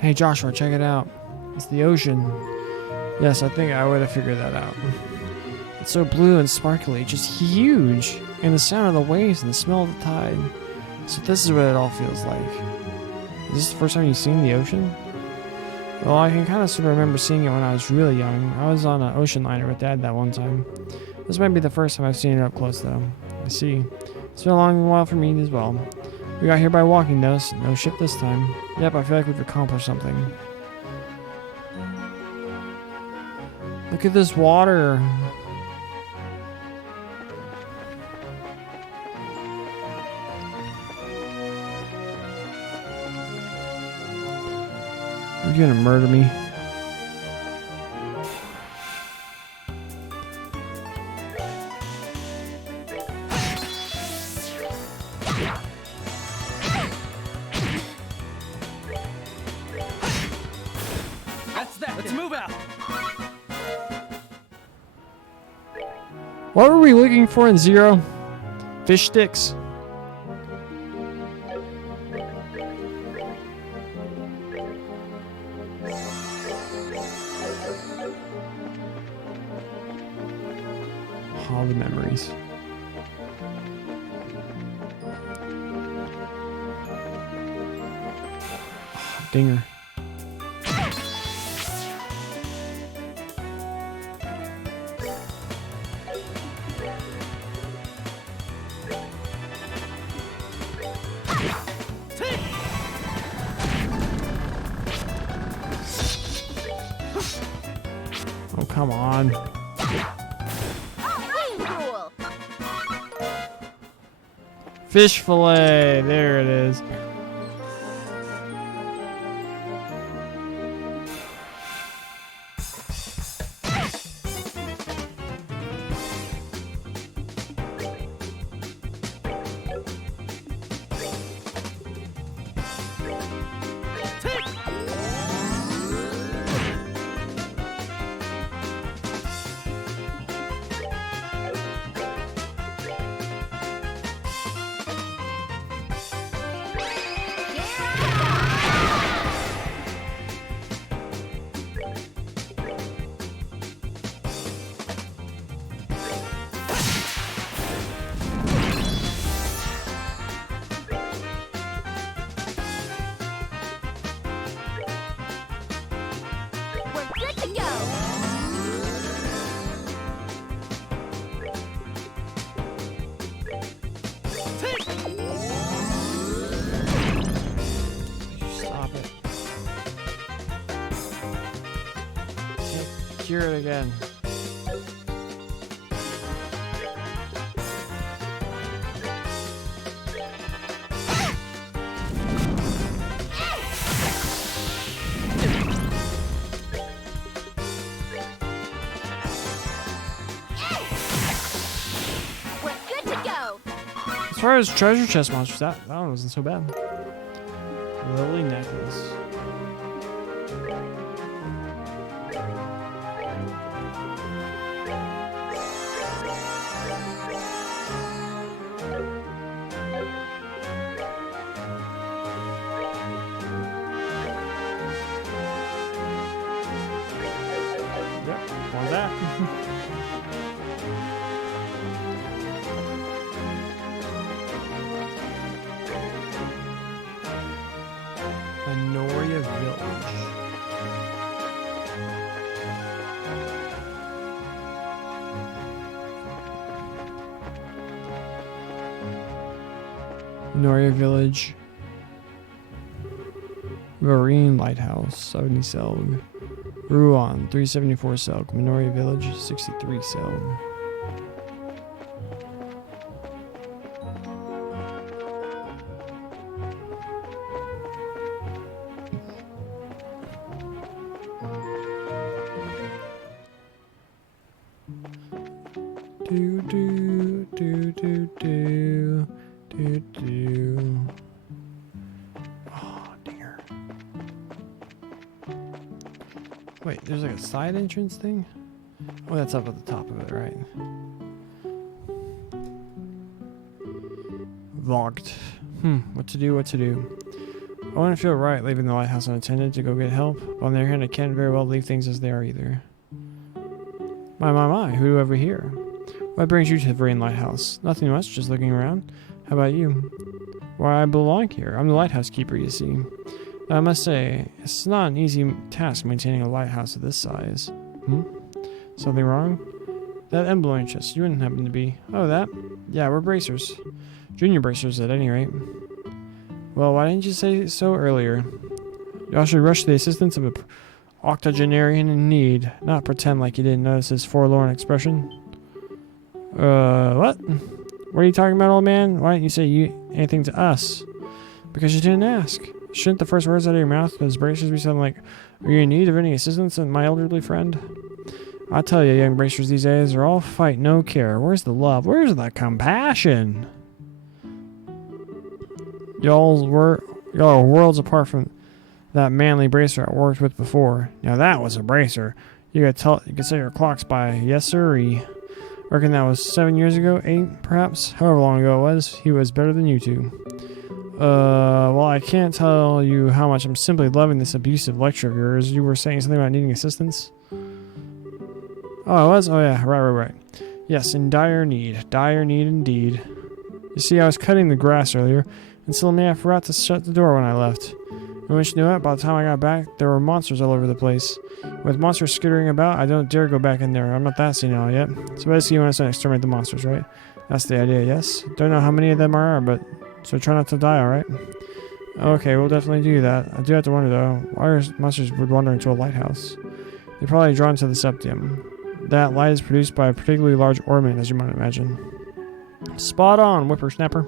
Hey Joshua, check it out. It's the ocean. Yes, I think I would have figured that out. It's so blue and sparkly, just huge. And the sound of the waves and the smell of the tide. So this is what it all feels like. Is this the first time you've seen the ocean? Well, I can kind of sort of remember seeing it when I was really young. I was on an ocean liner with Dad that one time. This might be the first time I've seen it up close, though. I see. It's been a long while for me as well. We got here by walking, though, so no ship this time. Yep, I feel like we've accomplished something. Look at this water. You're gonna murder me. That's that. Let's move out. What were we looking for in Zero? Fish sticks. All the memories. Dinger. Oh, come on. Cool. Fish fillet. There it is. hear it again. We're good to go. As far as treasure chest monsters, that one wasn't so bad. Lily necklace. Yep, want that. Minoria Village. Minoria Village. Marine Lighthouse, 70 Selg. Ruan, 374 Selg. Minoria Village, 63 Selg. Do do do do do do do. Oh dear. Wait, there's like a side entrance thing? Oh, that's up at the top of it, right? Locked. What to do, what to do. I wouldn't feel right leaving the lighthouse unattended to go get help, but on the other hand, I can't very well leave things as they are either. My, who do we have here? What brings you to the Vrain Lighthouse? Nothing much, just looking around. How about you? Why, I belong here. I'm the lighthouse keeper, you see. I must say, it's not an easy task maintaining a lighthouse of this size. Something wrong? That emblem interest, you wouldn't happen to be. Oh, that? Yeah, we're bracers. Junior bracers, at any rate. Well, why didn't you say so earlier? Y'all should rush to the assistance of an octogenarian in need, not pretend like you didn't notice his forlorn expression. What? What are you talking about, old man? Why didn't you say anything to us? Because you didn't ask. Shouldn't the first words out of your mouth as bracers be something like, are you in need of any assistance, my elderly friend? I tell you, young bracers these days are all fight, no care. Where's the love? Where's the compassion? Y'all are worlds apart from that manly bracer I worked with before. Now that was a bracer. You could set your clocks by yes sirree. Reckon that was 7 years ago, 8 perhaps, however long ago it was. He was better than you two. Well, I can't tell you how much I'm simply loving this abusive lecture of yours. You were saying something about needing assistance? Oh, I was? Oh yeah, right. Yes, in dire need indeed. You see, I was cutting the grass earlier, and suddenly I forgot to shut the door when I left. And when you knew it, by the time I got back, there were monsters all over the place. With monsters skittering about, I don't dare go back in there. I'm not that senile yet. So basically you want us to exterminate the monsters, right? That's the idea, yes? Don't know how many of them there are, but... So try not to die, alright? Okay, we'll definitely do that. I do have to wonder, though, why monsters would wander into a lighthouse? They're probably drawn to the septium. That light is produced by a particularly large ornament, as you might imagine. Spot on, whippersnapper.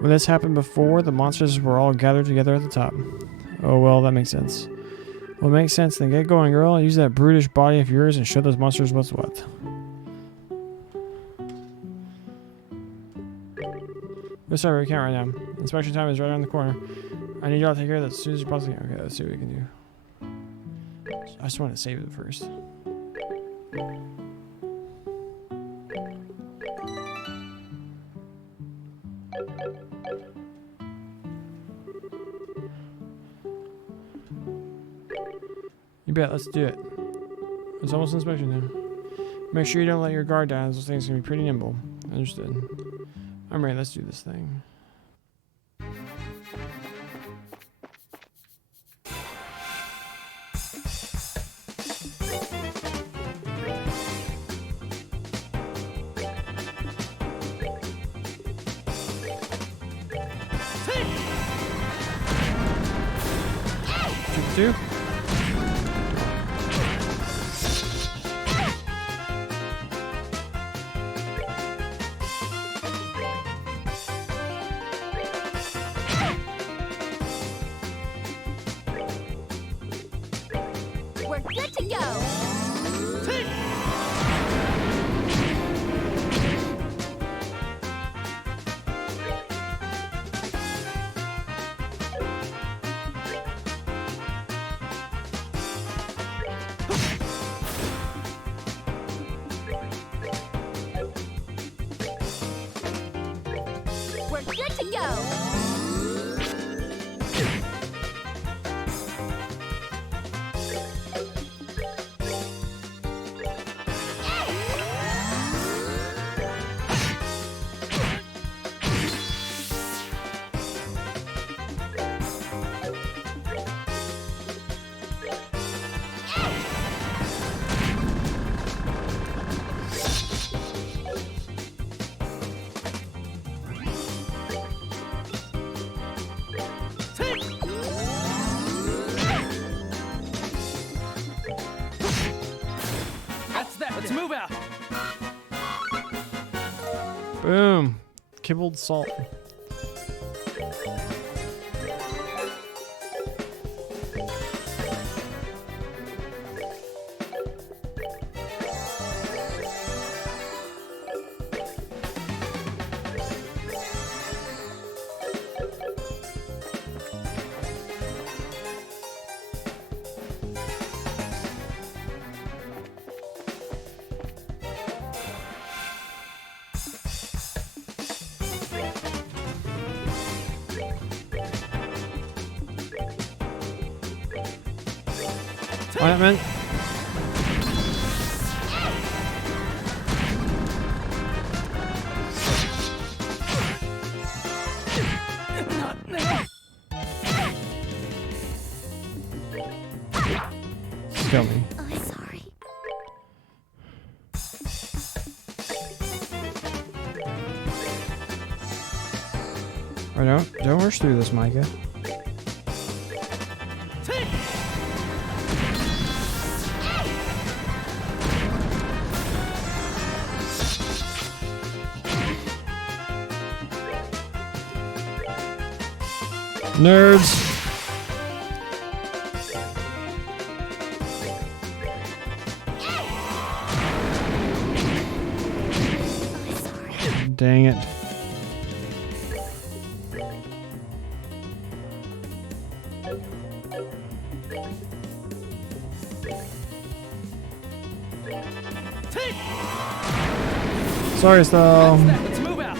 When this happened before, the monsters were all gathered together at the top. Oh, well, that makes sense. Well, it makes sense. Then get going, girl. Use that brutish body of yours and show those monsters what's what. Oh, sorry, we can't right now. Inspection time is right around the corner. I need y'all to take care of this as soon as you possibly can. Okay, let's see what we can do. I just want to save it first. You bet, let's do it. It's almost inspection time. Make sure you don't let your guard down, as those things can be pretty nimble. Understood. I'm ready, let's do this thing. Two. We're good to go. We're good to go. That's that. Let's move out. Boom. Kibbled salt. Alright, man. Kill me. I'm sorry. Alright, don't rush through this, Micah. Nerds. I'm sorry. Dang it. Sorry, Stall. Let's move out.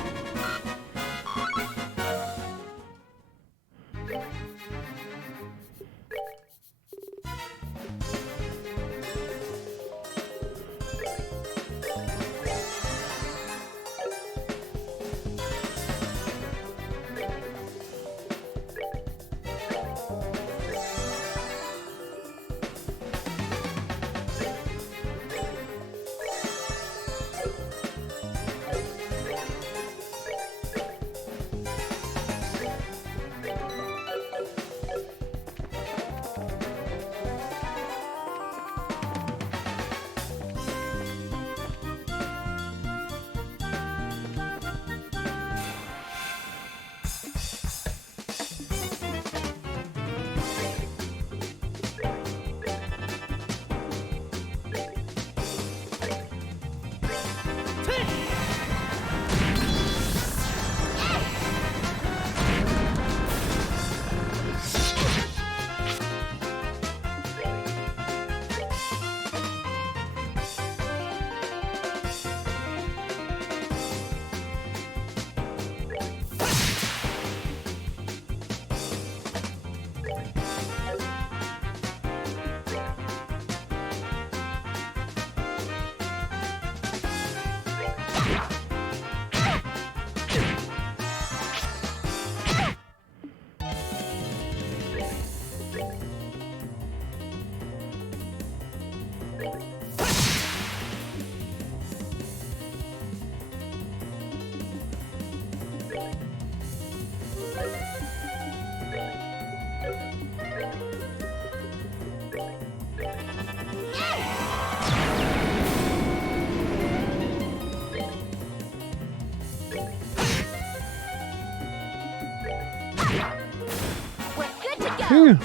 We're good to go. Phew.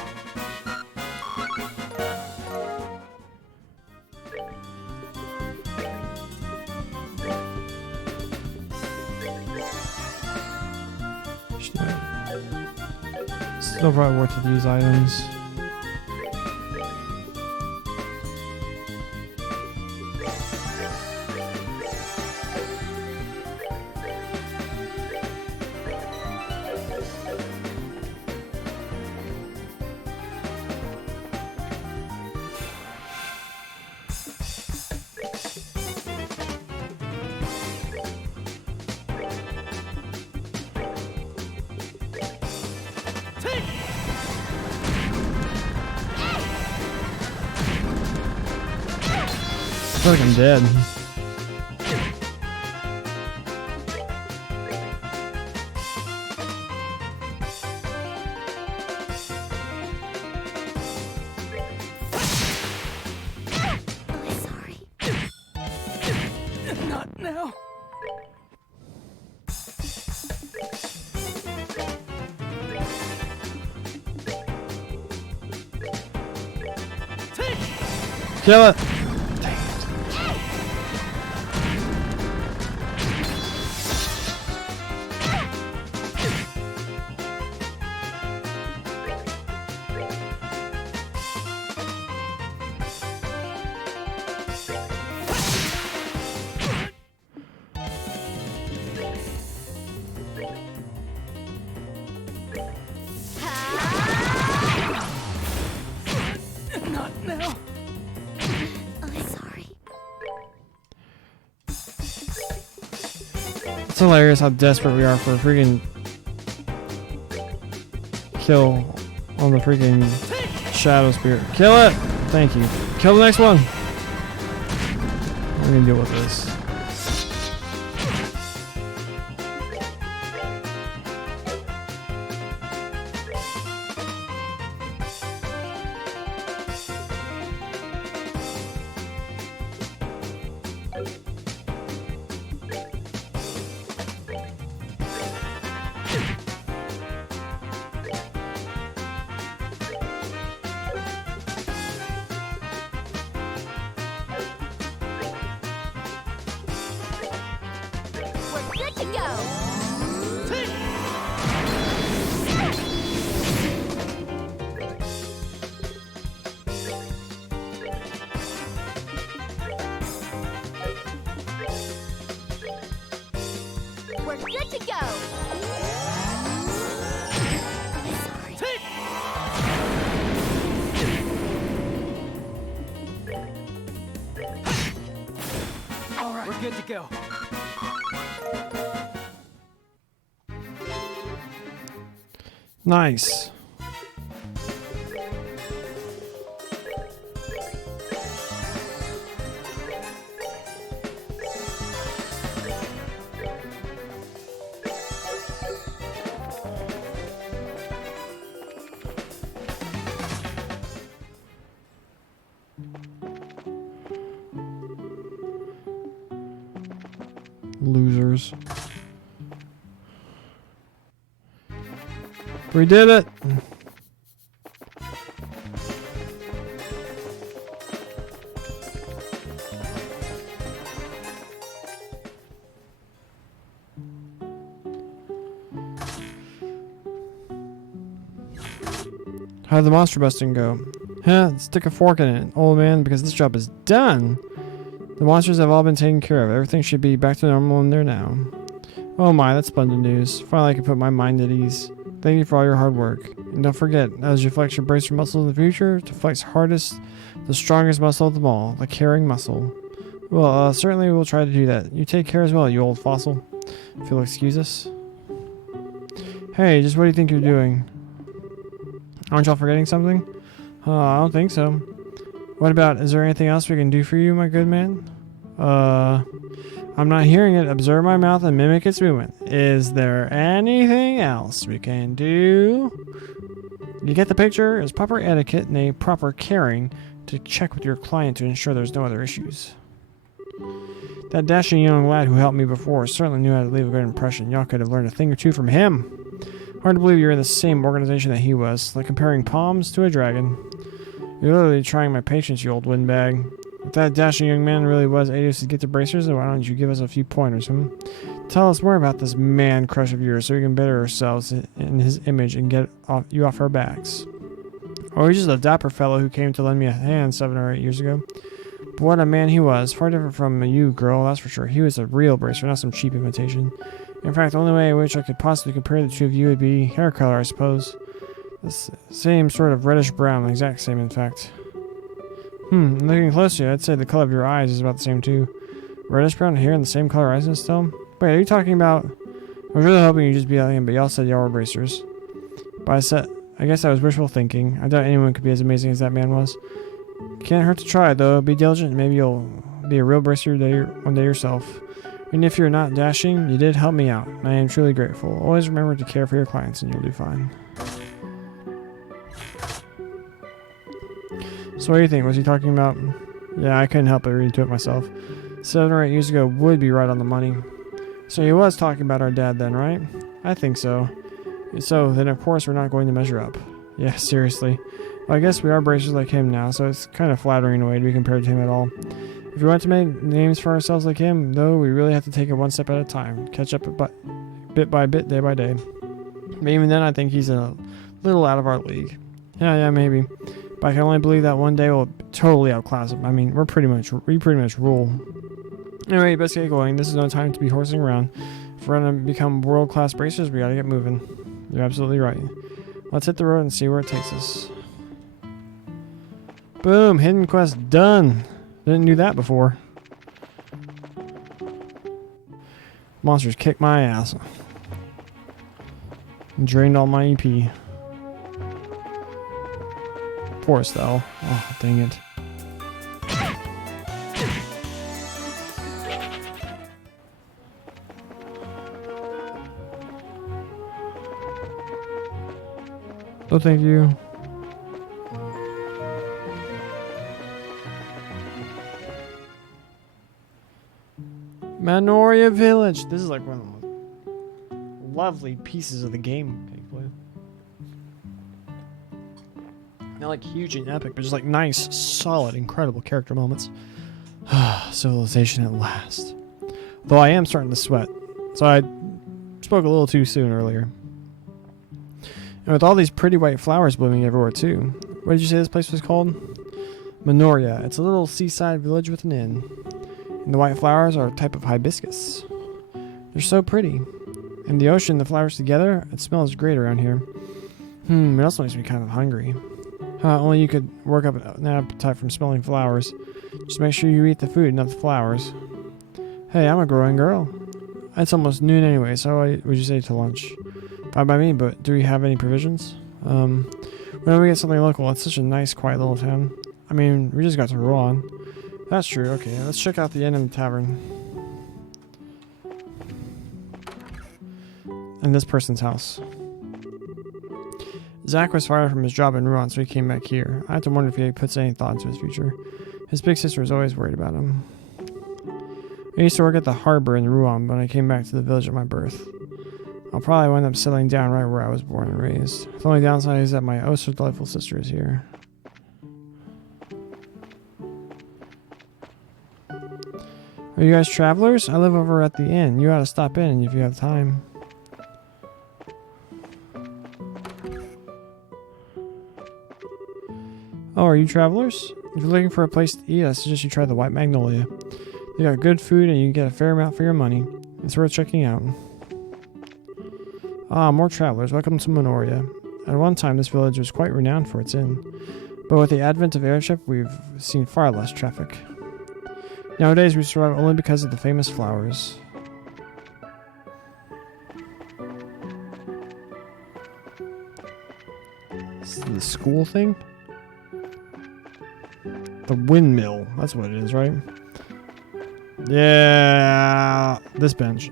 Still probably worth it to use items. I feel like I'm dead. I'm sorry. Not now. Kill it! Not now. I'm sorry. It's hilarious how desperate we are for a freaking kill on the freaking Shadow Spirit. Kill it! Thank you. Kill the next one! We're gonna deal with this. We're good to go. We're good to go. I'm sorry. All right, we're good to go. Nice. Losers. We did it! How'd the monster busting go? Huh, stick a fork in it, old man, because this job is done! The monsters have all been taken care of. Everything should be back to normal in there now. Oh my, that's splendid news. Finally I can put my mind at ease. Thank you for all your hard work. And don't forget, as you flex your bracer muscle in the future, to flex hardest, the strongest muscle of them all, the carrying muscle. Well, certainly we'll try to do that. You take care as well, you old fossil. If you'll excuse us. Hey, just what do you think you're doing? Aren't y'all forgetting something? I don't think so. What about, is there anything else we can do for you, my good man? I'm not hearing it. Observe my mouth and mimic its movement. Is there anything else we can do? You get the picture? It's proper etiquette and a proper caring to check with your client to ensure there's no other issues. That dashing young lad who helped me before certainly knew how to leave a good impression. Y'all could have learned a thing or two from him. Hard to believe you're in the same organization that he was, like comparing palms to a dragon. You're literally trying my patience, you old windbag. If that dashing young man really was Eidos to get the bracers, then why don't you give us a few pointers, Tell us more about this man crush of yours so we can better ourselves in his image and get you off our backs. Or he's just a dapper fellow who came to lend me a hand 7 or 8 years ago. But what a man he was. Far different from you, girl, that's for sure. He was a real bracer, not some cheap imitation. In fact, the only way in which I could possibly compare the two of you would be hair color, I suppose. The same sort of reddish brown, the exact same, in fact. Looking closer, I'd say the color of your eyes is about the same too. Reddish brown hair and the same color eyes still? Wait, are you talking about... I was really hoping you'd just be like him, but y'all said y'all were bracers. But I guess I was wishful thinking. I doubt anyone could be as amazing as that man was. Can't hurt to try, though. Be diligent, maybe you'll be a real bracer one day yourself. And if you're not dashing, you did help me out. And I am truly grateful. Always remember to care for your clients and you'll do fine. So what do you think? Was he talking about... Yeah, I couldn't help but read into it myself. 7 or 8 years ago would be right on the money. So he was talking about our dad then, right? I think so. So then of course we're not going to measure up. Yeah, seriously. Well, I guess we are bracers like him now, so it's kind of flattering in a way to be compared to him at all. If we want to make names for ourselves like him, though, we really have to take it one step at a time. Catch up bit by bit, day by day. But even then, I think he's a little out of our league. Yeah, maybe. But I can only believe that one day we'll totally outclass him. I mean, we pretty much rule. Anyway, best get going. This is no time to be horsing around. If we're going to become world-class bracers, we gotta get moving. You're absolutely right. Let's hit the road and see where it takes us. Boom! Hidden quest done! Didn't do that before. Monsters kicked my ass. Drained all my EP. Poor Estelle. Oh, dang it. Oh, thank you. Manoria Village. This is like one of the most lovely pieces of the game. Not like huge and epic, but just like nice, solid, incredible character moments. Civilization at last. Though I am starting to sweat. So I spoke a little too soon earlier. And with all these pretty white flowers blooming everywhere too. What did you say this place was called? Manoria. It's a little seaside village with an inn. And the white flowers are a type of hibiscus. They're so pretty. In the ocean, the flowers together, it smells great around here. It also makes me kind of hungry. Only you could work up an appetite from smelling flowers. Just make sure you eat the food, not the flowers. Hey, I'm a growing girl. It's almost noon anyway, so what would you say to lunch? Fine by me, but do we have any provisions? When do we get something local? It's such a nice, quiet little town. I mean, we just got to Rouen. That's true, okay. Let's check out the inn and the tavern. And this person's house. Zach was fired from his job in Rouen, so he came back here. I have to wonder if he puts any thought into his future. His big sister was always worried about him. I used to work at the harbor in Rouen, but I came back to the village at my birth. I'll probably wind up settling down right where I was born and raised. The only downside is that my oh so delightful sister is here. Are you guys travelers? I live over at the inn. You ought to stop in if you have time. Oh, are you travelers? If you're looking for a place to eat, I suggest you try the White Magnolia. They got good food and you can get a fair amount for your money. It's worth checking out. Ah, more travelers. Welcome to Manoria. At one time, this village was quite renowned for its inn. But with the advent of airship, we've seen far less traffic. Nowadays, we survive only because of the famous flowers. This is the school thing? The windmill. That's what it is, right? Yeah, this bench.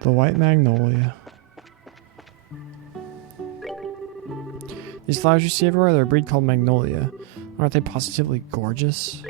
The White Magnolia. These flowers you see everywhere, they're a breed called Magnolia. Aren't they positively gorgeous?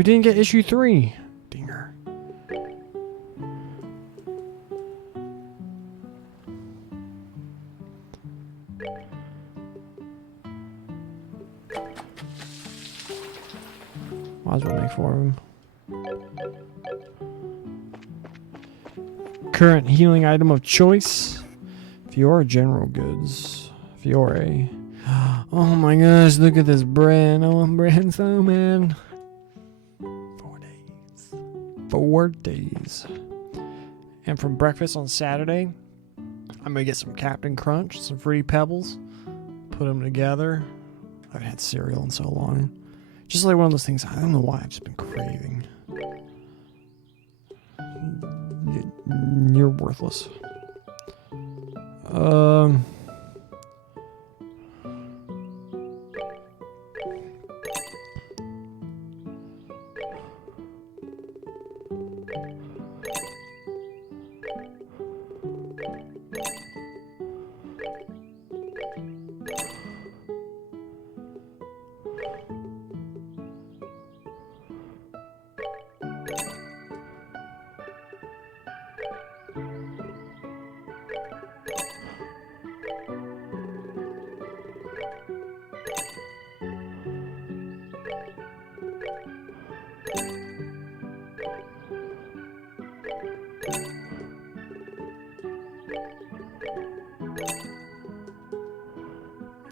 we didn't get issue 3. Dinger. Might as well make 4 of them. Current healing item of choice. Fiora General Goods. Fiore. Oh my gosh, look at this brand. I want brand so man. 4 days. 4 days. And for breakfast on Saturday, I'm gonna get some Captain Crunch, some Fruity Pebbles, put them together. I haven't had cereal in so long. Just like one of those things, I don't know why, I've just been craving. You're worthless.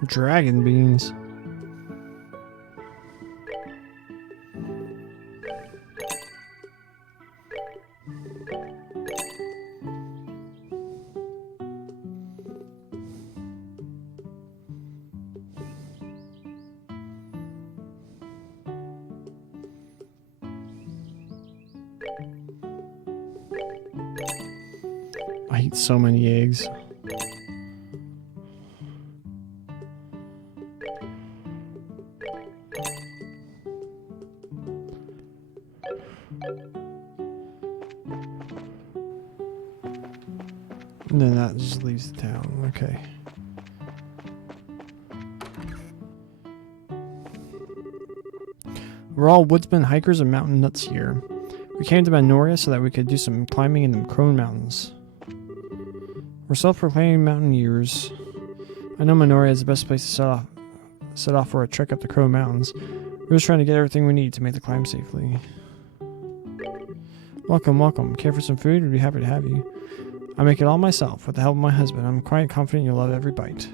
Dragon beans. I eat so many eggs. And then that just leaves the town. Okay. We're all woodsmen, hikers, and mountain nuts here. We came to Manoria so that we could do some climbing in the Crone Mountains. We're self-proclaimed mountaineers. I know Manoria is the best place to set off for a trek up the Crone Mountains. We're just trying to get everything we need to make the climb safely. Welcome, welcome. Care for some food? We'd be happy to have you. I make it all myself with the help of my husband. I'm quite confident you'll love every bite.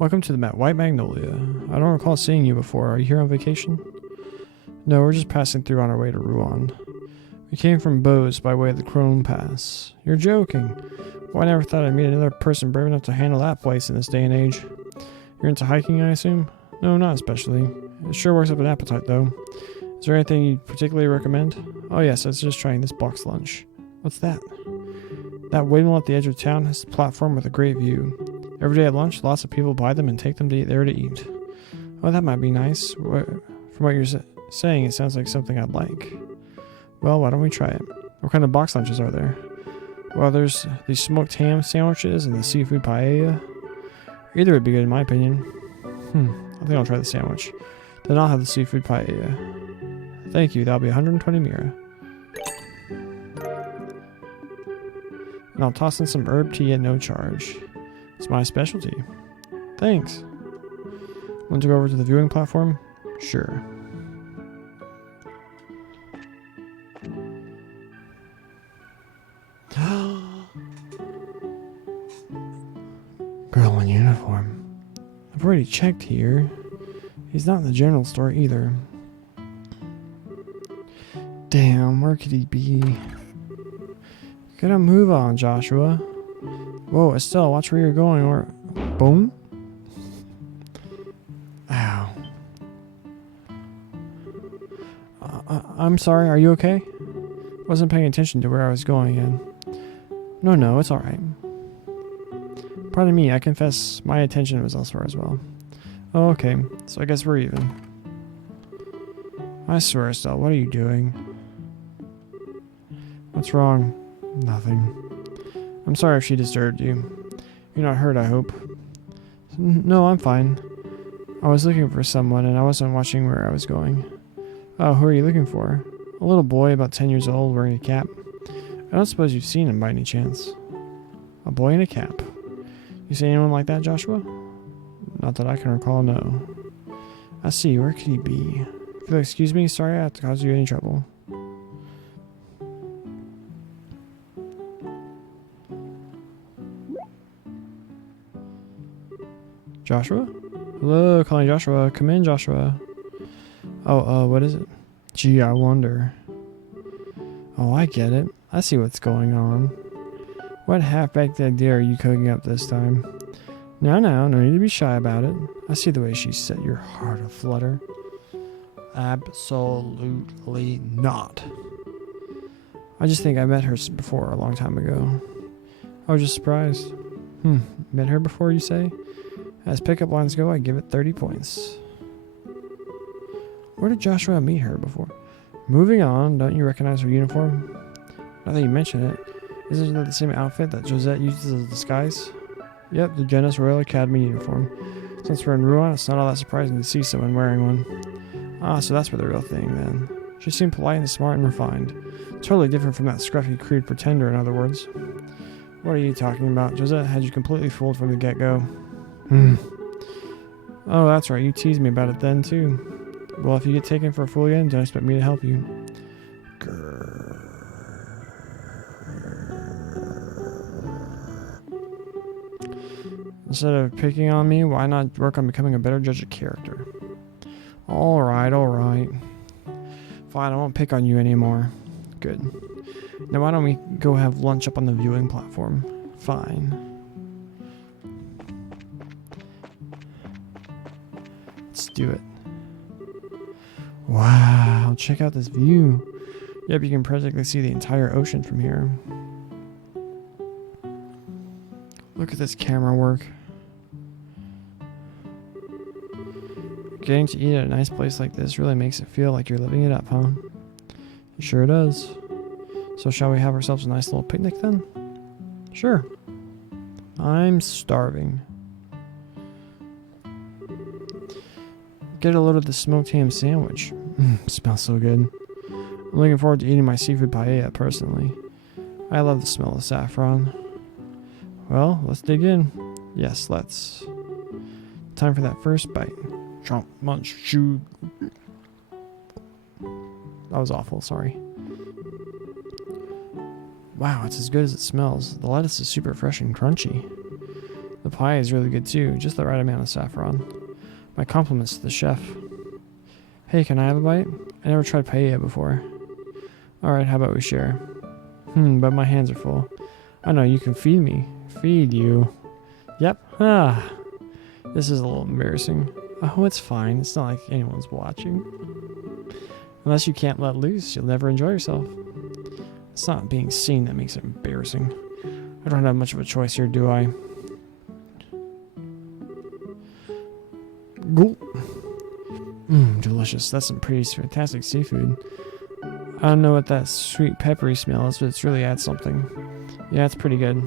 Welcome to the White Magnolia. I don't recall seeing you before. Are you here on vacation? No, we're just passing through on our way to Ruan. We came from Bose by way of the Crone Pass. You're joking. Well, I never thought I'd meet another person brave enough to handle that place in this day and age. You're into hiking, I assume? No, not especially. It sure works up an appetite, though. Is there anything you'd particularly recommend? Oh yes, I was just trying this box lunch. What's that? That windmill at the edge of town has a platform with a great view. Every day at lunch, lots of people buy them and take them there to eat. Oh, that might be nice. From what you're saying, it sounds like something I'd like. Well, why don't we try it? What kind of box lunches are there? Well, there's the smoked ham sandwiches and the seafood paella. Either would be good in my opinion. I think I'll try the sandwich. Then I'll have the seafood paella. Thank you, that'll be 120 mira. And I'll toss in some herb tea at no charge. It's my specialty. Thanks. Want to go over to the viewing platform? Sure. Girl in uniform. I've already checked here. He's not in the general store either. Damn, where could he be? Gotta move on, Joshua. Whoa, Estelle, watch where you're going or... Boom? Ow. I'm sorry, are you okay? Wasn't paying attention to where I was going again. No, it's alright. Pardon me, I confess my attention was elsewhere as well. Oh, okay, so I guess we're even. I swear, Estelle, what are you doing? What's wrong? Nothing. I'm sorry if she disturbed you. You're not hurt, I hope. No, I'm fine. I was looking for someone and I wasn't watching where I was going. Oh, who are you looking for? A little boy about 10 years old wearing a cap. I don't suppose you've seen him by any chance. A boy in a cap. You see anyone like that, Joshua? Not that I can recall, no. I see, where could he be? If you'll excuse me, sorry I have to cause you any trouble. Joshua? Hello, calling Joshua. Come in, Joshua. Oh, what is it? Gee, I wonder. Oh, I get it. I see what's going on. What half-baked idea are you cooking up this time? No, no need to be shy about it. I see the way she set your heart aflutter. Absolutely not. I just think I met her before a long time ago. I was just surprised. Met her before, you say? As pickup lines go, I give it 30 points. Where did Joshua meet her before? Moving on, don't you recognize her uniform? Now that you mention it, isn't it the same outfit that Josette uses as a disguise? Yep, the Genis Royal Academy uniform. Since we're in Rouen, it's not all that surprising to see someone wearing one. Ah, so that's where the real thing, then. She seemed polite and smart and refined. Totally different from that scruffy, crude pretender, in other words. What are you talking about? Josette had you completely fooled from the get-go. Oh, that's right, you teased me about it then, too. Well, if you get taken for a fool again, don't expect me to help you. Grrr. Instead of picking on me, why not work on becoming a better judge of character? Alright. Fine, I won't pick on you anymore. Good. Now why don't we go have lunch up on the viewing platform? Fine. Let's do it. Wow, check out this view. Yep, you can practically see the entire ocean from here. Look at this camera work. Getting to eat at a nice place like this really makes it feel like you're living it up, huh? It sure does. So shall we have ourselves a nice little picnic then? Sure. I'm starving. Get a load of the smoked ham sandwich. Smells so good. I'm looking forward to eating my seafood paella personally. I love the smell of saffron. Well, let's dig in. Yes, let's. Time for that first bite. Chomp, munch, chew. That was awful, sorry. Wow, it's as good as it smells. The lettuce is super fresh and crunchy. The pie is really good too, just the right amount of saffron. My compliments to the chef. Hey, can I have a bite? I never tried paella before. Alright, how about we share? But my hands are full. I know, you can feed me. Feed you. Yep. This is a little embarrassing. Oh, it's fine. It's not like anyone's watching. Unless you can't let loose, you'll never enjoy yourself. It's not being seen that makes it embarrassing. I don't have much of a choice here, do I? Gulp. Delicious. That's some pretty fantastic seafood. I don't know what that sweet peppery smell is, but it's really adds something. Yeah, it's pretty good.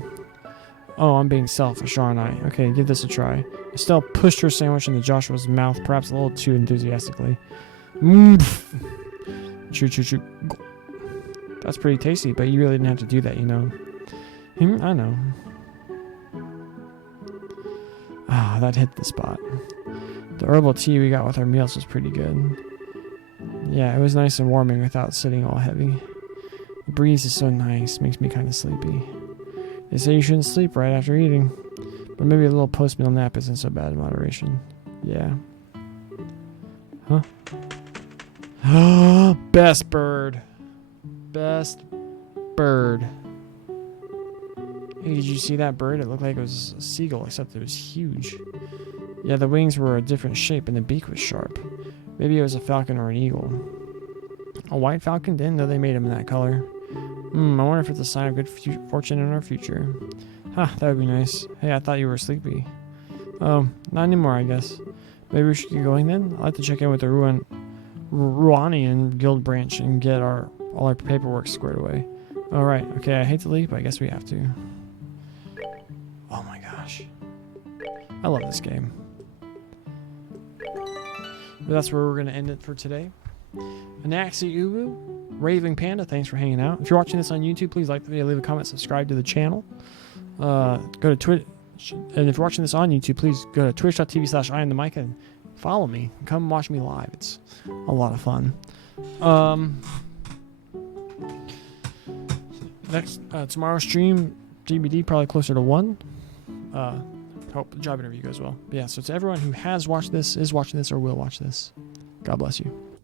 Oh, I'm being selfish, aren't I? Okay, give this a try. Estelle pushed her sandwich into Joshua's mouth, perhaps a little too enthusiastically. Chew, chew, chew. That's pretty tasty, but you really didn't have to do that, you know. I know. Ah, that hit the spot. The herbal tea we got with our meals was pretty good. Yeah, it was nice and warming without sitting all heavy. The breeze is so nice, makes me kind of sleepy. They say you shouldn't sleep right after eating, but maybe a little post-meal nap isn't so bad in moderation. Yeah. Huh? Best bird. Best bird. Hey, did you see that bird? It looked like it was a seagull, except it was huge. Yeah, the wings were a different shape and the beak was sharp. Maybe it was a falcon or an eagle. A white falcon? Didn't know they made them in that color. I wonder if it's a sign of good fortune in our future. That would be nice. Hey, I thought you were sleepy. Oh, not anymore, I guess. Maybe we should get going then? I'd like to check in with the Rouanian Guild branch and get all our paperwork squared away. All right. Okay, I hate to leave, but I guess we have to. Oh my gosh. I love this game. But that's where we're going to end it for today. Anaxi Ubu, Raving Panda, thanks for hanging out. If you're watching this on YouTube, please like the video, leave a comment, subscribe to the channel. Go to Twitch. And if you're watching this on YouTube, please go to twitch.tv/IamTheMic and follow me. Come watch me live. It's a lot of fun. Next tomorrow's stream, GBD probably closer to 1. Hope the job interview goes well. But yeah, so to everyone who has watched this, is watching this, or will watch this, God bless you.